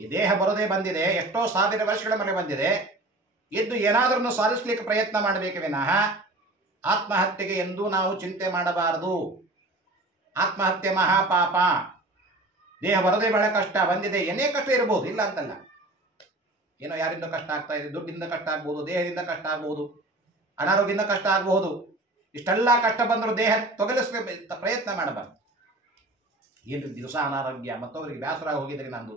ಈ ದೇಹ ಬರೋದೇ ಬಂದಿದೆ, ಎಷ್ಟೋ ಸಾವಿರ ವರ್ಷಗಳ ಮೇಲೆ ಬಂದಿದೆ, ಎದ್ದು ಏನಾದ್ರೂ ಸಾಧಿಸ್ಲಿಕ್ಕೆ ಪ್ರಯತ್ನ ಮಾಡಬೇಕು ವಿನಃ ಆತ್ಮಹತ್ಯೆಗೆ ಎಂದೂ ನಾವು ಚಿಂತೆ ಮಾಡಬಾರದು. ಆತ್ಮಹತ್ಯೆ ಮಹಾಪಾಪ. ದೇಹ ಬರೋದೇ ಬಹಳ ಕಷ್ಟ, ಬಂದಿದೆ, ಏನೇ ಕಷ್ಟ ಇರ್ಬೋದು, ಇಲ್ಲ ಅಂತಲ್ಲ. ಏನೋ ಯಾರಿಂದ ಕಷ್ಟ ಆಗ್ತಾ ಇದೆ, ದುಡ್ಡಿಂದ ಕಷ್ಟ ಆಗ್ಬೋದು, ದೇಹದಿಂದ ಕಷ್ಟ ಆಗ್ಬೋದು, ಅನಾರೋಗ್ಯದಿಂದ ಕಷ್ಟ ಆಗಬಹುದು. ಇಷ್ಟೆಲ್ಲ ಕಷ್ಟ ಬಂದರೂ ದೇಹ ತೊಗಲಿಸ್ಲಿಕ್ಕೆ ಪ್ರಯತ್ನ ಮಾಡಬಾರ್ದು. ಏನು ದಿವಸ ಅನಾರೋಗ್ಯ, ಮತ್ತೊಬ್ಬರಿಗೆ ಬೇಸರ ಹೋಗಿದ್ರಿ, ನಂದು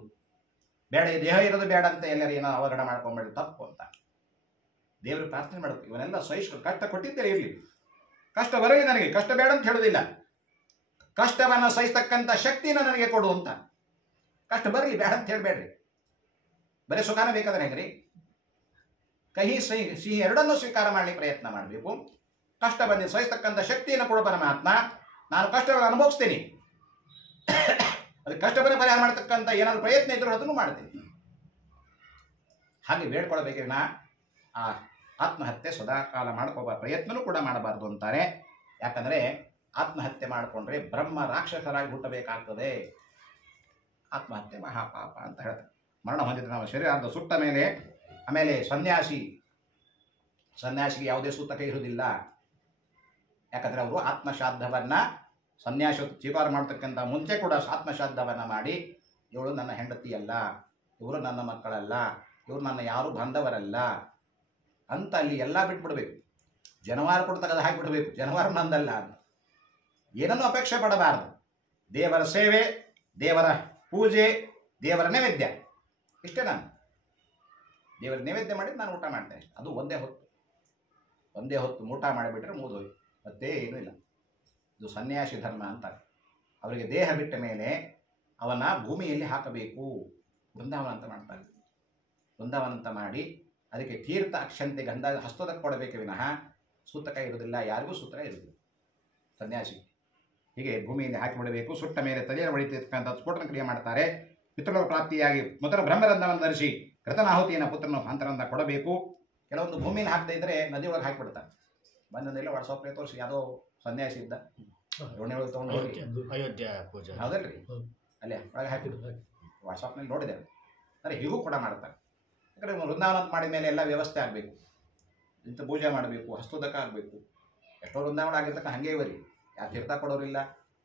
ಬೇಡ, ದೇಹ ಇರೋದು ಬೇಡ ಅಂತ ಎಲ್ಲರೂ ಏನೋ ಅವಘಡ ಮಾಡ್ಕೊಂಬೇಡಿ, ತಪ್ಪು ಅಂತ ದೇವರು ಪ್ರಾರ್ಥನೆ ಮಾಡಬೇಕು. ಇವನ್ನೆಲ್ಲ ಸಹಿಸ್ಕೊಂಡು ಕಷ್ಟ ಕೊಟ್ಟಿದ್ದರೆ ಇರಲಿ, ಕಷ್ಟ ಬರಲಿ, ನನಗೆ ಕಷ್ಟ ಬೇಡ ಅಂತ ಹೇಳೋದಿಲ್ಲ, ಕಷ್ಟವನ್ನು ಸಹಿಸ್ತಕ್ಕಂಥ ಶಕ್ತಿನ ನನಗೆ ಕೊಡು ಅಂತ. ಕಷ್ಟ ಬರಲಿ, ಬೇಡ ಅಂತ ಹೇಳಬೇಡ್ರಿ. ಬರೀ ಸುಖಾನ ಬೇಕಾದ್ರೆ ಹೆಂಗ್ರಿ? ಕಹಿ ಸಿಹಿ ಎರಡನ್ನೂ ಸ್ವೀಕಾರ ಮಾಡಲಿಕ್ಕೆ ಪ್ರಯತ್ನ ಮಾಡಬೇಕು. ಕಷ್ಟ ಬಂದು ಸಹಿಸ್ತಕ್ಕಂಥ ಶಕ್ತಿಯನ್ನು ಕೊಡು ಪರಮಾತ್ಮ, ನಾನು ಕಷ್ಟಗಳನ್ನು ಅನುಭವಿಸ್ತೀನಿ, ಅದಕ್ಕೆ ಕಷ್ಟವನ್ನು ಪರಿಹಾರ ಮಾಡ್ತಕ್ಕಂಥ ಏನಾದರೂ ಪ್ರಯತ್ನ ಇದ್ರೂ ಅದನ್ನು ಮಾಡ್ತೀನಿ. ಹಾಗೆ ಬೇಡ್ಕೊಳ್ಬೇಕಿನ ಆ ಆತ್ಮಹತ್ಯೆ ಸದಾಕಾಲ ಮಾಡ್ಕೋಬಾರ, ಪ್ರಯತ್ನನೂ ಕೂಡ ಮಾಡಬಾರ್ದು ಅಂತಾರೆ. ಯಾಕಂದರೆ ಆತ್ಮಹತ್ಯೆ ಮಾಡಿಕೊಂಡ್ರೆ ಬ್ರಹ್ಮ ರಾಕ್ಷಸರಾಗಿ ಹುಟ್ಟಬೇಕಾಗ್ತದೆ. ಆತ್ಮಹತ್ಯೆ ಮಹಾಪಾಪ ಅಂತ ಹೇಳ್ತಾರೆ. ಮರಣ ಹೊಂದಿದ್ರೆ ನಾವು ಶರೀರಾರ್ಧ ಸುಟ್ಟ ಮೇಲೆ ಆಮೇಲೆ ಸನ್ಯಾಸಿಗೆ ಯಾವುದೇ ಸೂತಕ ಇರುವುದಿಲ್ಲ. ಯಾಕಂದರೆ ಅವರು ಆತ್ಮಶ್ರಾದ್ದವನ್ನು ಸನ್ಯಾಸ ಸ್ವೀಕಾರ ಮಾಡ್ತಕ್ಕಂಥ ಮುಂಚೆ ಕೂಡ ಆತ್ಮಶ್ರಾದ್ದವನ್ನು ಮಾಡಿ, ಇವಳು ನನ್ನ ಹೆಂಡತಿಯಲ್ಲ, ಇವರು ನನ್ನ ಮಕ್ಕಳಲ್ಲ, ಇವರು ನನ್ನ ಯಾರು ಬಾಂಧವರಲ್ಲ ಅಂತ ಅಲ್ಲಿ ಎಲ್ಲ ಬಿಟ್ಬಿಡ್ಬೇಕು. ಜನವಾರ ಕೂಡ ತೆಗೆದು ಹಾಕಿಬಿಡ್ಬೇಕು, ಜನವಾರ ನಂದಲ್ಲ ಅಂತ. ಏನನ್ನೂ ಅಪೇಕ್ಷೆ ಪಡಬಾರದು. ದೇವರ ಸೇವೆ, ದೇವರ ಪೂಜೆ, ದೇವರ ನೈವೇದ್ಯ, ಇಷ್ಟೇ. ನಾನು ದೇವರ ನೈವೇದ್ಯ ಮಾಡಿದ್ದು ನಾನು ಊಟ ಮಾಡ್ತೇನೆ, ಅದು ಒಂದೇ ಹೊತ್ತು ಊಟ ಮಾಡಿಬಿಟ್ರೆ ಮುಗಿದೋಯ್ತು, ಮತ್ತೇ ಏನೂ ಇಲ್ಲ. ಇದು ಸನ್ಯಾಸಿ ಧರ್ಮ ಅಂತಾರೆ. ಅವರಿಗೆ ದೇಹ ಬಿಟ್ಟ ಮೇಲೆ ಅವನ ಭೂಮಿಯಲ್ಲಿ ಹಾಕಬೇಕು, ವೃಂದಾವನ ಅಂತ ಮಾಡ್ತಾರೆ. ವೃಂದಾವನ ಅಂತ ಮಾಡಿ ಅದಕ್ಕೆ ತೀರ್ಥ ಅಕ್ಷಂತೆ ಗಂಧ ಹಸ್ತದಕ್ಕೆ ಕೊಡಬೇಕು ವಿನಃ ಸೂತಕ ಇರುವುದಿಲ್ಲ, ಯಾರಿಗೂ ಸೂತಕ ಇರುವುದಿಲ್ಲ ಸನ್ಯಾಸಿ. ಹೀಗೆ ಭೂಮಿಯಲ್ಲಿ ಹಾಕಿಬಿಡಬೇಕು. ಸುಟ್ಟ ಮೇಲೆ ತಲೆಯನ್ನು ಹೊಡಿತಕ್ಕಂಥ ಸ್ಫೋಟನ ಕ್ರಿಯೆ ಮಾಡ್ತಾರೆ. ಪಿತೃಗಳ ಪ್ರಾಪ್ತಿಯಾಗಿ ಮೊದಲ ಬ್ರಹ್ಮರಂಧವನ್ನು ಧರಿಸಿ ಕೃತನಾಹುತಿಯನ್ನು ಪುತ್ರನ ಅಂತರಂದ ಕೊಡಬೇಕು. ಕೆಲವೊಂದು ಭೂಮಿನ ಹಾಕದೇ ಇದ್ದರೆ ನದಿಯೊಳಗೆ ಹಾಕಿಬಿಡ್ತಾರೆ. ಬಂದೆಲ್ಲ ವಾಟ್ಸಪ್ಗೆ ತೋರಿಸಿ ಯಾವುದೋ ಸನ್ಯಾಸಿ ಇದ್ದ ಎಣ್ಣೆ ಒಳಗೆ ತೊಗೊಂಡು ಹೋಗಿ ಅಯೋಧ್ಯ ಪೂಜೆ ಹೌದಲ್ರಿ, ಅಲ್ಲೇ ಒಳಗೆ ಹಾಕಿದ್ರು, ವಾಟ್ಸಪ್ನಲ್ಲಿ ನೋಡಿದೆ. ಅಂದರೆ ಹೀಗೂ ಕೂಡ ಮಾಡ್ತಾರೆ. ಯಾಕಂದರೆ ವೃಂದಾವನ ಮಾಡಿದ ಮೇಲೆ ಎಲ್ಲ ವ್ಯವಸ್ಥೆ ಆಗಬೇಕು, ಇಂಥ ಪೂಜೆ ಮಾಡಬೇಕು, ಹಸ್ತೋದಕ ಆಗಬೇಕು, ಎಷ್ಟೋ ವೃಂದಾವನ ಆಗಿರ್ತಕ್ಕ ಹಾಗೆ ಇವರಿ, ಯಾರು ತೀರ್ಥ ಕೊಡೋರಿಲ್ಲ,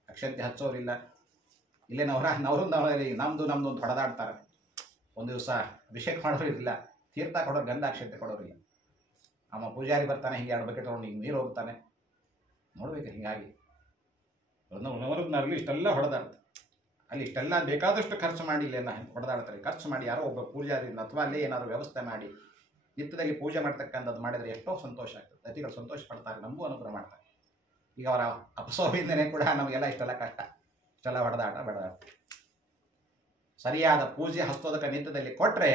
ಅಕ್ಷಂತೆ ಹಚ್ಚೋರಿಲ್ಲ. ಇಲ್ಲೇ ನವೃಂದಾವನದಲ್ಲಿ ನಮ್ಮದು ಅಂತ ಹೊಡೆದಾಡ್ತಾರೆ. ಒಂದು ದಿವಸ ಅಭಿಷೇಕ ಮಾಡೋರಿಲ್ಲ, ತೀರ್ಥ ಕೊಡೋರು, ಗಂಧ ಅಕ್ಷಂತೆ ಕೊಡೋರಿಲ್ಲ. ಅಮ್ಮ ಪೂಜಾರಿ ಬರ್ತಾನೆ, ಹಿಂಗೆ 2 ಬಕೆಟ್ ತೊಗೊಂಡು ಹಿಂಗೆ ನೀರು ಹೋಗ್ತಾನೆ. ನೋಡ್ಬೇಕು ಹೀಗಾಗಿ ನವೃಂದಾವನದಲ್ಲಿ ಇಷ್ಟೆಲ್ಲ ಹೊಡೆದಾಡ್ತಾರೆ. ಅಲ್ಲಿ ಇಷ್ಟೆಲ್ಲ ಬೇಕಾದಷ್ಟು ಖರ್ಚು ಮಾಡಿ ಇಲ್ಲೆಲ್ಲ ಹೊಡೆದಾಡ್ತಾರೆ. ಖರ್ಚು ಮಾಡಿ ಯಾರೋ ಒಬ್ಬ ಪೂಜಾರಿಯಿಂದ ಅಥವಾ ಅಲ್ಲೇ ಏನಾದರೂ ವ್ಯವಸ್ಥೆ ಮಾಡಿ ನಿತ್ಯದಲ್ಲಿ ಪೂಜೆ ಮಾಡ್ತಕ್ಕಂಥದ್ದು ಮಾಡಿದರೆ ಎಷ್ಟೋ ಸಂತೋಷ ಆಗ್ತದೆ. ಅತಿಗಳು ಸಂತೋಷ ಪಡ್ತಾರೆ, ನಮಗೂ ಅನುಗ್ರಹ ಮಾಡ್ತಾರೆ. ಈಗ ಅವರ ಅಪಸೋವಿಂದನೇ ಕೂಡ ನಮಗೆಲ್ಲ ಇಷ್ಟೆಲ್ಲ ಕಷ್ಟ, ಇಷ್ಟೆಲ್ಲ ಹೊಡೆದಾಟ. ಸರಿಯಾದ ಪೂಜೆ ಹಸ್ತೋದಕ ನಿತ್ಯದಲ್ಲಿ ಕೊಟ್ಟರೆ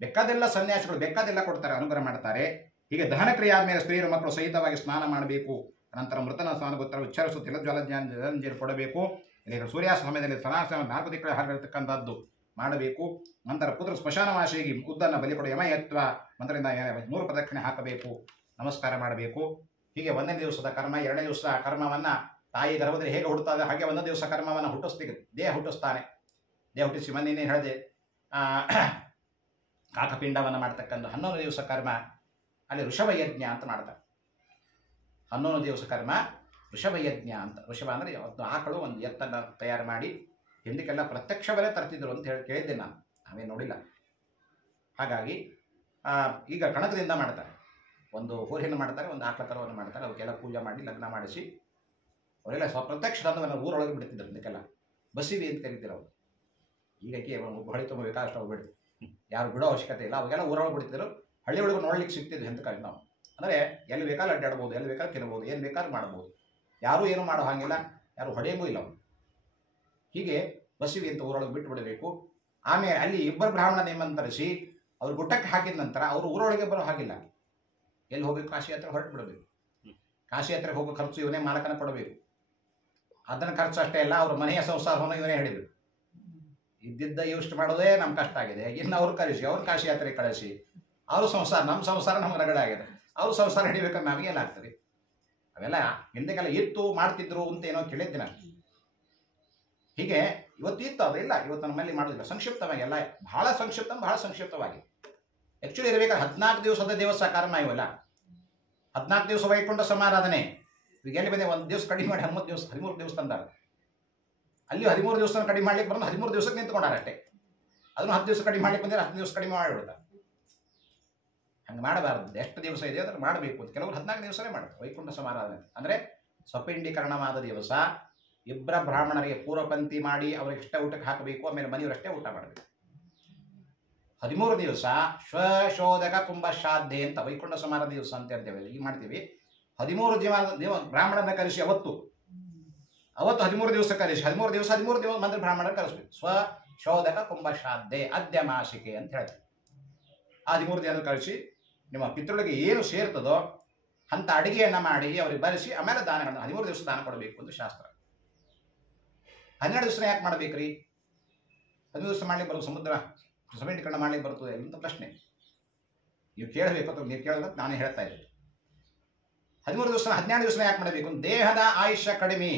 ಬೇಕಾದೆಲ್ಲ ಸನ್ಯಾಸಿಗಳು ಬೇಕಾದೆಲ್ಲ ಕೊಡ್ತಾರೆ, ಅನುಗ್ರಹ ಮಾಡ್ತಾರೆ. ಹೀಗೆ ದಹನ ಕ್ರಿಯೆ ಆದಮೇಲೆ ಸ್ತ್ರೀಯರು ಮಕ್ಕಳು ಸಹಿತವಾಗಿ ಸ್ನಾನ ಮಾಡಬೇಕು. ನಂತರ ಮೃತನ ಸ್ನಾನ ಗೊತ್ತರ ಉಚ್ಚರಿಸುತ್ತಿಲ್ಲ ಜ್ವಲಂಜೀರು ಕೊಡಬೇಕು. ಇಲ್ಲಿ ಸೂರ್ಯಾಸ್ತ ಸಮಯದಲ್ಲಿ ಸನಾಸ 4 ದಿಕ್ಕಳ ಹಾರಿರ್ತಕ್ಕಂಥದ್ದು ಮಾಡಬೇಕು. ನಂತರ ಪುತ್ರ ಸ್ಮಶಾನವಾಸಿಗೆ ಉದ್ದನ್ನು ಬಲಿ ಕೊಡು ಯಮಯತ್ವ ಮಂತ್ರದಿಂದ 3 ಪ್ರದಕ್ಷಿಣೆ ಹಾಕಬೇಕು, ನಮಸ್ಕಾರ ಮಾಡಬೇಕು. ಹೀಗೆ 1ನೇ ದಿವಸದ ಕರ್ಮ, 2ನೇ ದಿವಸ ಕರ್ಮವನ್ನು ತಾಯಿ ಗರ್ಭದಲ್ಲಿ ಹೇಗೆ ಹುಟ್ಟುತ್ತದೆ ಹಾಗೆ 1ನೇ ದಿವಸ ಕರ್ಮವನ್ನು ಹುಟ್ಟಿಸ್ಲಿಕ್ಕೆ ದೇಹ ಹುಟ್ಟಿಸ್ತಾನೆ. ದೇಹ ಹುಟ್ಟಿಸಿ ಮೊನ್ನೆ ಹೇಳಿದೆ ಕಾಕಪಿಂಡವನ್ನು ಮಾಡ್ತಕ್ಕಂಥ 11ನೇ ದಿವಸ ಕರ್ಮ. ಅಲ್ಲಿ ಋಷಭಯಜ್ಞ ಅಂತ ಮಾಡ್ತಾರೆ. 11ನೇ ದಿವಸ ಕರ್ಮ ಋಷಭಯಜ್ಞ ಅಂತ. ಋಷಭ ಅಂದರೆ ಒಂದು ಆಕಳು, ಒಂದು ಎತ್ತನ್ನು ತಯಾರು ಮಾಡಿ ಹಿಂದಕ್ಕೆಲ್ಲ ಪ್ರತ್ಯಕ್ಷವರೇ ತರ್ತಿದ್ರು ಅಂತ ಹೇಳಿ ಕೇಳಿದ್ದೆ ನಾನು, ನಾವೇನು ನೋಡಿಲ್ಲ. ಹಾಗಾಗಿ ಈಗ ಕಣಕದಿಂದ ಮಾಡ್ತಾರೆ, ಒಂದು ಹೋರಿಯನ್ನು ಮಾಡ್ತಾರೆ, ಒಂದು ಆಕಳ ಕರವನ್ನು ಮಾಡ್ತಾರೆ. ಅವಕ್ಕೆಲ್ಲ ಪೂಜೆ ಮಾಡಿ ಲಗ್ನ ಮಾಡಿಸಿ ಅವರೆಲ್ಲ ಪ್ರತ್ಯಕ್ಷ ತಂದವನ್ನು ಊರೊಳಗೆ ಬಿಡ್ತಿದ್ರು. ಇದಕ್ಕೆಲ್ಲ ಬಸಿವಿ ಅಂತ ಕರಿತೀರ ಅವರು. ಈಗಕ್ಕೆ ಹೊಳಿ ತುಂಬ ಬೇಕಾದಷ್ಟು ಹೋಗ್ಬಿಡಿ, ಯಾರು ಬಿಡೋ ಅವಶ್ಯಕತೆ ಇಲ್ಲ. ಅವಾಗೆಲ್ಲ ಊರೊಳಗೆ ಬಿಡ್ತಿದ್ರು. ಹಳ್ಳಿ ಒಳಗೆ ನೋಡ್ಲಿಕ್ಕೆ ಸಿಗ್ತಿದ್ವಿ ಅಂತ ಕಾಯಿ ನಾವು. ಅಂದರೆ ಎಲ್ಲಿ ಬೇಕಾದ್ರೂ ಅಡ್ಡಾಡ್ಬೋದು, ಎಲ್ಲಿ ಬೇಕಾದ್ರೂ ತಿನ್ಬೋದು, ಏನು ಬೇಕಾದ್ರೂ ಮಾಡ್ಬೋದು. ಯಾರೂ ಏನೂ ಮಾಡೋ ಹಾಗಿಲ್ಲ, ಯಾರು ಹೊಡೆಯಂಗೂ ಇಲ್ಲ ಅವರು. ಹೀಗೆ ಬಸಿವಿ ಅಂತ ಊರೊಳಗೆ ಬಿಟ್ಟು ಬಿಡಬೇಕು. ಆಮೇಲೆ ಅಲ್ಲಿ ಇಬ್ಬರು ಬ್ರಾಹ್ಮಣ ನಿಮ್ಮಂತರಿಸಿ ಅವ್ರು ಗುಟ್ಟಕ್ಕೆ ಹಾಕಿದ ನಂತರ ಅವರು ಊರೊಳಗೆ ಬರೋ ಹಾಗಿಲ್ಲ. ಎಲ್ಲಿ ಹೋಗಿ ಕಾಶಿ ಯಾತ್ರೆ ಹೊರಟು ಬಿಡಬೇಕು. ಕಾಶಿ ಯಾತ್ರೆಗೆ ಹೋಗೋ ಖರ್ಚು ಇವನೇ ಮಾಲಕನ ಕೊಡಬೇಕು. ಅದನ್ನ ಖರ್ಚು ಅಷ್ಟೇ ಅಲ್ಲ, ಅವ್ರ ಮನೆಯ ಸಂಸಾರವನ್ನು ಇವನೇ ಹಿಡಿಬೇಕು. ಇದ್ದಿದ್ದ ಇಷ್ಟು ಮಾಡೋದೇ ನಮ್ಮ ಕಷ್ಟ ಆಗಿದೆ. ಇನ್ನು ಅವ್ರು ಕಳಿಸಿ, ಅವ್ರು ಕಾಶಿ ಯಾತ್ರೆ ಕಳಿಸಿ, ಅವ್ರ ಸಂಸಾರ, ನಮ್ಮ ಸಂಸಾರ ನಮ್ಗೆ ರಗಡೆ ಆಗಿದೆ. ಅವ್ರ ಸಂಸಾರ ಹಿಡಿಬೇಕಂದ್ರೆ ನಮಗೇನಾಗ್ತದೆ? ಅವೆಲ್ಲ ಹಿಂದಕ್ಕೆಲ್ಲ ಇತ್ತು, ಮಾಡ್ತಿದ್ರು ಅಂತ ಏನೋ ಕೇಳಿದ್ದೆ ನಾನು. ಹೀಗೆ ಇವತ್ತು ಇತ್ತು, ಅದೆಲ್ಲ ಇವತ್ತು ನಮ್ಮಲ್ಲಿ ಮಾಡೋದಿಲ್ಲ. ಸಂಕ್ಷಿಪ್ತವಾಗಿ ಎಲ್ಲ ಬಹಳ ಸಂಕ್ಷಿಪ್ತವಾಗಿ ಆ್ಯಕ್ಚುಲಿ ಇರಬೇಕಾದ್ರೆ 14 ದಿವಸದ ದಿವಸ ಕರ್ಮ ಇವಲ್ಲ. 14 ದಿವಸ ವೈಕುಂಠ ಸಮಾರಾಧನೆ. ಈಗ ಎಲ್ಲಿ ಬಂದೆ, 1 ದಿವಸ ಕಡಿಮೆ ಮಾಡಿ 13 ದಿವಸ ತಂದಾರೆ. ಅಲ್ಲಿ 13 ದಿವಸ ಕಡಿಮೆ ಮಾಡ್ಲಿಕ್ಕೆ ಬರೋದು 13 ದಿವಸಕ್ಕೆ ನಿಂತ್ಕೊಂಡಾರೆ ಅಷ್ಟೇ. ಅದನ್ನು 10 ದಿವಸ ಕಡಿಮೆ ಮಾಡ್ಲಿಕ್ಕೆ ಬಂದರೆ 10 ದಿವಸ ಕಡಿಮೆ ಮಾಡಿಬಿಡ್ತಾರೆ. ಹಂಗೆ ಮಾಡಬಾರ್ದು. ಎಷ್ಟು ದಿವಸ ಇದೆ ಅದನ್ನು ಮಾಡಬೇಕು ಅಂತ. ಕೆಲವರು 14 ದಿವಸನೇ ಮಾಡ್ತಾರೆ ವೈಕುಂಠ ಸಮಾರಾಧನೆ. ಅಂದರೆ ಸ್ವಪಿಂಡೀಕರಣವಾದ ದಿವಸ ಇಬ್ಬರ ಬ್ರಾಹ್ಮಣರಿಗೆ ಪೂರ್ವಪಂಕ್ತಿ ಮಾಡಿ ಅವರಿಗೆ ಇಷ್ಟ ಊಟಕ್ಕೆ ಹಾಕಬೇಕು. ಆಮೇಲೆ ಮನೆಯವರಷ್ಟೇ ಊಟ ಮಾಡಬೇಕು. 13 ದಿವಸ ಶ್ವಶೋಧಕ ಕುಂಭಶ್ರಾದ್ಧೆ ಅಂತ ವೈಕುಂಠ ಸಮಾರಾಧನೆ ದಿವಸ ಅಂತ ಅಂತೇವೆ. ಈಗ ಮಾಡ್ತೀವಿ. 13 ಬ್ರಾಹ್ಮಣನ ಕರೆಸಿ ಅವತ್ತು 13 ದಿವಸ ಕರೆಸಿ 13 ದಿವಸ ಮಂದಿ ಬ್ರಾಹ್ಮಣನ ಕರೆಸ್ಬೇಕು. ಸ್ವಶೋಧಕ ಕುಂಭಶ್ರಾದ್ಧೆ ಅದ್ಯಮಾಸಿಕೆ ಅಂತ ಹೇಳ್ತೀವಿ. ಆ 13 ದಿನ ಕರೆಸಿ ನಿಮ್ಮ ಪಿತೃಗಳಿಗೆ ಏನು ಸೇರ್ತದೋ ಅಂತ ಅಡಿಗೆಯನ್ನು ಮಾಡಿ ಅವರಿಗೆ ಬರೆಸಿ ಆಮೇಲೆ ದಾನಗಳನ್ನು 13 ದಿವಸ ದಾನ ಕೊಡಬೇಕು ಅಂತ ಶಾಸ್ತ್ರ. 12 ದಿವಸ ಯಾಕೆ ಮಾಡಬೇಕ್ರಿ? 12 ದಿವಸ ಮಾಡ್ಲಿಕ್ಕೆ ಬರೋದು ಸಮುದ್ರ ಸಮೀಕರಣ ಮಾಡ್ಲಿಕ್ಕೆ ಬರ್ತದೆ ಅಂತ ಪ್ರಶ್ನೆ ನೀವು ಕೇಳಬೇಕು. ಅಥವಾ ನೀವು ಕೇಳೋದಕ್ಕೆ ನಾನೇ ಹೇಳ್ತಾ ಇದ್ದೆ. 13 ದಿವಸ 12 ದಿವಸ ಯಾಕೆ ಮಾಡಬೇಕು? ದೇಹದ ಆಯುಷ್ಯ ಕಡಿಮೆ,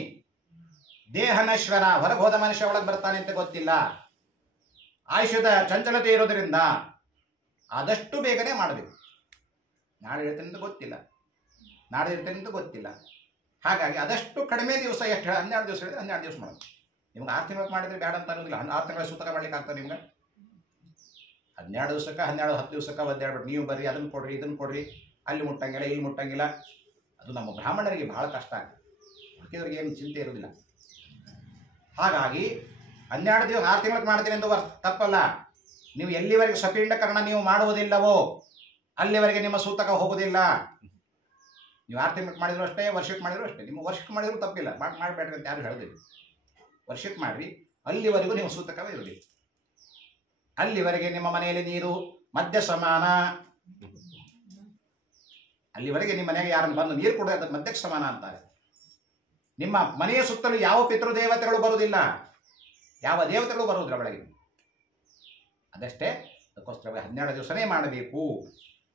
ದೇಹನಶ್ವರ, ಹೊರಗೆ ಹೋದ ಮನುಷ್ಯ ಒಳಗೆ ಬರ್ತಾನೆ ಅಂತ ಗೊತ್ತಿಲ್ಲ. ಆಯುಷ್ಯದ ಚಂಚಲತೆ ಇರೋದ್ರಿಂದ ಆದಷ್ಟು ಬೇಗನೆ ಮಾಡಬೇಕು. ನಾಳೆ ಇರ್ತೇನೆ ಅಂತ ಗೊತ್ತಿಲ್ಲ, ನಾಳೆ ಇರ್ತೇನೆ ಅಂತ ಗೊತ್ತಿಲ್ಲ. ಹಾಗಾಗಿ ಆದಷ್ಟು ಕಡಿಮೆ ದಿವಸ ಎಷ್ಟು 12 ದಿವಸ ಹೇಳಿದ್ರೆ 12 ದಿವಸ ಮಾಡೋದು. ನಿಮ್ಗೆ 6 ತಿಂಗಳು ಮಾಡಿದ್ರೆ ಬೇಡ ಅಂತ ಅನ್ನೋದಿಲ್ಲ. 6 ತಿಂಗಳ ಸೂತಕ ಮಾಡ್ಲಿಕ್ಕೆ ಆಗ್ತದೆ ನಿಮ್ಗೆ? 12 ದಿವಸಕ್ಕೆ 10 ದಿವಸಕ್ಕೆ ಒದ್ದಾಡ್ಬಿಟ್ಟು ನೀವು ಬರ್ರಿ, ಅದನ್ನು ಕೊಡ್ರಿ, ಇದನ್ನು ಕೊಡ್ರಿ, ಅಲ್ಲಿ ಮುಟ್ಟಂಗಿಲ್ಲ, ಇಲ್ಲಿ ಮುಟ್ಟಂಗಿಲ್ಲ. ಅದು ನಮ್ಮ ಬ್ರಾಹ್ಮಣರಿಗೆ ಬಹಳ ಕಷ್ಟ ಆಗ್ತದೆ. ಉಳಿದವರಿಗೆ ಏನು ಚಿಂತೆ ಇರೋದಿಲ್ಲ. ಹಾಗಾಗಿ 12 ದಿವಸ 6 ತಿಂಗಳಿಗೆ ಮಾಡ್ತೀನಿ ಎಂದು ತಪ್ಪಲ್ಲ. ನೀವು ಎಲ್ಲಿವರೆಗೆ ಸ್ವಪಿಂಡಕರಣ ನೀವು ಮಾಡುವುದಿಲ್ಲವೋ ಅಲ್ಲಿವರೆಗೆ ನಿಮ್ಮ ಸೂತಕ ಹೋಗುವುದಿಲ್ಲ. ನೀವು 6 ತಿಂಗಳಿಗೆ ಮಾಡಿದ್ರು ಅಷ್ಟೇ, ವರ್ಷಕ್ಕೆ ಮಾಡಿದ್ರು ಅಷ್ಟೇ. ನಿಮ್ಮ ವರ್ಷಕ್ಕೆ ಮಾಡಿದ್ರು ತಪ್ಪಿಲ್ಲ, ಮಾಡಬೇಡ್ರಿ ಅಂತ ಯಾರು ಹೇಳಿದಿಲ್ಲ. ವರ್ಷಕ್ಕೆ ಮಾಡಿರಿ, ಅಲ್ಲಿವರೆಗೂ ನೀವು ಸೂತಕವೇ ಇರಲಿ. ಅಲ್ಲಿವರೆಗೆ ನಿಮ್ಮ ಮನೆಯಲ್ಲಿ ನೀರು ಮಧ್ಯ ಸಮಾನ. ಅಲ್ಲಿವರೆಗೆ ನಿಮ್ಮ ಮನೆಗೆ ಯಾರನ್ನು ಬಂದು ನೀರು ಕೊಡೋದು ಅದಕ್ಕೆ ಮಧ್ಯಕ್ಕೆ ಸಮಾನ ಅಂತಾರೆ. ನಿಮ್ಮ ಮನೆಯ ಸುತ್ತಲೂ ಯಾವ ಪಿತೃದೇವತೆಗಳು ಬರುವುದಿಲ್ಲ, ಯಾವ ದೇವತೆಗಳು ಬರುವುದಿಲ್ಲ ಬೆಳಗ್ಗೆ. ಅದಷ್ಟೇ. ಅದಕ್ಕೋಸ್ಕರವಾಗಿ 12 ದಿವಸನೇ ಮಾಡಬೇಕು.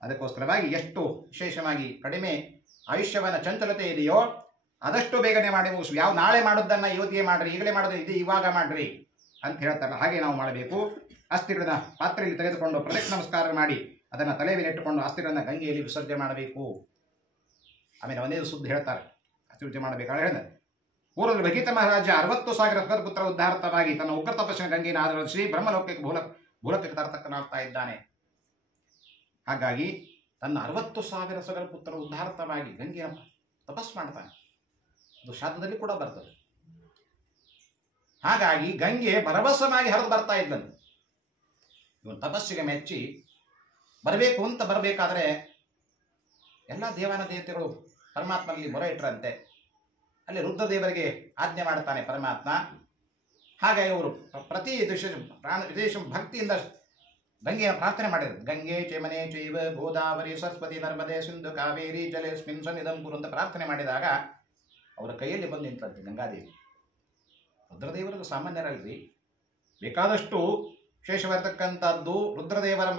ಅದಕ್ಕೋಸ್ಕರವಾಗಿ ಎಷ್ಟು ವಿಶೇಷವಾಗಿ ಕಡಿಮೆ ಆಯುಷ್ಯವನ್ನು ಚಂಚಲತೆ ಇದೆಯೋ ಆದಷ್ಟು ಬೇಗನೆ ಮಾಡಿ ಮುಗಿಸು. ಯಾವ ನಾಳೆ ಮಾಡೋದನ್ನು ಇವತ್ತಿಗೆ ಮಾಡಿರಿ, ಈಗಲೇ ಮಾಡೋದು ಇದು ಇವಾಗ ಮಾಡಿರಿ ಅಂತ ಹೇಳ್ತಾರಲ್ಲ, ಹಾಗೆ ನಾವು ಮಾಡಬೇಕು. ಅಸ್ಥಿಗಳನ್ನ ಪಾತ್ರೆಯಲ್ಲಿ ತೆಗೆದುಕೊಂಡು ಪ್ರದಕ್ಷಿಣ ನಮಸ್ಕಾರ ಮಾಡಿ ಅದನ್ನು ತಲೆ ಮೇಲೆ ಇಟ್ಟುಕೊಂಡು ಅಸ್ಥಿಗಳನ್ನು ಗಂಗೆಯಲ್ಲಿ ವಿಸರ್ಜನೆ ಮಾಡಬೇಕು. ಆಮೇಲೆ ಒಂದೇ ಸುದ್ದಿ ಹೇಳ್ತಾರೆ, ಅತಿವೃಷ್ಟಿ ಮಾಡಬೇಕಾದ್ರೆ ಹೇಳಿದೆ. ಪೂರ್ವದಲ್ಲಿ ಭಗೀತ ಮಹಾರಾಜ 60,000 ಸುಗರಪುತ್ರ ಉದ್ಧಾರತವಾಗಿ ತನ್ನ ಉಗ್ರ ತಪಸ್ಸಿನ ಗಂಗೆಯನ್ನು ಆಧರಿಸಿ ಬ್ರಹ್ಮಲೋಕಕ್ಕೆ ಭೂಲೋಕಕ್ಕೆ ತರತಕ್ಕನಾಗ್ತಾ ಇದ್ದಾನೆ. ಹಾಗಾಗಿ ತನ್ನ 60,000 ಸುಗರಪುತ್ರ ಉದ್ಧಾರತವಾಗಿ ಗಂಗೆಯ ತಪಸ್ ಮಾಡ್ತಾನೆ. ಅದು ಶಾಸ್ತ್ರದಲ್ಲಿ ಕೂಡ ಬರ್ತದೆ. ಹಾಗಾಗಿ ಗಂಗೆ ಭರವಸವಾಗಿ ಹರಿದು ಬರ್ತಾ ಇದ್ದಂತೆ. ಇವನು ತಪಸ್ಸಿಗೆ ಮೆಚ್ಚಿ ಬರಬೇಕು ಅಂತ ಬರಬೇಕಾದ್ರೆ ಎಲ್ಲ ದೇವಾನ ದೇವತೆಗಳು ಪರಮಾತ್ಮನಲ್ಲಿ ಮೊರೆ ಇಟ್ಟರಂತೆ. ಅಲ್ಲಿ ರುದ್ರದೇವರಿಗೆ ಆಜ್ಞೆ ಮಾಡ್ತಾನೆ ಪರಮಾತ್ಮ. ಹಾಗಾಗಿ ಅವರು ಪ್ರತಿ ವಿಶೇಷ ಭಕ್ತಿಯಿಂದ ಗಂಗೆಯ ಪ್ರಾರ್ಥನೆ ಮಾಡಿದ್ರು. ಗಂಗೆ ಚಮನೆ ಚೈವ ಗೋದಾವರಿ ಸರಸ್ವತಿ ನರ್ಮದೆ ಸಿಂಧು ಕಾವೇರಿ ಜಲೇಸ್ಮಿನ್ ಸನ್ನಿಧಂ ಕುರು ಅಂತ ಪ್ರಾರ್ಥನೆ ಮಾಡಿದಾಗ ಅವರ ಕೈಯಲ್ಲಿ ಬಂದು ನಿಂತಂತೆ ಗಂಗಾದೇವಿ. ರುದ್ರದೇವರಿಗೂ ಸಾಮಾನ್ಯರಲ್ಲಿ ಬೇಕಾದಷ್ಟು ವಿಶೇಷವಾಗಿರ್ತಕ್ಕಂಥದ್ದು, ರುದ್ರದೇವರ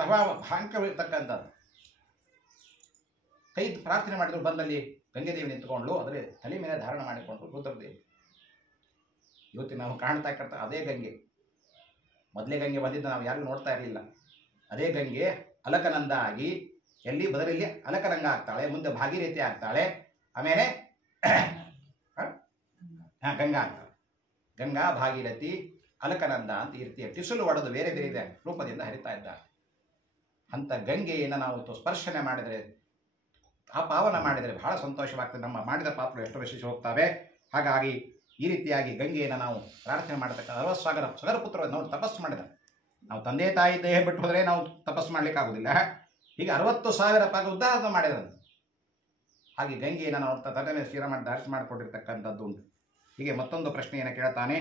ಭಾಂಕವಿರ್ತಕ್ಕಂಥದ್ದು. ಕೈ ಪ್ರಾರ್ಥನೆ ಮಾಡಿದ್ರು, ಬಂದಲ್ಲಿ ಗಂಗೆದೇವಿ ನಿಂತ್ಕೊಂಡು ಅದರ ತಲೆ ಮೇಲೆ ಧಾರಣ ಮಾಡಿಕೊಂಡು ರುದ್ರದೇವಿ. ಇವತ್ತು ನಾವು ಕಾಣ್ತಾ ಇರ್ತ ಅದೇ ಗಂಗೆ. ಮೊದಲೇ ಗಂಗೆ ಬಂದಿದ್ದು ನಾವು ಯಾರಿಗೂ ನೋಡ್ತಾ ಇರಲಿಲ್ಲ. ಅದೇ ಗಂಗೆ ಅಲಕನಂದ ಆಗಿ ಎಲ್ಲಿ ಬದಲಲ್ಲಿ ಅಲಕರಂಗ ಆಗ್ತಾಳೆ, ಮುಂದೆ ಭಾಗೀರಥಿ ಆಗ್ತಾಳೆ, ಆಮೇಲೆ ಗಂಗಾ ಆಗ್ತಾಳೆ. ಗಂಗಾ, ಭಾಗೀರಥಿ, ಅಲಕನಂದ ಅಂತ ಈ ರೀತಿಯ ಟಿಸುಲು ಒಡೆದು ಬೇರೆ ಬೇರೆ ರೂಪದಿಂದ ಹರಿತಾ ಇದ್ದಾರೆ. ಅಂಥ ಗಂಗೆಯನ್ನು ನಾವು ಸ್ಪರ್ಶನೆ ಮಾಡಿದರೆ, ಆ ಪಾವನ ಮಾಡಿದರೆ ಬಹಳ ಸಂತೋಷವಾಗ್ತದೆ. ನಮ್ಮ ಮಾಡಿದ ಪಾಪಗಳು ಎಷ್ಟು ವಿಶೇಷ ಹೋಗ್ತವೆ. ಹಾಗಾಗಿ ಈ ರೀತಿಯಾಗಿ ಗಂಗೆಯನ್ನು ನಾವು ಪ್ರಾರ್ಥನೆ ಮಾಡತಕ್ಕ 60,000 ಸುಗರಪುತ್ರ ನೋಡಿ ತಪಸ್ಸು ಮಾಡಿದ. ನಾವು ತಂದೆ ತಾಯಿ ದೇಹ ಬಿಟ್ಟು ಹೋದರೆ ನಾವು ತಪಸ್ಸು ಮಾಡಲಿಕ್ಕಾಗೋದಿಲ್ಲ. ಹೀಗೆ 60,000 ಪಾಕ ಉದ್ಧಾರ ಮಾಡಿದ್ರಂತೆ. ಹಾಗೆ ಗಂಗೆಯನ್ನು ನಾವು ತಲೆ ಮೇಲೆ ಸ್ಥಿರ ಮಾಡಿ ಧಾರಿಸಿ ಮಾಡಿಕೊಟ್ಟಿರ್ತಕ್ಕಂಥದ್ದು ಉಂಟು. ಹೀಗೆ ಮತ್ತೊಂದು ಪ್ರಶ್ನೆಯನ್ನು ಕೇಳ್ತಾನೆ.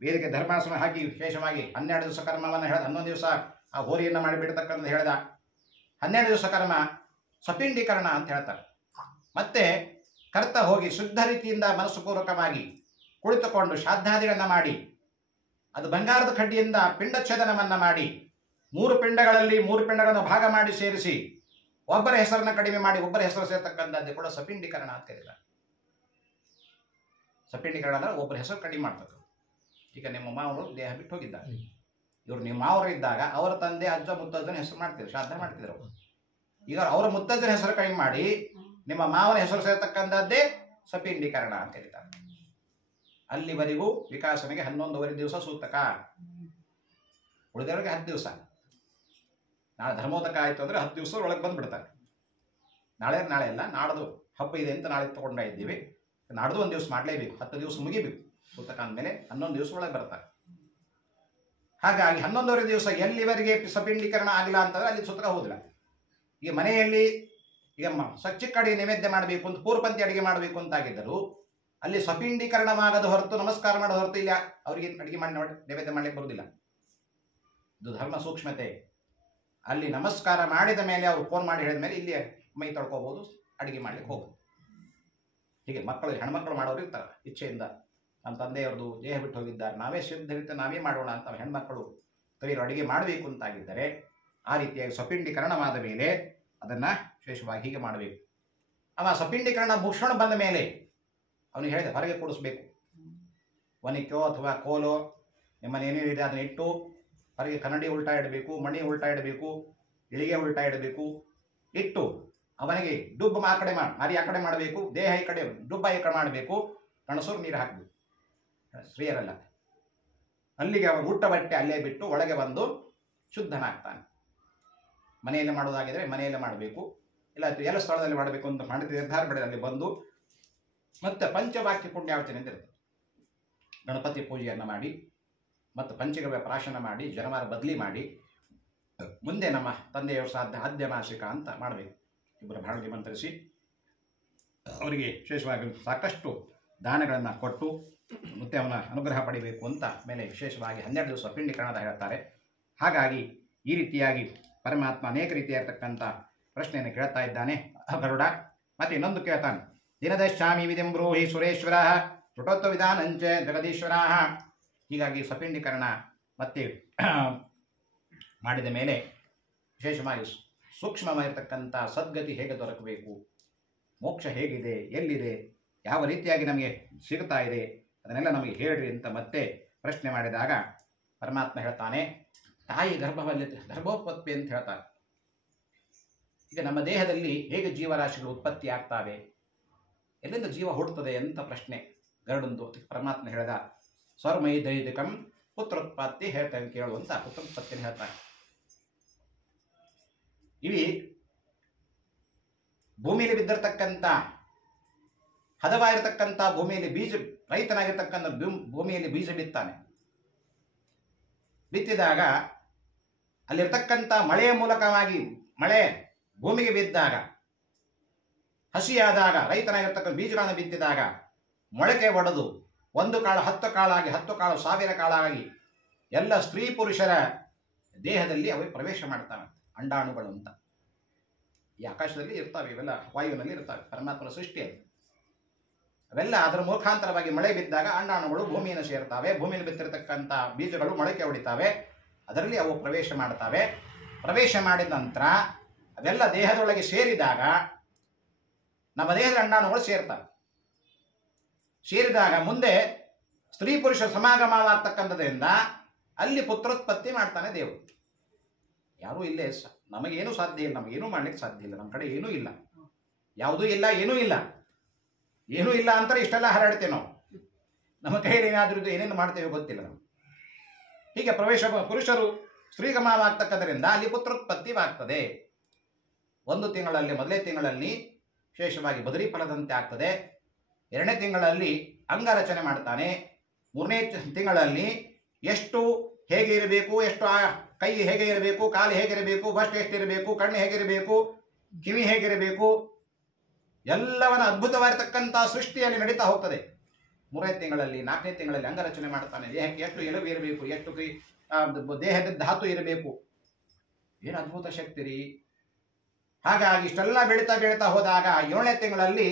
ವೇದಿಕೆ ಧರ್ಮಾಸನ ಹಾಕಿ ವಿಶೇಷವಾಗಿ 12 ದಿವಸ ಕರ್ಮವನ್ನು ಹೇಳಿದ. 11 ದಿವಸ ಆ ಹೋರಿಯನ್ನು ಮಾಡಿಬಿಡ್ತಕ್ಕಂಥದ್ದು ಹೇಳಿದ. 12 ದಿವಸ ಕರ್ಮ ಸಪಿಂಡೀಕರಣ ಅಂತ ಹೇಳ್ತಾರೆ. ಮತ್ತೆ ಕರ್ತ ಹೋಗಿ ಶುದ್ಧ ರೀತಿಯಿಂದ ಮನಸ್ಸುಪೂರ್ವಕವಾಗಿ ಕುಳಿತುಕೊಂಡು ಶ್ರಾದ್ದಾದಿಗಳನ್ನು ಮಾಡಿ, ಅದು ಬಂಗಾರದ ಕಡ್ಡಿಯಿಂದ ಪಿಂಡಚ್ಛೇದನವನ್ನು ಮಾಡಿ 3 ಪಿಂಡಗಳಲ್ಲಿ 3 ಪಿಂಡಗಳನ್ನು ಭಾಗ ಮಾಡಿ ಸೇರಿಸಿ ಒಬ್ಬರ ಹೆಸರನ್ನು ಕಡಿಮೆ ಮಾಡಿ ಒಬ್ಬರ ಹೆಸರು ಸೇರ್ತಕ್ಕಂಥದ್ದು ಕೂಡ ಸಪಿಂಡೀಕರಣ ಅಂತ ಕರೀತಾರೆ. ಸಪಿಂಡೀಕರಣ ಅಂದರೆ ಒಬ್ಬರ ಹೆಸರು ಕಡಿಮೆ ಮಾಡ್ತಕ್ಕಂಥ. ಈಗ ನಿಮ್ಮ ಮಾವರು ದೇಹ ಬಿಟ್ಟು ಹೋಗಿದ್ದಾರೆ. ಇವರು ನಿಮ್ಮ ಮಾವರು ಇದ್ದಾಗ ಅವರ ತಂದೆ ಅಜ್ಜ ಮುತ್ತಜ್ಜನ ಹೆಸರು ಮಾಡ್ತಿದ್ರು, ಶ್ರಾದ್ದ ಮಾಡ್ತಿದ್ರು. ಈಗ ಅವರ ಮುತ್ತಜ್ಜನ ಹೆಸರು ಕಡಿಮೆ ಮಾಡಿ ನಿಮ್ಮ ಮಾವನ ಹೆಸರು ಸೇರ್ತಕ್ಕಂಥದ್ದೇ ಸಪಿಂಡೀಕರಣ ಅಂತ ಕರೀತಾರೆ. ಅಲ್ಲಿವರೆಗೂ ವಿಕಾಸನಿಗೆ 11 ದಿವಸ ಸೂತಕ, ಉಳಿದವರಿಗೆ 10 ದಿವಸ. ನಾಳೆ ಧರ್ಮೋದಕ ಆಯಿತು ಅಂದರೆ 10 ದಿವಸ ಒಳಗೆ ಬಂದುಬಿಡ್ತಾರೆ. ನಾಳೆ ಅಲ್ಲ, ನಾಡ್ದು ಹಬ್ಬ ಇದೆ ಅಂತ ನಾಳೆ ತೊಗೊಂಡ ಇದ್ದೀವಿ, ನಾಡ್ದು 1 ದಿವಸ ಮಾಡಲೇಬೇಕು, 10 ದಿವಸ ಮುಗಿಬೇಕು. ಸೂತಕ ಅಂದಮೇಲೆ 11 ದಿವಸ ಒಳಗೆ ಬರ್ತಾರೆ. ಹಾಗಾಗಿ 11 ದಿವಸ ಎಲ್ಲಿವರೆಗೆ ಸಪಿಂಡೀಕರಣ ಆಗಿಲ್ಲ ಅಂತಂದರೆ ಅಲ್ಲಿ ಸೂತಕ ಹೋದಿಲ್ಲ. ಈಗ ಮನೆಯಲ್ಲಿ ಈಗ ಚಿಕ್ಕ ಅಡಿಗೆ ನೈವೇದ್ಯ ಮಾಡಬೇಕು ಅಂತ ಪೂರ್ವಪಂಥಿ ಅಡಿಗೆ ಮಾಡಬೇಕು ಅಂತಾಗಿದ್ದರು ಅಲ್ಲಿ ಸಪಿಂಡೀಕರಣವಾಗದ ಹೊರತು, ನಮಸ್ಕಾರ ಮಾಡೋದು ಹೊರತು ಇಲ್ಲ ಅವರಿಗೆ ಅಡಿಗೆ ಮಾಡಿ ನೈವೇದ್ಯ ಮಾಡಲಿಕ್ಕೆ ಬರುವುದಿಲ್ಲ. ಇದು ಧರ್ಮ ಸೂಕ್ಷ್ಮತೆ. ಅಲ್ಲಿ ನಮಸ್ಕಾರ ಮಾಡಿದ ಮೇಲೆ ಅವರು ಫೋನ್ ಮಾಡಿ ಹೇಳಿದ ಮೇಲೆ ಇಲ್ಲಿ ಮೈ ತೊಳ್ಕೋಬೋದು, ಅಡಿಗೆ ಮಾಡ್ಲಿಕ್ಕೆ ಹೋಗ್ಬೋದು. ಹೀಗೆ ಮಕ್ಕಳು, ಹೆಣ್ಮಕ್ಳು ಮಾಡೋರು ಇರ್ತಾರೆ ಇಚ್ಛೆಯಿಂದ. ನಮ್ಮ ತಂದೆಯವ್ರದ್ದು ದೇಹ ಬಿಟ್ಟು ಹೋಗಿದ್ದಾರೆ, ನಾವೇ ಸಿದ್ಧ ರೀತಿ ನಾವೇ ಮಾಡೋಣ ಅಂತ ಹೆಣ್ಮಕ್ಕಳು ಕೈಯರು ಅಡಿಗೆ ಮಾಡಬೇಕು ಅಂತಾಗಿದ್ದರೆ ಆ ರೀತಿಯಾಗಿ ಸಪಿಂಡೀಕರಣವಾದ ಮೇಲೆ ಅದನ್ನು ವಿಶೇಷವಾಗಿ ಹೀಗೆ ಮಾಡಬೇಕು. ಅವ ಸಪಿಂಡೀಕರಣ ಭೂಷಣ ಬಂದ ಮೇಲೆ ಅವನಿಗೆ ಹೇಳಿದೆ ಹೊರಗೆ ಕೂಡಿಸ್ಬೇಕು. ಒನಿಕೋ ಅಥವಾ ಕೋಲೋ ನಿಮ್ಮನ್ನು ಏನೇನಿದೆ ಅದನ್ನು ಇಟ್ಟು ಹೊರಗೆ ಕನ್ನಡಿ ಉಲ್ಟಾ ಇಡಬೇಕು, ಮಣಿ ಉಲ್ಟಾ ಇಡಬೇಕು, ಇಳಿಗೆ ಉಲ್ಟಾ ಇಡಬೇಕು. ಇಟ್ಟು ಅವನಿಗೆ ಡುಬ್ಬ ಆ ಕಡೆ ಮಾರಿ ಆ ಕಡೆ ಮಾಡಬೇಕು, ದೇಹ ಈ ಕಡೆ ಡುಬ್ಬ ಈ ಕಡೆ ಮಾಡಬೇಕು. ಗಣಸರು ನೀರು ಹಾಕಬೇಕು, ಸ್ತ್ರೀಯರಲ್ಲ. ಅಲ್ಲಿಗೆ ಅವನು ಊಟ ಬಟ್ಟೆ ಅಲ್ಲೇ ಬಿಟ್ಟು ಒಳಗೆ ಬಂದು ಶುದ್ಧನಾಗ್ತಾನೆ. ಮನೆಯಲ್ಲಿ ಮಾಡೋದಾಗಿದ್ದರೆ ಮನೆಯಲ್ಲೇ ಮಾಡಬೇಕು, ಇಲ್ಲ ಎಲ್ಲ ಸ್ಥಳದಲ್ಲಿ ಮಾಡಬೇಕು ಅಂತ ಮಾಡಿದ ನಿರ್ಧಾರ ಪಡೆದ ಅಲ್ಲಿ ಬಂದು ಮತ್ತೆ ಪಂಚವಾಕ್ಯ ಪುಣ್ಯಾವಚನೆ ಅಂತ ಇರ್ತದೆ. ಗಣಪತಿ ಪೂಜೆಯನ್ನು ಮಾಡಿ ಮತ್ತು ಪಂಚಗವ್ಯ ಪ್ರಾಶನ ಮಾಡಿ ಜನವಾರ ಬದಲಿ ಮಾಡಿ ಮುಂದೆ ನಮ್ಮ ತಂದೆಯವರು ಸಾಧ್ಯ ಆದ್ಯ ಮಾಸಿಕ ಅಂತ ಮಾಡಬೇಕು. ಇಬ್ಬರು ಭಾಳಿಗೆ ಮಂತ್ರಿಸಿ ಅವರಿಗೆ ವಿಶೇಷವಾಗಿ ಸಾಕಷ್ಟು ದಾನಗಳನ್ನು ಕೊಟ್ಟು ಮತ್ತೆ ಅವನ ಅನುಗ್ರಹ ಪಡಿಬೇಕು ಅಂತ ಮೇಲೆ ವಿಶೇಷವಾಗಿ 12 ದಿವಸ ಪಿಂಡೀಕರಣದ ಹೇಳ್ತಾರೆ. ಹಾಗಾಗಿ ಈ ರೀತಿಯಾಗಿ ಪರಮಾತ್ಮ ಅನೇಕ ರೀತಿಯಾಗಿರ್ತಕ್ಕಂಥ ಪ್ರಶ್ನೆಯನ್ನು ಕೇಳ್ತಾ ಇದ್ದಾನೆ ಗರುಡ. ಮತ್ತೆ ಇನ್ನೊಂದು ಕೇಳ್ತಾನೆ, ದಿನದಶ್ಯಾಮಿ ವಿಧಿಂ ಬ್ರೂಹಿ ಸುರೇಶ್ವರ ಋಟೋತ್ವ ವಿಧಾನಂಚ ಜಗದೀಶ್ವರ. ಹೀಗಾಗಿ ಸಪಿಂಡೀಕರಣ ಮತ್ತೆ ಮಾಡಿದ ಮೇಲೆ ವಿಶೇಷವಾಗಿ ಸೂಕ್ಷ್ಮವಾಗಿರ್ತಕ್ಕಂಥ ಸದ್ಗತಿ ಹೇಗೆ ದೊರಕಬೇಕು, ಮೋಕ್ಷ ಹೇಗಿದೆ, ಎಲ್ಲಿದೆ, ಯಾವ ರೀತಿಯಾಗಿ ನಮಗೆ ಸಿಗ್ತಾ ಇದೆ ಅದನ್ನೆಲ್ಲ ನಮಗೆ ಹೇಳ್ರಿ ಅಂತ ಮತ್ತೆ ಪ್ರಶ್ನೆ ಮಾಡಿದಾಗ ಪರಮಾತ್ಮ ಹೇಳ್ತಾನೆ, ತಾಯಿ ಗರ್ಭೋತ್ಪತ್ತಿ ಅಂತ ಹೇಳ್ತಾರೆ. ಈಗ ನಮ್ಮ ದೇಹದಲ್ಲಿ ಹೇಗೆ ಜೀವರಾಶಿಗಳು ಉತ್ಪತ್ತಿ ಆಗ್ತಾವೆ, ಎಲ್ಲಿಂದ ಜೀವ ಹುಟ್ಟುತ್ತದೆ ಅಂತ ಪ್ರಶ್ನೆ ಗರುಡಂದು. ಪರಮಾತ್ಮ ಹೇಳಿದ ಸ್ವರ್ಮೈ ದೈದಿಕಂ ಪುತ್ರೋತ್ಪತ್ತಿ ಹೇಳ್ತಾನೆ ಕೇಳುವಂತ ಪುತ್ರೋತ್ಪತ್ತಿನ ಹೇಳ್ತಾನೆ. ಇವಿ ಭೂಮಿಯಲ್ಲಿ ಬಿದ್ದಿರತಕ್ಕಂಥ ಹದವಾಗಿರ್ತಕ್ಕಂಥ ಭೂಮಿಯಲ್ಲಿ ಬೀಜ, ರೈತನಾಗಿರ್ತಕ್ಕಂಥ ಭೂಮಿಯಲ್ಲಿ ಬೀಜ ಬಿತ್ತಾನೆ. ಬಿತ್ತಿದಾಗ ಅಲ್ಲಿರ್ತಕ್ಕಂಥ ಮಳೆಯ ಮೂಲಕವಾಗಿ ಮಳೆ ಭೂಮಿಗೆ ಬಿದ್ದಾಗ, ಹಸಿಯಾದಾಗ ರೈತನಾಗಿರ್ತಕ್ಕಂಥ ಬೀಜಗಳನ್ನು ಬಿತ್ತಿದಾಗ ಮೊಳಕೆ ಒಡೆದು 1 ಕಾಳು 10 ಕಾಳಾಗಿ, 10 ಕಾಳು 1000 ಕಾಳಾಗಿ ಎಲ್ಲ ಸ್ತ್ರೀ ಪುರುಷರ ದೇಹದಲ್ಲಿ ಅವು ಪ್ರವೇಶ ಮಾಡ್ತಾವೆ. ಅಂಡಾಣುಗಳು ಅಂತ ಈ ಆಕಾಶದಲ್ಲಿ ಇರ್ತಾವೆ, ಇವೆಲ್ಲ ವಾಯುವಿನಲ್ಲಿ ಇರ್ತವೆ, ಪರಮಾತ್ಮನ ಸೃಷ್ಟಿಯಲ್ಲಿ. ಅವೆಲ್ಲ ಅದರ ಮುಖಾಂತರವಾಗಿ ಮಳೆ ಬಿದ್ದಾಗ ಅಂಡಾಣುಗಳು ಭೂಮಿಯನ್ನು ಸೇರ್ತಾವೆ. ಭೂಮಿಯಲ್ಲಿ ಬಿತ್ತಿರತಕ್ಕಂಥ ಬೀಜಗಳು ಮೊಳಕೆ ಹೊಡಿತಾವೆ, ಅದರಲ್ಲಿ ಅವು ಪ್ರವೇಶ ಮಾಡ್ತಾವೆ. ಪ್ರವೇಶ ಮಾಡಿದ ನಂತರ ಅವೆಲ್ಲ ದೇಹದೊಳಗೆ ಸೇರಿದಾಗ ನಮ್ಮ ದೇಹದ ಅಂಡಾಣುಗಳು ಸೇರ್ತವೆ. ಸೇರಿದಾಗ ಮುಂದೆ ಸ್ತ್ರೀ ಪುರುಷ ಸಮಾಗಮವಾಗ್ತಕ್ಕಂಥದ್ರಿಂದ ಅಲ್ಲಿ ಪುತ್ರೋತ್ಪತ್ತಿ ಮಾಡ್ತಾನೆ ದೇವರು. ಯಾರೂ ಇಲ್ಲೇ ನಮಗೇನು ಸಾಧ್ಯ ಇಲ್ಲ, ನಮಗೇನೂ ಮಾಡ್ಲಿಕ್ಕೆ ಸಾಧ್ಯ ಇಲ್ಲ, ನಮ್ಮ ಕಡೆ ಏನೂ ಇಲ್ಲ, ಯಾವುದೂ ಇಲ್ಲ, ಏನೂ ಇಲ್ಲ. ಏನೂ ಇಲ್ಲ ಅಂತಾರೆ ಇಷ್ಟೆಲ್ಲ ಹರಡ್ತೇವೆ ನಾವು. ನಮ್ಮ ಕೈಯಲ್ಲಿ ಏನಾದರೂ ಏನೇನು ಮಾಡ್ತೇವೆ ಗೊತ್ತಿಲ್ಲ ನಾವು. ಹೀಗೆ ಪುರುಷರು ಸ್ತ್ರೀಗಮವಾಗ್ತಕ್ಕಂಥದ್ರಿಂದ ಅಲ್ಲಿ ಪುತ್ರೋತ್ಪತ್ತಿವಾಗ್ತದೆ. 1 ತಿಂಗಳಲ್ಲಿ, ಮೊದಲನೇ ತಿಂಗಳಲ್ಲಿ ವಿಶೇಷವಾಗಿ ಬದರಿ ಫಲದಂತೆ ಆಗ್ತದೆ. 2ನೇ ತಿಂಗಳಲ್ಲಿ ಅಂಗರಚನೆ ಮಾಡ್ತಾನೆ. 3ನೇ ತಿಂಗಳಲ್ಲಿ ಎಷ್ಟು ಹೇಗೆ ಇರಬೇಕು, ಎಷ್ಟು ಕೈ ಹೇಗೆ ಇರಬೇಕು, ಕಾಲು ಹೇಗಿರಬೇಕು, ಬಸ್ಟ್ ಎಷ್ಟಿರಬೇಕು, ಕಣ್ಣು ಹೇಗಿರಬೇಕು, ಕಿವಿ ಹೇಗಿರಬೇಕು, ಎಲ್ಲವನ್ನ ಅದ್ಭುತವಾಗಿರ್ತಕ್ಕಂಥ ಸೃಷ್ಟಿಯಲ್ಲಿ ನಡೀತಾ ಹೋಗ್ತದೆ. 3ನೇ ತಿಂಗಳಲ್ಲಿ, 4ನೇ ತಿಂಗಳಲ್ಲಿ ಅಂಗರಚನೆ ಮಾಡ್ತಾನೆ. ದೇಹಕ್ಕೆ ಎಷ್ಟು ಎಲುಬು ಇರಬೇಕು, ಎಷ್ಟು ದೇಹದ ಧಾತು ಇರಬೇಕು. ಏನು ಅದ್ಭುತ ಶಕ್ತಿ ರೀ! ಹಾಗಾಗಿ ಇಷ್ಟೆಲ್ಲ ಬೆಳೀತಾ ಬೆಳೀತಾ ಹೋದಾಗ 7ನೇ ತಿಂಗಳಲ್ಲಿ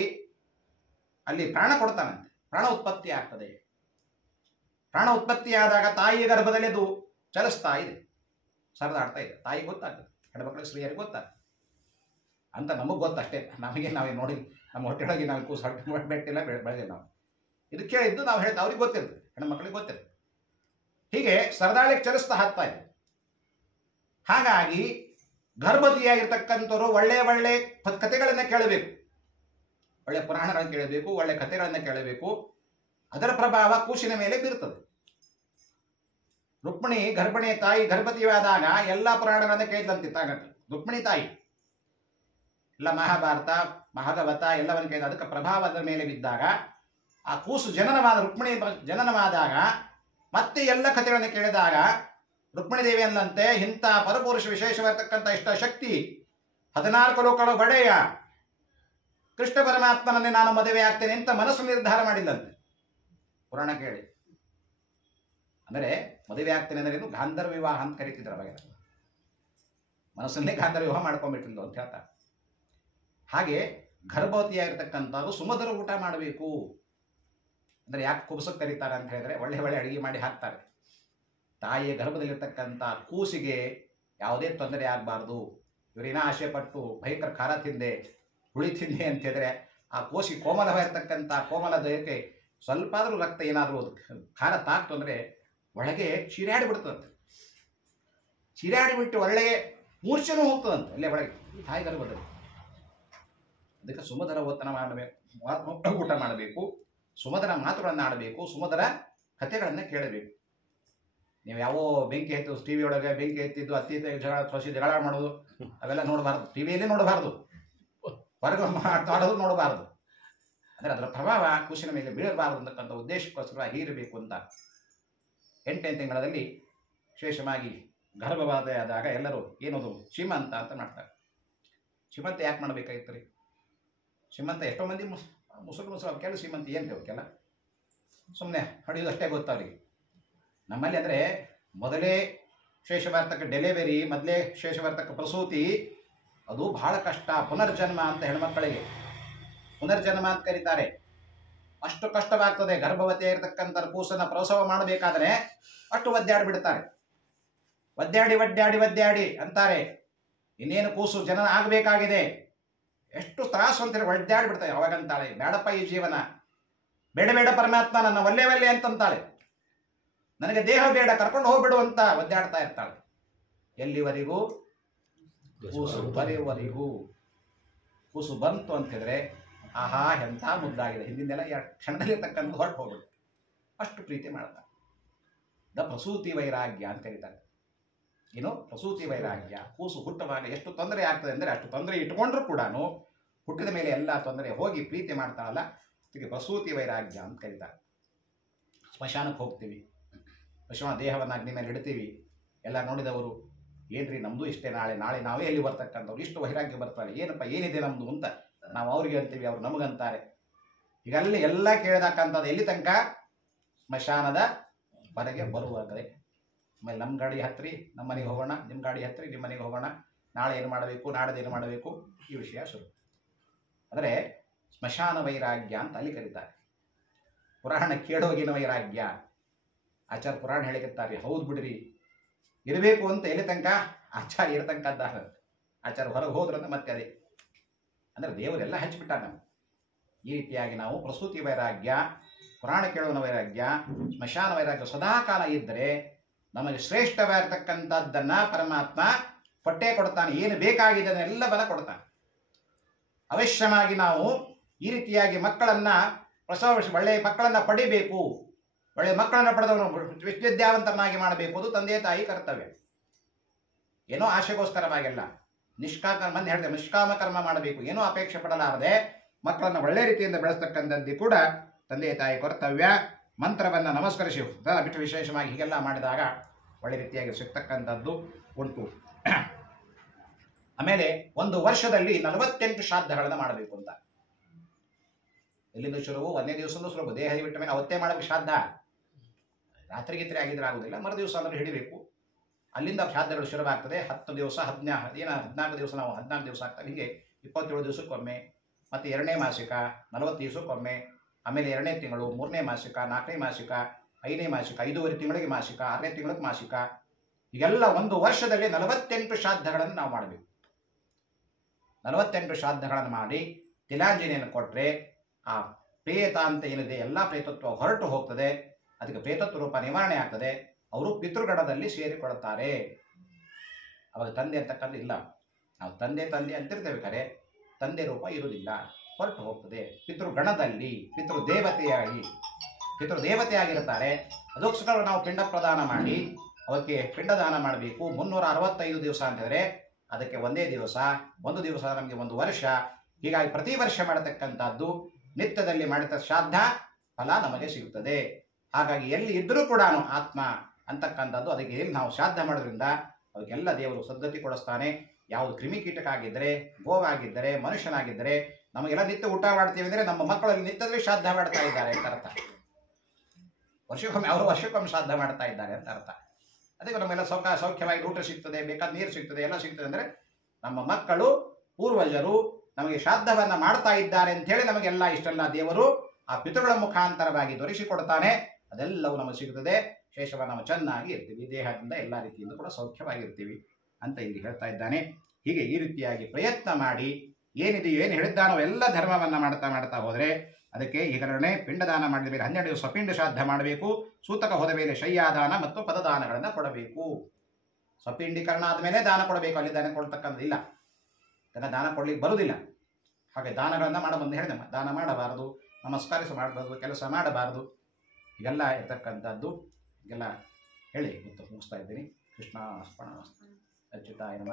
ಅಲ್ಲಿ ಪ್ರಾಣ ಕೊಡ್ತಾನಂತೆ. ಪ್ರಾಣ ಉತ್ಪತ್ತಿ ಆಗ್ತದೆ. ಪ್ರಾಣ ಉತ್ಪತ್ತಿಯಾದಾಗ ತಾಯಿಯ ಗರ್ಭದಲ್ಲಿ ಅದು ಚಲಿಸ್ತಾ ಇದೆ, ಸರಿದಾಡ್ತಾ ಇದೆ. ತಾಯಿ ಗೊತ್ತಾಗ್ತದೆ, ಹೆಣ್ಮಕ್ಳು ಸ್ತ್ರೀಯರಿಗೆ ಗೊತ್ತಾಗ್ತದೆ ಅಂತ ನಮಗೆ ಗೊತ್ತಷ್ಟೇ. ನಮಗೆ ನಾವೇ ನೋಡಿ, ನಮ್ಮ ಹೊಟ್ಟೆಯೊಳಗೆ ನಾವು ಕೂಸು ಹೊಟ್ಟೆ ಬೆಟ್ಟಿಲ್ಲ ಬೆಳೆದಿಲ್ಲ. ನಾವು ಇದು ಕೇಳಿದ್ದು ನಾವು ಹೇಳ್ತಾ ಅವ್ರಿಗೆ ಗೊತ್ತಿರ್ತದೆ, ಹೆಣ್ಮಕ್ಳಿಗೆ ಗೊತ್ತಿರ್ತದೆ. ಹೀಗೆ ಸರದಾಳಿಗೆ ಚಲಿಸ್ತಾ ಹಾಕ್ತಾ ಇದೆ. ಹಾಗಾಗಿ ಗರ್ಭವತಿಯಾಗಿರ್ತಕ್ಕಂಥವ್ರು ಒಳ್ಳೆ ಒಳ್ಳೆ ಕಥೆಗಳನ್ನು ಕೇಳಬೇಕು, ಒಳ್ಳೆ ಪುರಾಣಗಳನ್ನು ಕೇಳಬೇಕು, ಒಳ್ಳೆ ಕಥೆಗಳನ್ನು ಕೇಳಬೇಕು. ಅದರ ಪ್ರಭಾವ ಕೂಸಿನ ಮೇಲೆ ಬೀರ್ತದೆ. ರುಕ್ಮಿಣಿ ಗರ್ಭಿಣಿ ತಾಯಿ ಗರ್ಭವತಿಯಾದಾಗ ಎಲ್ಲ ಪುರಾಣಗಳನ್ನು ಕೇಳಿದಂತೆ ರುಕ್ಮಿಣಿ ತಾಯಿ ಎಲ್ಲ ಮಹಾಭಾರತ ಭಾಗವತ ಎಲ್ಲವನ್ನು ಕೇಳಿದ. ಅದಕ್ಕೆ ಪ್ರಭಾವ ಅದರ ಮೇಲೆ ಬಿದ್ದಾಗ ಆ ಕೂಸು ರುಕ್ಮಿಣಿ ಜನನವಾದಾಗ ಮತ್ತೆ ಎಲ್ಲ ಕಥೆಗಳನ್ನು ಕೇಳಿದಾಗ ರುಕ್ಮಿಣಿ ದೇವಿ ಅನ್ನಂತೆ ಇಂಥ ಪರಪುರುಷ ವಿಶೇಷವಾಗಿರ್ತಕ್ಕಂಥ ಇಷ್ಟ ಶಕ್ತಿ 14 ಲೋಕಗಳು ಬಡೆಯ ಕೃಷ್ಣ ಪರಮಾತ್ಮನನ್ನೇ ನಾನು ಮದುವೆ ಆಗ್ತೇನೆ ಅಂತ ಮನಸ್ಸು ನಿರ್ಧಾರ ಮಾಡಿಲ್ಲಂತೆ. ಪುರಾಣ ಕೇಳಿ ಅಂದರೆ ಮದುವೆ ಆಗ್ತೇನೆ ಅಂದ್ರೆ ಏನು, ಗಾಂಧರ್ವ ವಿವಾಹ ಅಂತ ಕರೀತಿದ್ರು ಅವಾಗ. ಮನಸ್ಸನ್ನೇ ಗಾಂಧರ್ವ ವಿವಾಹ ಮಾಡ್ಕೊಂಡ್ಬಿಟ್ಟಿಲ್ಲ ಅಂತ ಹೇಳ್ತಾರೆ. ಹಾಗೆ ಗರ್ಭವತಿಯಾಗಿರ್ತಕ್ಕಂಥವ್ರು ಸುಮಧುರ ಊಟ ಮಾಡಬೇಕು. ಅಂದರೆ ಯಾಕೆ ಕುಬಸಕ್ಕೆ ಕರೀತಾರೆ ಅಂತ ಹೇಳಿದ್ರೆ ಒಳ್ಳೆ ಒಳ್ಳೆ ಅಡುಗೆ ಮಾಡಿ ಹಾಕ್ತಾರೆ. ತಾಯಿಯ ಗರ್ಭದಲ್ಲಿರ್ತಕ್ಕಂಥ ಕೂಸಿಗೆ ಯಾವುದೇ ತೊಂದರೆ ಆಗಬಾರ್ದು. ಇವರೇನೋ ಆಸೆ ಪಟ್ಟು ಭಯಂಕರ ಖಾರ ತಿಂದೆ, ಹುಳಿ ತಿಂದೆ ಅಂತ ಹೇಳಿದ್ರೆ ಆ ಕೂಸಿ ಕೋಮಲವಾಗಿರ್ತಕ್ಕಂಥ ಕೋಮಲ ದೇಹಕ್ಕೆ ಸ್ವಲ್ಪ ಆದರೂ ರಕ್ತ ಏನಾದರೂ ಖಾರ ತಾಕ್ತು ಅಂದರೆ ಒಳಗೆ ಚಿರಾಡಿ ಬಿಡ್ತದಂತೆ. ಚಿರಾಡಿ ಬಿಟ್ಟು ಒಳ್ಳೆಗೆ ಮೂರ್ಛೆನೂ ಹೋಗ್ತದಂತೆ ಅಲ್ಲೇ ಒಳಗೆ ತಾಯಿ ಗರ್ಭದಲ್ಲಿ. ಅದಕ್ಕೆ ಸುಮಧುರ ಓತನ ಮಾಡಬೇಕು, ಊಟ ಮಾಡಬೇಕು, ಸುಮಧುರ ಮಾತುಗಳನ್ನು ಆಡಬೇಕು, ಸುಮಧುರ ಕಥೆಗಳನ್ನು ಕೇಳಬೇಕು. ನೀವು ಯಾವ ಬೆಂಕಿ ಎತ್ತು ಟಿ ವಿ ಒಳಗೆ ಬೆಂಕಿ ಎತ್ತಿದ್ದು ಅತ್ತಿ ಸೊಸಿ ಜಗಳ ಮಾಡೋದು ಅವೆಲ್ಲ ನೋಡಬಾರ್ದು. ಟಿವಿಯಲ್ಲಿ ನೋಡಬಾರ್ದು, ಹೊರಗೆ ಮಾಡೋದು ನೋಡಬಾರ್ದು. ಅಂದರೆ ಅದರ ಪ್ರಭಾವ ಕೂಸಿನ ಮೇಲೆ ಬೀಳಬಾರದು ಅಂತಕ್ಕಂಥ ಉದ್ದೇಶಕ್ಕೋಸ್ಕರ ಹೀರಬೇಕು ಅಂತ 8ನೇ ತಿಂಗಳಲ್ಲಿ ವಿಶೇಷವಾಗಿ ಗರ್ಭವಾದಾಗ ಎಲ್ಲರೂ ಏನದು ಶ್ರೀಮಂತ ಅಂತ ಮಾಡ್ತಾರೆ. ಶ್ರೀಮಂತ ಯಾಕೆ ಮಾಡಬೇಕಾಗಿತ್ತು ರೀ? ಶ್ರೀಮಂತ ಎಷ್ಟೋ ಮಂದಿ ಮುಸುಕು ಕೇಳಿ ಶ್ರೀಮಂತ ಏನು ಕೇಳೋಕ್ಕೆಲ್ಲ ಸುಮ್ಮನೆ ಹೊಡೆಯೋದಷ್ಟೇ ಗೊತ್ತವ್ರಿಗೆ. ನಮ್ಮಲ್ಲಿ ಅಂದರೆ ಮೊದಲೇ ವಿಶೇಷವಾಗಿರ್ತಕ್ಕ ಡೆಲಿವರಿ, ಮೊದಲೇ ವಿಶೇಷವಾಗಿರ್ತಕ್ಕ ಪ್ರಸೂತಿ ಅದು ಬಹಳ ಕಷ್ಟ. ಪುನರ್ಜನ್ಮ ಅಂತ ಹೆಣ್ಮಕ್ಕಳಿಗೆ ಪುನರ್ಜನ್ಮ ಅಂತ ಕರೀತಾರೆ. ಅಷ್ಟು ಕಷ್ಟವಾಗ್ತದೆ. ಗರ್ಭವತಿಯಾಗಿರ್ತಕ್ಕಂಥ ಕೂಸನ್ನು ಪ್ರಸವ ಮಾಡಬೇಕಾದ್ರೆ ಅಷ್ಟು ಒದ್ದಾಡಿ ಬಿಡ್ತಾರೆ. ಒದ್ದಾಡಿ ಒದ್ದಾಡಿ ಒದ್ದಾಡಿ ಅಂತಾರೆ, ಇನ್ನೇನು ಕೂಸು ಜನನ ಆಗಬೇಕಾಗಿದೆ, ಎಷ್ಟು ತ್ರಾಸು ಅಂತೇಳಿ ಒದ್ದಾಡಿ ಬಿಡ್ತಾರೆ. ಅವಾಗಂತಾಳೆ, ಬೇಡಪ್ಪ ಈ ಜೀವನ, ಬೇಡ ಬೇಡ ಪರಮಾತ್ಮ ನನ್ನ ಒಲ್ಲೆ ಒಲ್ಲೆ ಅಂತಂತಾಳೆ. ನನಗೆ ದೇಹ ಬೇಡ, ಕರ್ಕೊಂಡು ಹೋಗ್ಬಿಡು ಅಂತ ಒದ್ದಾಡ್ತಾ ಇರ್ತಾಳೆ. ಎಲ್ಲಿವರೆಗೂ? ಕೂಸು ಬರೆಯುವವರೆಗೂ. ಕೂಸು ಬಂತು ಅಂತಿದ್ರೆ ಆಹಾ ಎಂಥ ಮುದ್ದಾಗಿದೆ, ಹಿಂದಿಂದೆಲ್ಲ ಕ್ಷಣದಲ್ಲಿರ್ತಕ್ಕಂಥ ಹೊರಟು ಹೋಗ್ಬಿಡುತ್ತೆ, ಅಷ್ಟು ಪ್ರೀತಿ ಮಾಡ್ತಾರೆ. ದ ಪ್ರಸೂತಿ ವೈರಾಗ್ಯ ಅಂತ ಕರೀತಾರೆ. ಏನು ಪ್ರಸೂತಿ ವೈರಾಗ್ಯ, ಕೂಸು ಹುಟ್ಟುವಾಗ ಎಷ್ಟು ತೊಂದರೆ ಆಗ್ತದೆ ಅಂದರೆ ಅಷ್ಟು ತೊಂದರೆ ಇಟ್ಕೊಂಡ್ರೂ ಕೂಡ ಹುಟ್ಟಿದ ಮೇಲೆ ಎಲ್ಲ ತೊಂದರೆ ಹೋಗಿ ಪ್ರೀತಿ ಮಾಡ್ತಾರಲ್ಲ, ಅದಕ್ಕೆ ಪ್ರಸೂತಿ ವೈರಾಗ್ಯ ಅಂತ ಕರೀತಾರೆ. ಸ್ಮಶಾನಕ್ಕೆ ಹೋಗ್ತೀವಿ, ಸ್ಮಶಾನ ದೇಹವನ್ನು ಅಗ್ನಿ ಮೇಲೆ ಇಡ್ತೀವಿ, ಎಲ್ಲ ನೋಡಿದವರು ಏನ್ರಿ ನಮ್ಮದು ಇಷ್ಟೇ, ನಾಳೆ ನಾವೇ ಎಲ್ಲಿ ಬರ್ತಕ್ಕಂಥವ್ರು, ಇಷ್ಟು ವೈರಾಗ್ಯ ಬರ್ತಾರೆ, ಏನಪ್ಪ ಏನಿದೆ ನಮ್ಮದು ಅಂತ ನಾವು ಅವ್ರಿಗೆ ಅಂತೀವಿ, ಅವ್ರು ನಮಗಂತಾರೆ. ಈಗಲ್ಲಿ ಎಲ್ಲ ಕೇಳಿದಕ್ಕಂಥದ್ದು ಎಲ್ಲಿ ತನಕ ಸ್ಮಶಾನದ ಹೊರಗೆ ಬರುವಾಗಲೇ. ಆಮೇಲೆ ನಮ್ಮ ಗಾಡಿ ಹತ್ತಿರಿ ನಮ್ಮ ಮನೆಗೆ ಹೋಗೋಣ, ನಿಮ್ಮ ಗಾಡಿ ಹತ್ತಿರಿ ನಿಮ್ಮ ಮನೆಗೆ ಹೋಗೋಣ, ನಾಳೆ ಏನು ಮಾಡಬೇಕು ನಾಡ್ದು ಏನು ಮಾಡಬೇಕು ಈ ವಿಷಯ ಶುರು. ಅಂದರೆ ಸ್ಮಶಾನ ವೈರಾಗ್ಯ ಅಂತ ಅಲ್ಲಿ ಕರೀತಾರೆ. ಪುರಾಣ ಕೇಳೋಗಿನ ವೈರಾಗ್ಯ, ಆಚಾರ್ಯ ಪುರಾಣ ಹೇಳಿಕತ್ತಾರೆ. ಹೌದು ಬಿಡ್ರಿ, ಇರಬೇಕು ಅಂತ ಎಲ್ಲಿ ತನಕ ಆಚಾರ್ಯ ಇರತಕ್ಕಂಥ ಆಚಾರ್ಯ ಹೊರಗೆ ಹೋದ್ರಂತ ಮತ್ತೆ ಅದೇ ಅಂದರೆ ದೇವರೆಲ್ಲ ಹಂಚಿಬಿಟ್ಟ ನಾವು. ಈ ರೀತಿಯಾಗಿ ನಾವು ಪ್ರಸೂತಿ ವೈರಾಗ್ಯ, ಪುರಾಣ ಕೇಳುವ ವೈರಾಗ್ಯ, ಸ್ಮಶಾನ ವೈರಾಗ್ಯ ಸದಾಕಾಲ ಇದ್ದರೆ ನಮಗೆ ಶ್ರೇಷ್ಠವಾಗಿರ್ತಕ್ಕಂಥದ್ದನ್ನು ಪರಮಾತ್ಮ ಕೊಟ್ಟೇ ಕೊಡ್ತಾನೆ. ಏನು ಬೇಕಾಗಿದೆ ಅದನ್ನೆಲ್ಲ ಬಲ ಕೊಡ್ತಾನೆ. ಅವಶ್ಯವಾಗಿ ನಾವು ಈ ರೀತಿಯಾಗಿ ಮಕ್ಕಳನ್ನು ಒಳ್ಳೆಯ ಮಕ್ಕಳನ್ನು ಪಡಿಬೇಕು, ಒಳ್ಳೆಯ ಮಕ್ಕಳನ್ನು ಪಡೆದವನು ವಿದ್ಯಾವಂತನಾಗಿ ಮಾಡಬೇಕು, ಅದು ತಂದೆ ತಾಯಿ ಕರ್ತವ್ಯ. ಏನೋ ಆಶೆಗೋಸ್ಕರವಾಗಿಲ್ಲ, ಮಂದಿ ಹೇಳಿದೆ ನಿಷ್ಕಾಮ ಕರ್ಮ ಮಾಡಬೇಕು, ಏನೋ ಅಪೇಕ್ಷೆ ಪಡಲಾರದೆ ಮಕ್ಕಳನ್ನು ಒಳ್ಳೆ ರೀತಿಯಿಂದ ಬೆಳೆಸ್ತಕ್ಕಂಥದ್ದು ಕೂಡ ತಂದೆ ತಾಯಿ ಕರ್ತವ್ಯ. ಮಂತ್ರವನ್ನು ನಮಸ್ಕರಿಸಿ ಬಿಟ್ಟು ವಿಶೇಷವಾಗಿ ಹೀಗೆಲ್ಲ ಮಾಡಿದಾಗ ಒಳ್ಳೆ ರೀತಿಯಾಗಿ ಸಿಗ್ತಕ್ಕಂಥದ್ದು ಉಂಟು. ಆಮೇಲೆ ಒಂದು ವರ್ಷದಲ್ಲಿ 48 ಶ್ರಾದ್ದಗಳನ್ನು ಮಾಡಬೇಕು ಅಂತ. ಎಲ್ಲಿಂದ ಶುರುವು? ಒಂದೇ ದಿವಸನೂ ಸುಲಭ, ದೇಹ ಬಿಟ್ಟ ಮೇಲೆ ಅವತ್ತೇ ಮಾಡಬೇಕು ಶ್ರಾದ್ದ. ರಾತ್ರಿಗಿತ್ರಿ ಆಗಿದ್ರೆ ಆಗುವುದಿಲ್ಲ, ಮರುದಿವಸ ಅಂದರೆ ಹಿಡಿಬೇಕು. ಅಲ್ಲಿಂದ ಶ್ರಾದ್ದಗಳು ಶುರುವಾಗ್ತದೆ. 10 ದಿವಸ 14 ದಿವಸ, ನಾವು 14 ದಿವಸ ಆಗ್ತವೆ. ಹೀಗೆ 27 ದಿವಸಕ್ಕೊಮ್ಮೆ, ಮತ್ತು 2ನೇ ಮಾಸಿಕ 40 ದಿವಸಕ್ಕೊಮ್ಮೆ, ಆಮೇಲೆ 2ನೇ ತಿಂಗಳು, 3ನೇ ಮಾಸಿಕ, 4ನೇ ಮಾಸಿಕ, 5ನೇ ಮಾಸಿಕ, 5.5 ತಿಂಗಳಿಗೆ ಮಾಸಿಕ, 6ನೇ ತಿಂಗಳಿಗೆ ಮಾಸಿಕ, ಹೀಗೆಲ್ಲ ಒಂದು ವರ್ಷದಲ್ಲಿ 48 ಶ್ರಾದ್ದಗಳನ್ನು ನಾವು ಮಾಡಬೇಕು. 48 ಶ್ರಾದ್ದಗಳನ್ನು ಮಾಡಿ ತಿಲಾಂಜಲಿಯನ್ನು ಕೊಟ್ಟರೆ ಆ ಪ್ರೇತ ಅಂತ ಏನಿದೆ ಎಲ್ಲ ಪ್ರೇತತ್ವ ಹೊರಟು ಹೋಗ್ತದೆ. ಅದಕ್ಕೆ ಪ್ರೇತತ್ವ ರೂಪ ನಿವಾರಣೆ ಆಗ್ತದೆ. ಅವರು ಪಿತೃಗಣದಲ್ಲಿ ಸೇರಿಕೊಳ್ಳುತ್ತಾರೆ. ಅವಾಗ ತಂದೆ ಅಂತಕ್ಕಂಥ ಇಲ್ಲ, ನಾವು ತಂದೆ ಅಂತಿರ್ತೇವೆ, ಕರೆ ತಂದೆ ರೂಪ ಇರುವುದಿಲ್ಲ, ಹೊರಟು ಹೋಗ್ತದೆ. ಪಿತೃಗಣದಲ್ಲಿ ಪಿತೃದೇವತೆಯಾಗಿರುತ್ತಾರೆ. ಅದಕ್ಕೋಸ್ಕರ ನಾವು ಪಿಂಡ ಪ್ರದಾನ ಮಾಡಿ ಅವಕ್ಕೆ ಪಿಂಡದಾನ ಮಾಡಬೇಕು. 365 ದಿವಸ ಅಂತಂದರೆ ಅದಕ್ಕೆ ಒಂದೇ ದಿವಸ, ಒಂದು ದಿವಸ ನಮಗೆ ಒಂದು ವರ್ಷ. ಹೀಗಾಗಿ ಪ್ರತಿ ವರ್ಷ ಮಾಡತಕ್ಕಂಥದ್ದು ನಿತ್ಯದಲ್ಲಿ ಮಾಡಿದ ಶ್ರಾದ್ದ ಫಲ ನಮಗೆ ಸಿಗುತ್ತದೆ. ಹಾಗಾಗಿ ಎಲ್ಲಿ ಇದ್ದರೂ ಕೂಡ ಆತ್ಮ ಅಂತಕ್ಕಂಥದ್ದು ಅದಕ್ಕೆ ಎಲ್ಲಿ ನಾವು ಶ್ರಾದ್ದ ಮಾಡೋದ್ರಿಂದ ಅದಕ್ಕೆಲ್ಲ ದೇವರು ಸದ್ಗತಿ ಕೊಡಿಸ್ತಾನೆ. ಯಾವುದು ಕ್ರಿಮಿಕೀಟಕ ಆಗಿದ್ದರೆ, ಗೋವಾಗಿದ್ದರೆ, ಮನುಷ್ಯನಾಗಿದ್ದರೆ, ನಮಗೆಲ್ಲ ನಿತ್ಯ ಊಟ ಮಾಡ್ತೀವಿ ಅಂದರೆ ನಮ್ಮ ಮಕ್ಕಳಲ್ಲಿ ನಿತ್ಯದಲ್ಲಿ ಶ್ರಾದ್ದ ಮಾಡ್ತಾ ಇದ್ದಾರೆ ಅಂತ ಅರ್ಥ. ವರ್ಷಕ್ಕೊಮ್ಮೆ ಶ್ರಾದ್ದ ಮಾಡ್ತಾ ಇದ್ದಾರೆ ಅಂತ ಅರ್ಥ. ಅದಕ್ಕೆ ನಮ್ಮೆಲ್ಲ ಸೌಖ್ಯವಾಗಿ ಊಟ ಸಿಗ್ತದೆ, ಬೇಕಾದ ನೀರು ಸಿಗ್ತದೆ, ಎಲ್ಲ ಸಿಗ್ತದೆ ಅಂದರೆ ನಮ್ಮ ಮಕ್ಕಳು ಪೂರ್ವಜರು ನಮಗೆ ಶ್ರಾದ್ದವನ್ನು ಮಾಡ್ತಾ ಇದ್ದಾರೆ ಅಂಥೇಳಿ ನಮಗೆಲ್ಲ ಇಷ್ಟೆಲ್ಲ ದೇವರು ಆ ಪಿತೃಗಳ ಮುಖಾಂತರವಾಗಿ ದೊರಕಿಸಿಕೊಡ್ತಾನೆ. ಅದೆಲ್ಲವೂ ನಮಗೆ ಸಿಗುತ್ತದೆ. ಶೇಷವಾಗಿ ನಾವು ಚೆನ್ನಾಗಿ ಇರ್ತೀವಿ, ದೇಹದಿಂದ ಎಲ್ಲ ರೀತಿಯಿಂದ ಕೂಡ ಸೌಖ್ಯವಾಗಿರ್ತೀವಿ ಅಂತ ಇಲ್ಲಿ ಹೇಳ್ತಾ ಇದ್ದಾನೆ. ಹೀಗೆ ಈ ರೀತಿಯಾಗಿ ಪ್ರಯತ್ನ ಮಾಡಿ ಏನು ಹೇಳಿದ್ದಾನೋ ಎಲ್ಲ ಧರ್ಮವನ್ನು ಮಾಡ್ತಾ ಹೋದರೆ ಅದಕ್ಕೆ ಈಗಲೇ ಪಿಂಡದಾನ ಮಾಡಿದ ಮೇಲೆ 12 ದಿವಸ ಪಿಂಡ ಶ್ರಾದ್ದ ಮಾಡಬೇಕು. ಸೂತಕ ಹೋದ ಮೇಲೆ ಶಯ್ಯಾದಾನ ಮತ್ತು ಪದದಾನಗಳನ್ನು ಕೊಡಬೇಕು. ಸ್ವಪಿಂಡೀಕರಣ ಆದಮೇಲೆ ದಾನ ಕೊಡಬೇಕು, ಅಲ್ಲಿ ದಾನ ಕೊಡ್ತಕ್ಕಂಥದ್ದಿಲ್ಲ, ದಾನ ಕೊಡ್ಲಿಕ್ಕೆ ಬರುವುದಿಲ್ಲ. ಹಾಗೆ ದಾನಗಳನ್ನು ಮಾಡಬಂದು ಹೇಳಿದೆ, ದಾನ ಮಾಡಬಾರದು, ನಮಸ್ಕರಿಸಬಾರದು, ಕೆಲಸ ಮಾಡಬಾರದು, ಹೀಗೆಲ್ಲ ಇರ್ತಕ್ಕಂಥದ್ದು ಹೀಗೆಲ್ಲ ಹೇಳಿ ಮುಗಿಸ್ತಾ ಇದ್ದೀನಿ. ಕೃಷ್ಣ ಅರ್ಪಣ ಅಚ್ಯುತಾಯ ನಮಃ.